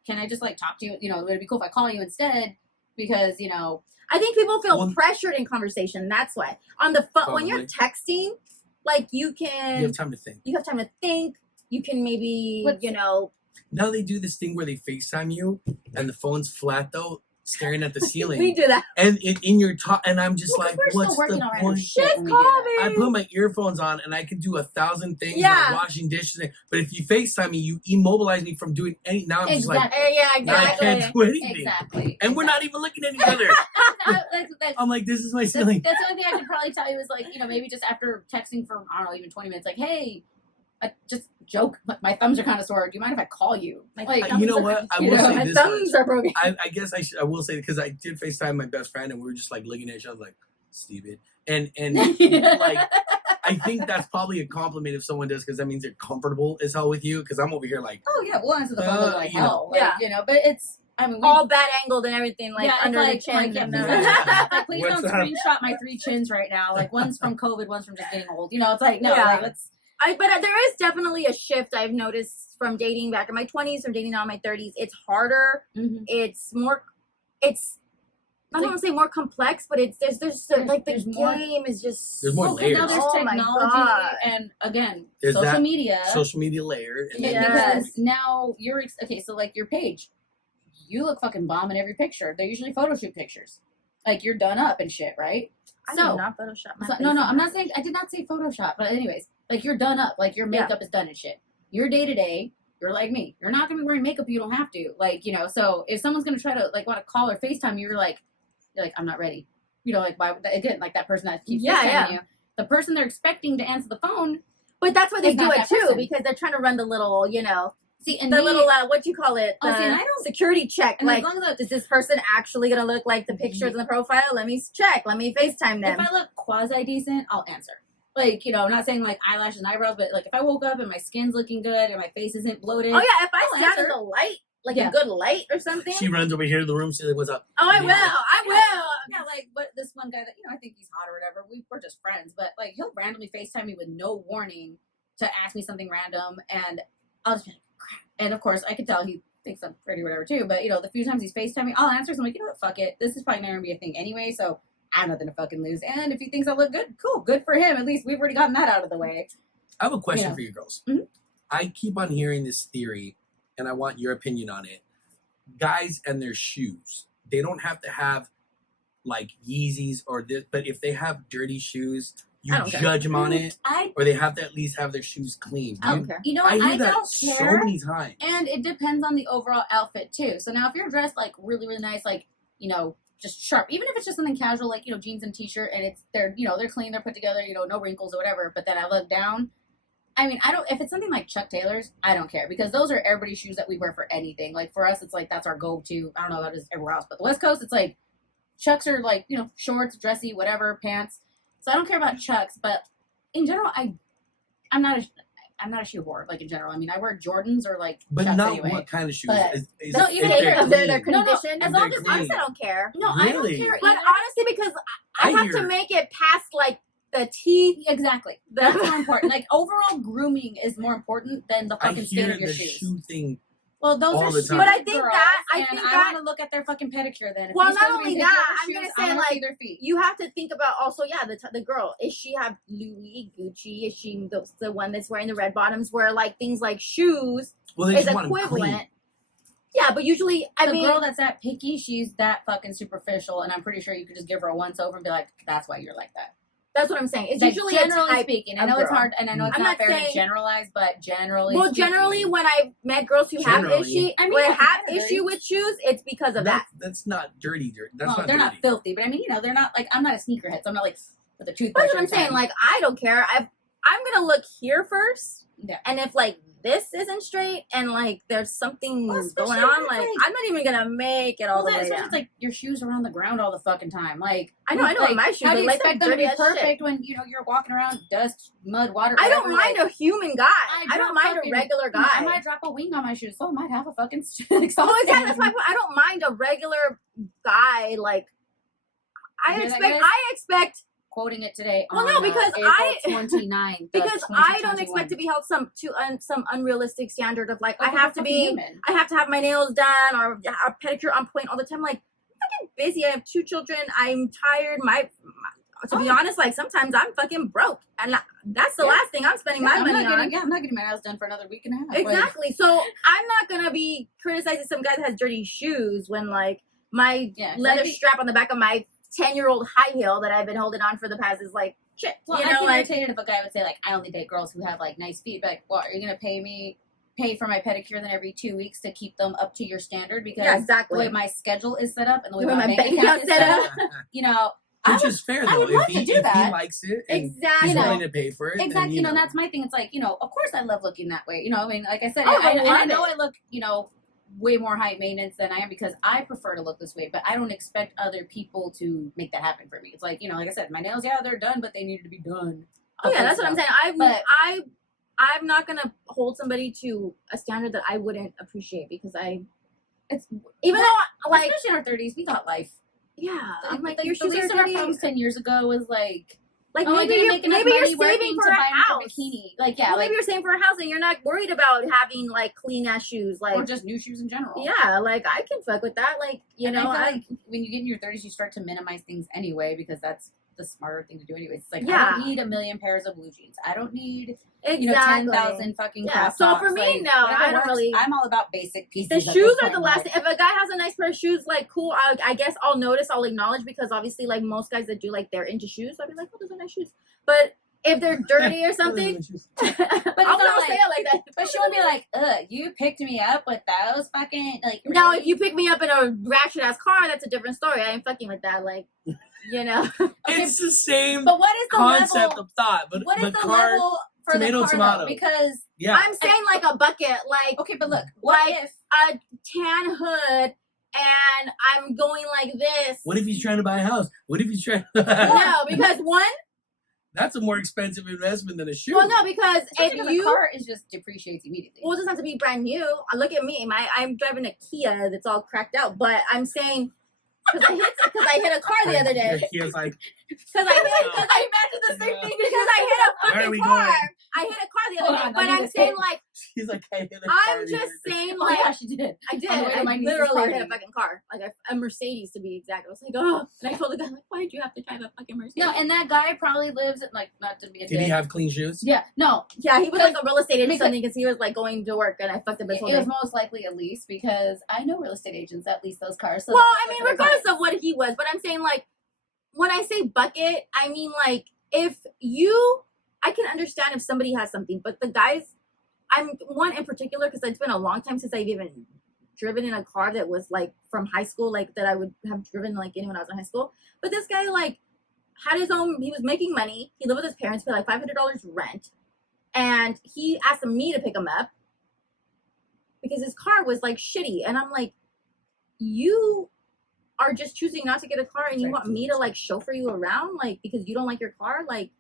Can I just like talk to you? Would it be cool if I call you instead? Because I think people feel pressured in conversation. That's why on the phone when you're texting, like you have time to think. You have time to think. You can maybe Now they do this thing where they FaceTime you, and the phone's flat though, staring at the ceiling. We do that. And in your talk, and I'm just like, we're what's still working the on point? shit when we do call that. me. I put my earphones on and I can do 1,000 things, Yeah. like washing dishes. But if you FaceTime me, you immobilize me from doing any. Now I'm just like, Yeah, now I exactly. can't do anything. Exactly. And we're not even looking at each other. That's I'm like, this is my ceiling. That's the only thing I could probably tell you is like, maybe just after texting for, I don't know, even 20 minutes, like, hey, just joke. My thumbs are kind of sore. Do you mind if I call you? Like, You know what? I will say my this thumbs are broken. I guess I will say, because I did FaceTime my best friend and we were just like looking at each other like, stupid. And like, I think that's probably a compliment if someone does, because that means they're comfortable as hell with you. Because I'm over here like, oh yeah, we'll answer the phone like you hell. know. Like, but it's, I mean, all bad angled and everything, like it's under like, the chin. Like, yeah, and, like, please What's don't that? screenshot my 3 chins right now. Like one's from COVID, one's from just getting old. It's like no, Yeah. like let's. But there is definitely a shift I've noticed from dating back in my 20s, from dating now in my 30s. It's harder. Mm-hmm. It's more. It's. I don't want to say more complex, but there's like the game is just. There's more Well, layers. now there's Oh my technology God. and again There's social that media. social media layer. And then Yeah. Because now you're okay. So like your page, you look fucking bomb in every picture. They're usually photo shoot pictures. Like you're done up and shit, right? I So did not Photoshop my So, face no, in I'm that. not saying I did not say Photoshop, but anyways, like you're done up, like your makeup is done and shit. You're day to day. You're like me. You're not gonna be wearing makeup. You don't have to. Like So if someone's gonna try to like want to call or FaceTime you, you're like I'm not ready. Like why would that, again like that person that keeps FaceTiming you. The person they're expecting to answer the phone. But that's why they It's do not it that too, person. because they're trying to run the little, See, and the little what do you call it? Oh, see, and I The don't- security check. and Like, as long as is this person actually gonna look like the pictures in the profile? Let me check. Let me FaceTime them. if I look quasi decent, I'll answer. Like, I'm not saying like eyelashes and eyebrows, but like if I woke up and my skin's looking good and my face isn't bloated. Oh yeah, if I I'll stand in answer. the light, like Yeah. a good light or something. she runs over here to the room. She's like, "What's up?" Oh, I will. I will. Yeah, like, but this one guy that, I think he's hot or whatever, we're just friends, but, like, he'll randomly FaceTime me with no warning to ask me something random, and I'll just be like, crap. And, of course, I can tell he thinks I'm pretty or whatever, too, but, the few times he's FaceTime me, I'll answer, so I'm like, you know what, fuck it. This is probably not going to be a thing anyway, so I have nothing to fucking lose. And if he thinks I look good, cool, good for him. At least we've already gotten that out of the way. I have a question for you girls. Mhm. I keep on hearing this theory, and I want your opinion on it. Guys and their shoes. They don't have to have like Yeezys or this, but if they have dirty shoes, you I don't care. judge them on it, I or they have to at least have their shoes clean. I don't care. what? I hear I that don't so care. many times. And it depends on the overall outfit too. So now if you're dressed like really, really nice, like, just sharp, even if it's just something casual, like, jeans and t-shirt and they're clean, they're put together, no wrinkles or whatever, but then I look down, I mean, I don't. If it's something like Chuck Taylor's, I don't care because those are everybody's shoes that we wear for anything. Like for us, it's like that's our go-to. I don't know how it is everywhere else, but the West Coast, it's like Chucks are like shorts, dressy, whatever, pants. So I don't care about Chucks, but in general, I'm not a shoe whore. Like in general, I mean, I wear Jordans or like. But Chucks not anyway. what kind of shoes. But- No, If even they're if they're clean. conditioned. as If long they're as Honestly, I clean. don't care. No, I don't Really? care. But either. honestly, because I I have hear to it. make it past like the teeth. Exactly. That's more important. Like overall grooming is more important than the I fucking state hear of your the shoes. shoe thing. Well, those all are the shoes. time. But I think girls, that- I and think I that- want to look at their fucking pedicure. Then, if Well, these not girls are only being picky that, with I'm shoes, gonna I say, wanna see like, their feet. You have to think about also, yeah, the girl. Is she have Louis, Gucci? Is she the one that's wearing the red bottoms? Where like things like shoes Well, they is just want them equivalent. clean. Yeah, but usually, I The mean, girl that's that picky, she's that fucking superficial, and I'm pretty sure you could just give her a once over and be like, "That's why you're like that." that's what I'm saying. It's Like, usually a generally type. speaking, I of know it's girl. hard, and I know it's I'm not not fair saying- to generalize, but generally, Well, generally, when I've met girls who have Generally. issue, I mean, where yeah, have they're issue dirty. with shoes, it's because of that. That's not dirty. That's well, not they're dirty. not filthy, but I mean, they're not like I'm not a sneakerhead, so I'm not like with a toothbrush. That's what I'm every saying. time. Like, I don't care. I'm gonna look here first, Yeah. and if like this isn't straight, and like there's something Well, especially going on, when it's, like, like- I'm not even gonna make it all Well, the way especially down. it's like your shoes are on the ground all the fucking time. Like I know like, what my shoes How do look you like. expect They're them to be dirty as shit. perfect when you're walking around dust, mud, water? I don't whatever, mind like, a human guy. I don't drop mind a fucking- regular I guy. might drop a wing on my shoes, so I might have a fucking Oh, exactly. That's my point. I don't mind a regular guy. Like, You hear that, I guys? expect Quoting it today. Well, on, no, because April I- 29th of because I don't 2021. expect to be held some unrealistic standard of like Like, I have to fucking be. human. I have to have my nails done or a pedicure on point all the time. Like, I'm fucking busy. I have 2 children. I'm tired. To be honest, like sometimes I'm fucking broke, and that's the Yeah. last thing I'm spending my I'm money not on. getting, I'm not getting my nails done for another week and a half. Like, Exactly. So I'm not gonna be criticizing some guy that has dirty shoes when like my Yeah, leather I think- strap on the back of my 10-year-old high heel that I've been holding on for the past is like shit. well, you I'd know, be like irritated if a guy would say like, I only date girls who have like nice feet. But like, well, are you gonna pay for my pedicure then every 2 weeks to keep them up to your standard? Because yeah, the exactly. way my schedule is set up and the way The way my my bank bank account account's is set set up. up, you know, I Which would- is fair I though. would love to If do he that. likes it and Exactly. he's You know, willing to pay for it, exactly. then, You know, that's my thing. It's like, of course I love looking that way. I mean, like I said, Oh, I I know love I look, way more high maintenance than I am because I prefer to look this way, but I don't expect other people to make that happen for me. It's like, like I said, my nails, yeah, they're done, but they needed to be done. Oh yeah, that's what I'm saying. But- I'm not gonna hold somebody to a standard that I wouldn't appreciate because It's even though like especially in our 30s, we got life. yeah, I'm like the your shoes least are of our dirty. problems 10 years ago was like, Like oh, I maybe didn't you're make enough maybe money you're working saving to for a buy house. a bikini. Like, yeah, Well, like, maybe you're saving for a house and you're not worried about having like clean ass shoes. Like or just new shoes in general. yeah, like I can fuck with that. Like And I feel I like when you get in your 30s, you start to minimize things anyway because that's the smarter thing to do anyways. It's like, Yeah. I don't need a million pairs of blue jeans. I don't need, exactly 10,000 fucking Yeah, crop so for tops. me, Like, no, whatever I don't works. really- I'm all about basic pieces. The at this shoes are point the in last life. thing. If a guy has a nice pair of shoes, like cool, I guess I'll notice, I'll acknowledge because obviously like most guys that do like they're into shoes, I'll be like, oh, those are nice shoes. But if they're dirty or something, I'll not say like- it like that. But she would be like, ugh, you picked me up with those fucking, like, Now, really? if you pick me up in a ratchet ass car, that's a different story. I ain't fucking with that. Like, It's the same But what is the concept level? of thought, but What is but the car, level for tomato, the car tomato. though? Because yeah. I'm saying like a bucket, like okay, but look, what Like- if a tan hood, and I'm going like this. What if he's trying to buy a house? What if he's trying? No, because one. That's a more expensive investment than a shoe. Well, no, because especially if 'cause you. the car is just depreciates immediately? Well, it doesn't have to be brand new. Look at me. I'm driving a Kia that's all cracked out. But I'm saying because I hit a car the other day. He was like, Because I imagine the same thing because I hit a Where are we fucking car. going? I hit a car the other Hold day. on, But I need I'm to saying say- like he's like, I hit a I'm car the just other day. saying Oh like yeah, she did. I did. On the way to I my niece's literally hit party. a fucking car, like a Mercedes to be exact. I was like, oh, and I told the guy like, why did you have to drive a fucking Mercedes? No, and that guy probably lives at, like, not to be a Did dick. he have clean shoes? Yeah, no, yeah, he was like a real estate agent or because- something because he was like going to work and I fucked up his it whole was day. most likely a lease because I know real estate agents that lease those cars. So Well, that's I mean, what they're regardless buying. of what he was, but I'm saying like when I say bucket, I mean like if you, I can understand if somebody has something, but the guys, I'm one in particular because it's been a long time since I've even driven in a car that was like from high school, like that I would have driven like when I was in high school. But this guy like had his own, he was making money. He lived with his parents, paid like $500 rent. and he asked me to pick him up because his car was like shitty, and I'm like, you are just choosing not to get a car, and you want me to like chauffeur you around, like because you don't like your car, like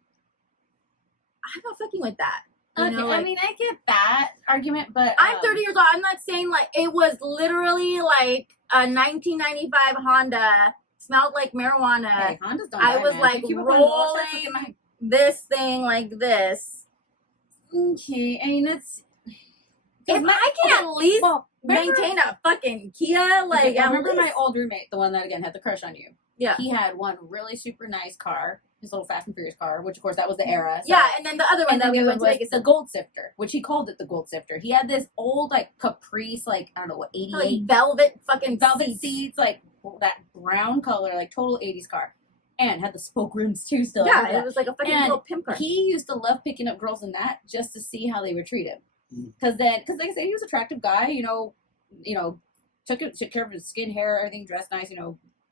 I'm not fucking with that. Okay, Like, I mean, I get that argument, but I'm 30 years old. I'm not saying like it was literally like a 1995 Honda, smelled like marijuana. Hey, Honda's don't I die, was man. like Keep up on the wall, that's rolling what this thing like this. Okay, I mean that's. If I can at least Well, maintain a fucking Kia, like okay, I at remember my least- old roommate, the one that again had the crush on you. Yeah. He had one really super nice car, his little Fast and Furious car, which of course that was the era. So. Yeah, and then the other one And that then we the went other to was Vegas, the Gold Sifter, which he called it the Gold Sifter. He had this old like Caprice, like I don't know what, 88 like velvet fucking velvet seats, like that brown color, like total 80s car, and had the spoke rims too. Still, I remember Yeah, that. it was like a fucking And little pimp car. He used to love picking up girls in that just to see how they would treat him. Mm. Because like I said, he was an attractive guy. Took care of his skin, hair, everything, dressed nice.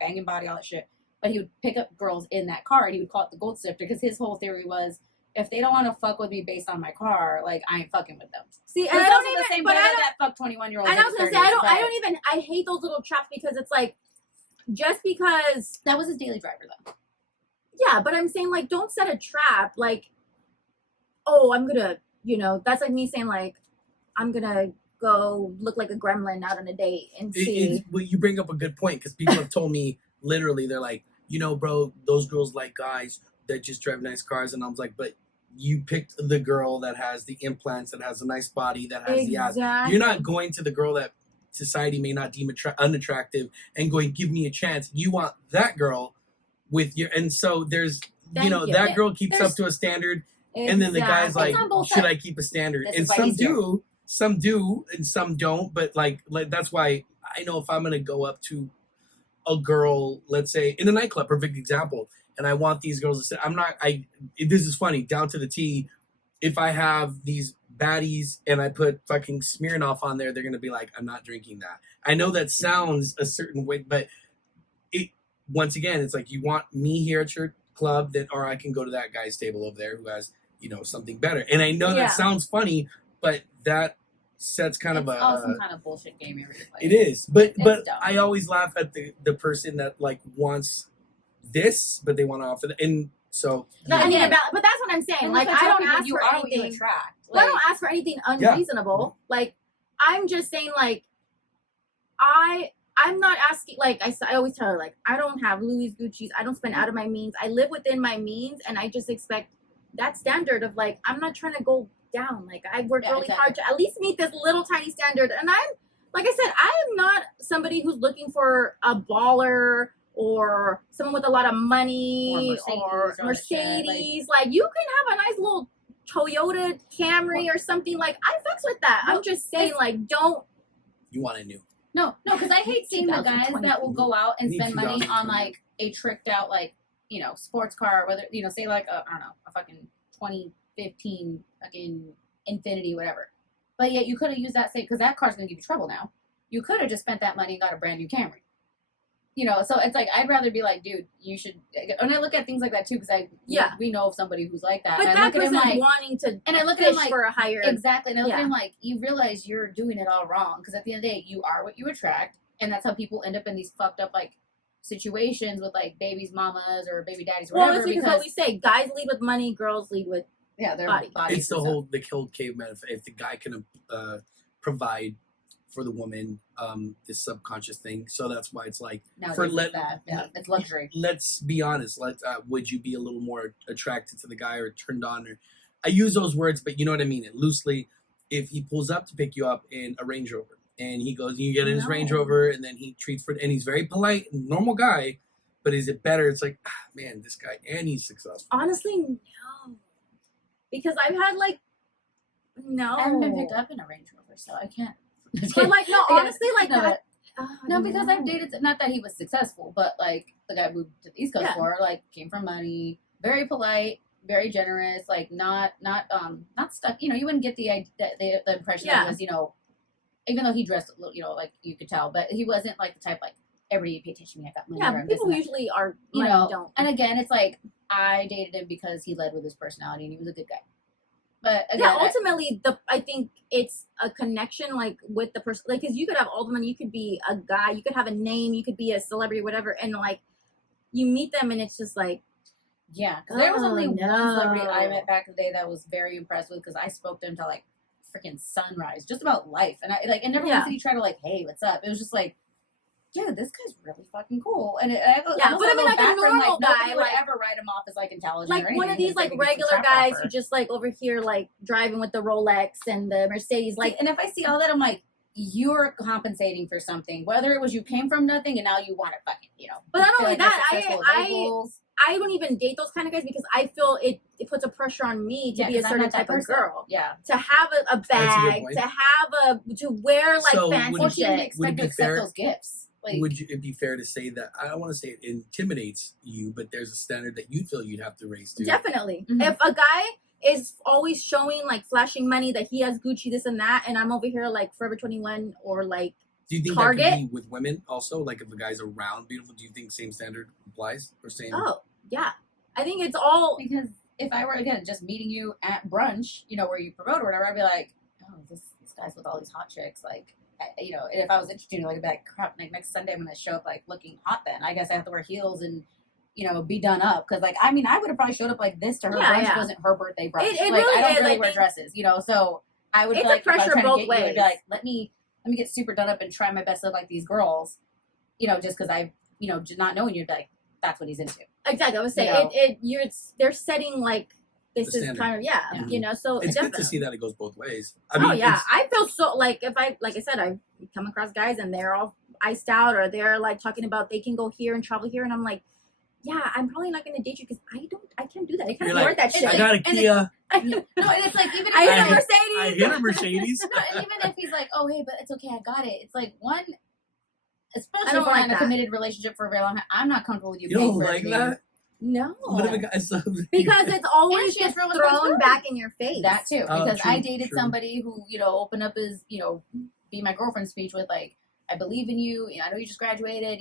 Banging body, all that shit. But he would pick up girls in that car, and he would call it the Gold Sifter because his whole theory was, if they don't want to fuck with me based on my car, like I ain't fucking with them. See, and It's I don't also even. the same But way I don't. that fuck 21-year-olds. And I was gonna say, I don't even. I hate those little traps because it's like, just because. That was his daily driver though. Yeah, but I'm saying like, don't set a trap. Like, oh, I'm gonna. That's like me saying like, I'm gonna go look like a gremlin out on a date and see. Well, you bring up a good point because people have told me literally, they're like, bro, those girls like guys that just drive nice cars, and I was like, but you picked the girl that has the implants, that has a nice body, that has the ass. Exactly. You're not going to the girl that society may not deem unattractive and going, give me a chance. You want that girl with your, and so there's, Thank you. that girl keeps There's- up to a standard, and then the guy's Exactly. like, It's on both should sides. I keep a standard? This And is why some he's here. do, and some don't. But like that's why I know if I'm gonna go up to a girl, let's say in a nightclub, perfect example, and I want these girls to say, this is funny, down to the T. If I have these baddies and I put fucking Smirnoff on there, they're gonna be like, I'm not drinking that. I know that sounds a certain way, but once again, it's like you want me here at your club, or I can go to that guy's table over there who has something better. And I know Yeah. that sounds funny, but that sets kind It's of all some kind of bullshit game every play. it is. But It's dumb. I always laugh at the person that like wants this, but they want to offer that, and so But Again, that's what I'm saying. And Like, if I don't attract ask you for are what you anything. attract. Well, I Like, don't ask for anything unreasonable. Like, I'm just saying, like, I'm not asking. Like I always tell her, like, I don't have Louis Gucci's. I don't spend out of my means. I live within my means, and I just expect that standard of like, I'm not trying to go down. Like, I work Yeah, really exactly. hard to at least meet this little tiny standard. And I'm, like I said, I am not somebody who's looking for a baller or someone with a lot of money or Or Mercedes Mercedes. Like, you can have a nice little Toyota Camry or something. Like, I fucks with that. No, I'm just saying, like, don't. you want a new. no, because I hate seeing the guys 2020. that will go out and Need spend money 2020. on like a tricked out like sports car, whether say like I don't know, a fucking 2015 fucking Infinity, whatever. But yet you could have used that same, because that car's gonna give you trouble now. You could have just spent that money and got a brand new Camry. So it's like I'd rather be like, dude, you should. And I look at things like that too, because we know of somebody who's like that. But and I that look at him person's like, wanting to and I look at fish him like for a higher. exactly, and I look at Yeah. him like, you realize you're doing it all wrong, because at the end of the day, you are what you attract, and that's how people end up in these fucked up like situations with like babies, mamas, or baby daddies, or Well, whatever. that's because what we say: guys lead with money, girls lead with. yeah, their body. bodies. It's the and stuff. whole old caveman. If the guy can provide for the woman, this subconscious thing. So that's why it's like Nowadays for it's that. Yeah, it's luxury. Let's be honest. Would you be a little more attracted to the guy or turned on? Or I use those words, but you know what I mean. It loosely. If he pulls up to pick you up in a Range Rover, and he goes, you get in his No. Range Rover, and then he treats for, and he's very polite, normal guy. But is it better? It's like, man, this guy, and he's successful. Honestly, no, because I've had like no. I haven't been picked up in a Range Rover, so I can't. But like no, Yeah. honestly, like No, that. No, because I've dated, not that he was successful, but like the guy I moved to the East Coast Yeah. for, like came from money, very polite, very generous, like not stuck. You wouldn't get the impression that he was, even though he dressed, like you could tell, but he wasn't like the type like everybody pay attention to me. I got money. Yeah, or but this people and that. usually are. You Like, know, don't. And again, it's like I dated him because he led with his personality and he was a good guy. But again, yeah, ultimately, I think it's a connection, like, with the person, like, because you could have all the money, you could be a guy, you could have a name, you could be a celebrity, whatever, and like, you meet them, and it's just like, yeah, because there was only Oh, one celebrity I no. met back in the day that I was very impressed with because I spoke to him till like freaking sunrise, just about life, and I like, and never Yeah. once did he try to like, hey, what's up? It was just like, yeah, this guy's really fucking cool, and I Yeah, but I mean, like, a normal guy, nobody would like- ever write him off as like intelligent, like or one of anything, these just, like, like he's just a regular trap guys rapper. who just like over here like driving with the Rolex and the Mercedes, like, And if I see all that, I'm like, you're compensating for something, whether it was you came from nothing and now you want to fucking, But not feel only like you're that, successful with I labels. don't even date those kind of guys because I feel it puts a pressure on me to Yeah, be a 'cause I'm certain not that type of person. girl. Yeah. To have a That's a good bag, point. to have to wear like So, fancy Well, she didn't shit. expect be to accept fair- those gifts. Like, Would it be fair to say that I don't want to say it intimidates you, but there's a standard that you feel you'd have to raise to? Definitely. Mhm. If a guy is always showing like flashing money that he has Gucci, this and that, and I'm over here like Forever 21 or like, Do you think Target? that could be with women also? Like if a guy's around beautiful, do you think same standard applies or same? oh yeah, I think it's all because if I were, again, just meeting you at brunch, where you promote or whatever, I'd be like, oh, this guy's with all these hot chicks. Like, and if I was interested in you, like, I'd be like, crap, like next Sunday I'm going to show up like looking hot then. I guess I have to wear heels and, be done up. Because, like, I mean, I would have probably showed up like this to her Yeah, brunch. yeah. It wasn't her birthday brunch. It like, really I don't is, really I wear think- dresses, so I would It's feel a like if I was pressure trying to both get you, I'd ways. be like, let me get super done up and try my best to look like these girls, just because I, just not knowing you'd be like, that's what he's into. exactly. I would say You know. they're setting like this The is standard. kind of Yeah. So It's definitely. good to see that it goes both ways. Oh yeah, it's- I feel so like if I said I come across guys and they're all iced out or they're like talking about they can go here and travel here and I'm like, yeah, I'm probably not gonna date you because I can't do that. I can't You're afford like, that shit. I got a and Kia. No, and it's like, even if I he's hit a I- Mercedes. I hit a Mercedes. No, and even if he's like, oh, hey, but it's okay, I got it. It's like, one, especially I don't if we're like in a that. committed relationship for a very long time, I'm not comfortable with you. You paying don't for like everything. that? No, What if a guy says because it's always she has just real thrown responsibility. back in your face. That too, Oh, because true, I dated true. somebody who, opened up his, be my girlfriend speech with like, I believe in you. I know you just graduated.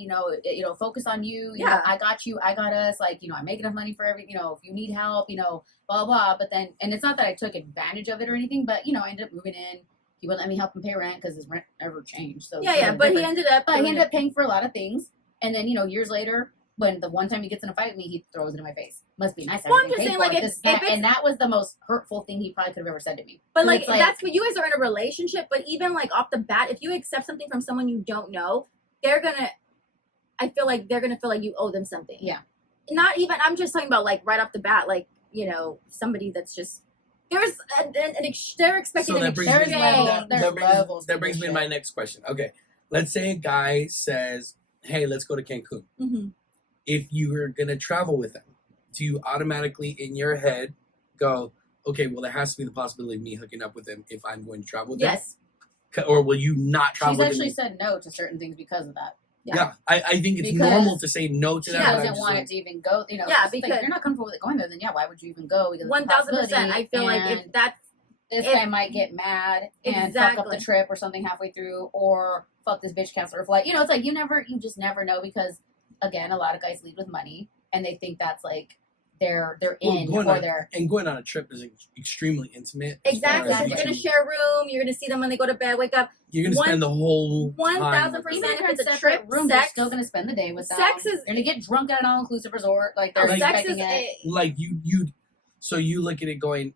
Focus on you. Yeah. I got you. I got us. Like, I make enough money for every. If you need help, blah blah. But then, and it's not that I took advantage of it or anything. But I ended up moving in. He wouldn't let me help him pay rent because his rent never changed. So Yeah, but he ended up. But he doing ended it. up paying for a lot of things. And then, years later, when the one time he gets in a fight with me, he throws it in my face. Must be nice. Well, I'm everything just paid saying, for, like, if- this, if that. it's- And that was the most hurtful thing he probably could have ever said to me. But 'Cause like, it's that's what you guys are in a relationship. But even like off the bat, if you accept something from someone you don't know, I feel like they're gonna feel like you owe them something. Yeah. Not even. I'm just talking about like right off the bat, like somebody that's just they're expecting So an that brings me, exchange. that brings me to my next question. Okay, let's say a guy says, "Hey, let's go to Cancun." Mhm. If you were gonna travel with him, do you automatically in your head go, "Okay, well, there has to be the possibility of me hooking up with him if I'm going to travel with Yes. him," or will you not travel She's with actually him? said no to certain things because of that. Yeah, I think it's Because normal to say no to She that. but I'm doesn't just want like- it to even go. Yeah, it's like, because- if you're not comfortable with it going there, then yeah, why would you even go? Because it's a 1,000%. I possibility, feel like and if that's this if- guy might get mad and fuck up the Exactly. trip or something halfway through, or fuck this bitch cancel her flight. It's like you just never know, because again, a lot of guys lead with money and they think that's like they're Well, in going or on- they're and going on a trip is extremely intimate. as far exactly. as So you you're gonna two- share a room. You're gonna see them when they go to bed, wake up. You're gonna spend the whole 1,000%. even if if it's it's a a separate trip, room, sex- they're still gonna spend the day with them. sex is- They're gonna get drunk at an all-inclusive resort. Like they're Like- sex expecting is it. like you. So you look at it going,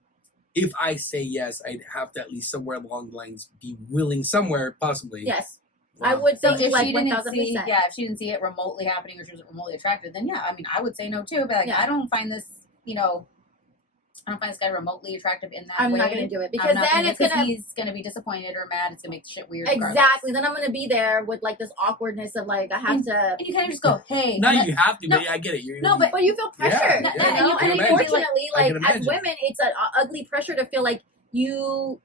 if I say yes, I'd have to at least somewhere along the lines be willing somewhere possibly. yes. Wow. I would So think if like she didn't 1,000%. see, if she didn't see it remotely happening or she wasn't remotely attracted, then yeah, I mean, I would say no too. But like, Yeah. I don't find this, I don't find this guy remotely attractive in that I'm way. not gonna do it I'm because not then it's gonna he's gonna be disappointed or mad. It's gonna make shit weird. exactly. Then I'm gonna be there with like this awkwardness of like I have to. And you kind of just go, hey. Now and you have to, No. but I get it. You're No, gonna be- But you feel Yeah, pressure, yeah, you I know. can And imagine. unfortunately, I like can as imagine. women, it's an ugly pressure to feel like you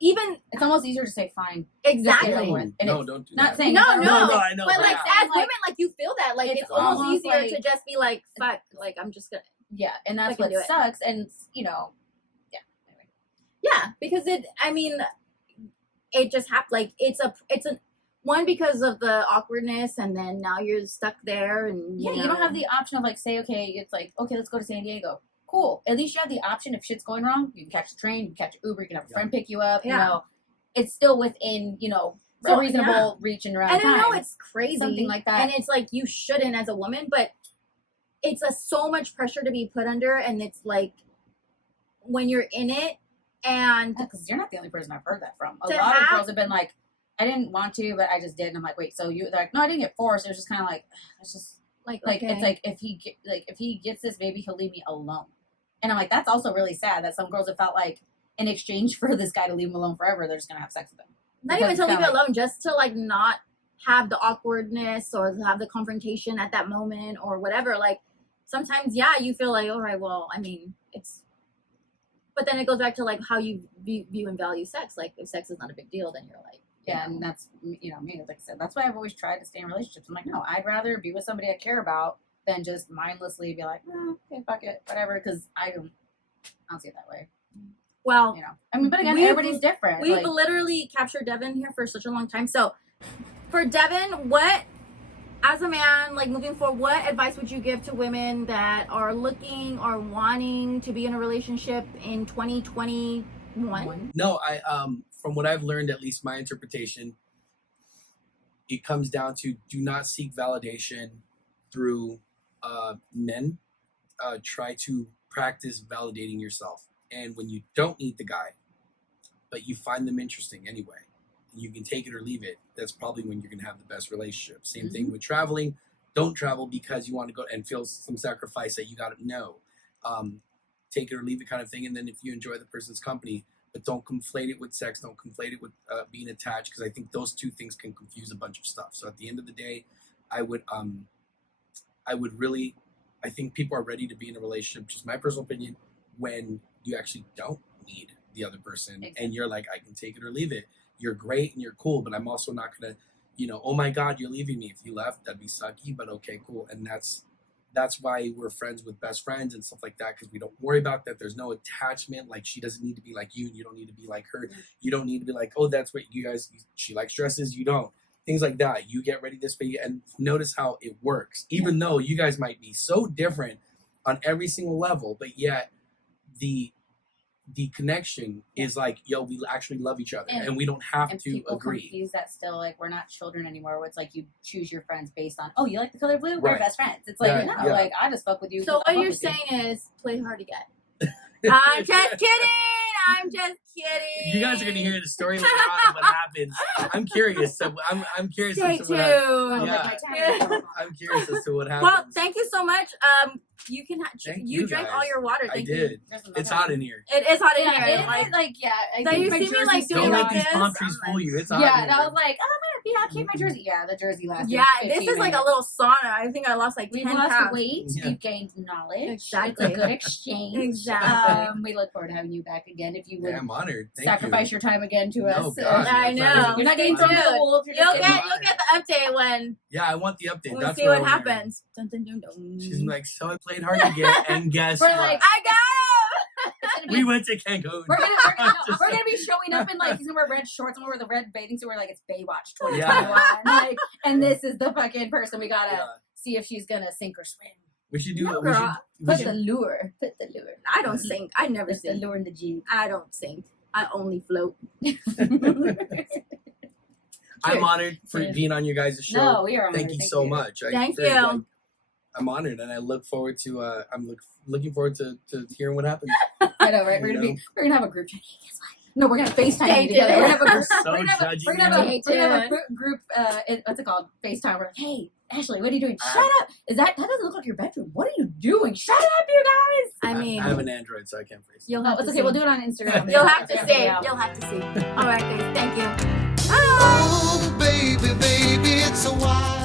even it's almost easier to say fine. Just get it over exactly. with. And no, it's don't do not that. saying No, it's no. wrong. no, I know. But like yeah. as Like, women, like you feel that like it's it's almost almost easier like- to just be like fuck, like I'm just gonna Yeah, and that's I can what do it. sucks. And anyway. yeah because it just happened like it's a one because of the awkwardness and then now you're stuck there and Yeah, you don't have the option of like say, okay, it's like, okay, let's go to San Diego. cool. At least you have the option if shit's going wrong. You can catch the train, you can catch an Uber, you can have a friend pick you up. Yeah. You know, it's still within, you know, a reasonable reach and around And time. I know it's crazy. Something like that. And it's like, you shouldn't as a woman, but it's so much pressure to be put under. And it's like, when you're in it, and because you're not the only person I've heard that from. A To lot of have- girls have been like, I didn't want to, but I just did. And I'm like, wait, so you? They're like, no, I didn't get forced. It was just kind of like, it's just like, like okay. it's like if he gets this baby, he'll leave me alone. And I'm like, that's also really sad that some girls have felt like in exchange for this guy to leave him alone forever, they're just gonna have sex with him. not because even to it's leave it kinda alone, just to like not have the awkwardness or have the confrontation at that moment or whatever. Like sometimes, yeah, you feel like, all right, well, I mean, it's, but then it goes back to like how you view and value sex. Like if sex is not a big deal, then you're like, Yeah, and that's, you know, me, like I said, that's why I've always tried to stay in relationships. I'm like, no, I'd rather be with somebody I care about than just mindlessly be like, okay, fuck it, whatever, because I don't see it that way. well, You know, I mean, but again, We've- everybody's different. we've Like, literally captured Devin here for such a long time. So for Devin, what, as a man, like moving forward, what advice would you give to women that are looking or wanting to be in a relationship in 2021? No, I from what I've learned, at least my interpretation, it comes down to do not seek validation through men. Try to practice validating yourself. And when you don't need the guy, but you find them interesting anyway, and you can take it or leave it, that's probably when you're going to have the best relationship. Same thing with traveling. Don't travel because you want to go and feel some sacrifice that you got to know. Take it or leave it kind of thing. And then if you enjoy the person's company, but don't conflate it with sex. Don't conflate it with being attached, because I think those two things can confuse a bunch of stuff. So at the end of the day, I would really, I think people are ready to be in a relationship, just my personal opinion, when you actually don't need the other person. Exactly. And you're like, I can take it or leave it. You're great and you're cool, but I'm also not going to, you know, oh my God, you're leaving me. If you left, that'd be sucky, but okay, cool. And that's why we're friends with best friends and stuff like that, because we don't worry about that. There's no attachment. Like, she doesn't need to be like you, and you don't need to be like her. You don't need to be like, oh, that's what you guys, she likes dresses, you don't. Things like that. You get ready this way, and notice how it works. Even though you guys might be so different on every single level, but yet the connection is like, yo, we actually love each other, and we don't have and to people agree. confuse that still. Like, we're not children anymore, where it's like you choose your friends based on, oh, you like the color blue? We're Right. best friends. It's like, Right, no, yeah. like, I just fuck with you. So 'cause I what fuck you're with you. saying is play hard to get. I'm just kidding. I'm just kidding. You guys are gonna hear the story later on of what happens. I'm curious. So I'm curious Stay as to tuned. what Yeah. I'm curious as to what happens. Well, thank you so much. You can Thank you you, drank guys. all your water. I Thank did. you. It's hot in here. It is hot in Yeah, here. it Like, is, like, yeah. I So think you my see me, jersey's like, still doing Don't like let these this? palm trees fool you. It's hot Yeah, in and here. I was like, oh, I'll keep my jersey. Yeah, the jersey lasted. yeah, 15 this is like a minutes. little sauna. I think I lost like We've 10 lost pounds. weight. Yeah. We've gained knowledge. Exactly. It's a good exchange. Exactly. We look forward to having you back again. If you would Yeah, I'm honored. Thank sacrifice your time again to No, us. God, I that's know. not- You're not getting thrown to the Dude, wolves. You're You'll just getting get the update when Yeah, I want the update. we That's see what I'm hearing. happens. Dun, dun, dun, dun. She's like, so I played hard to get, and guess We're what? like, I got We went to Cancun. We're Just- gonna be showing up in, like, he's gonna wear red shorts and we're the red bathing suit. We're like, it's Baywatch 2021. Yeah. Like, and this is the fucking person we gotta Yeah. see if she's gonna sink or swim. We should do No, it. We should. girl. We Put should the lure. Put the lure. I don't sink. I never Put the sink. lure in the jeep. I don't sink. I only float. I'm honored for Cheers. being on your guys' show. No, we are honored. Thank you so much. Thank you. I'm honored, and I look forward to. Looking forward to hearing what happens. I know, right? We're You gonna have a group chat. Hey, guess what? No, we're gonna FaceTime Stay you together. We're gonna have a group. So We're gonna have a, judgy. we're gonna have a, Stay we're gonna have a tuned. group. What's it called? FaceTime. We're like, hey, Ashley, what are you doing? I- Shut up! That doesn't look like your bedroom? What are you doing? Shut up, you guys! I mean, I have an Android, so I can't face. you'll No, have it's to okay. see. We'll do it on Instagram. You'll have to Yeah, see. yeah. You'll have to see. All right, guys. Thank you. Bye. Oh, baby, baby, it's a wild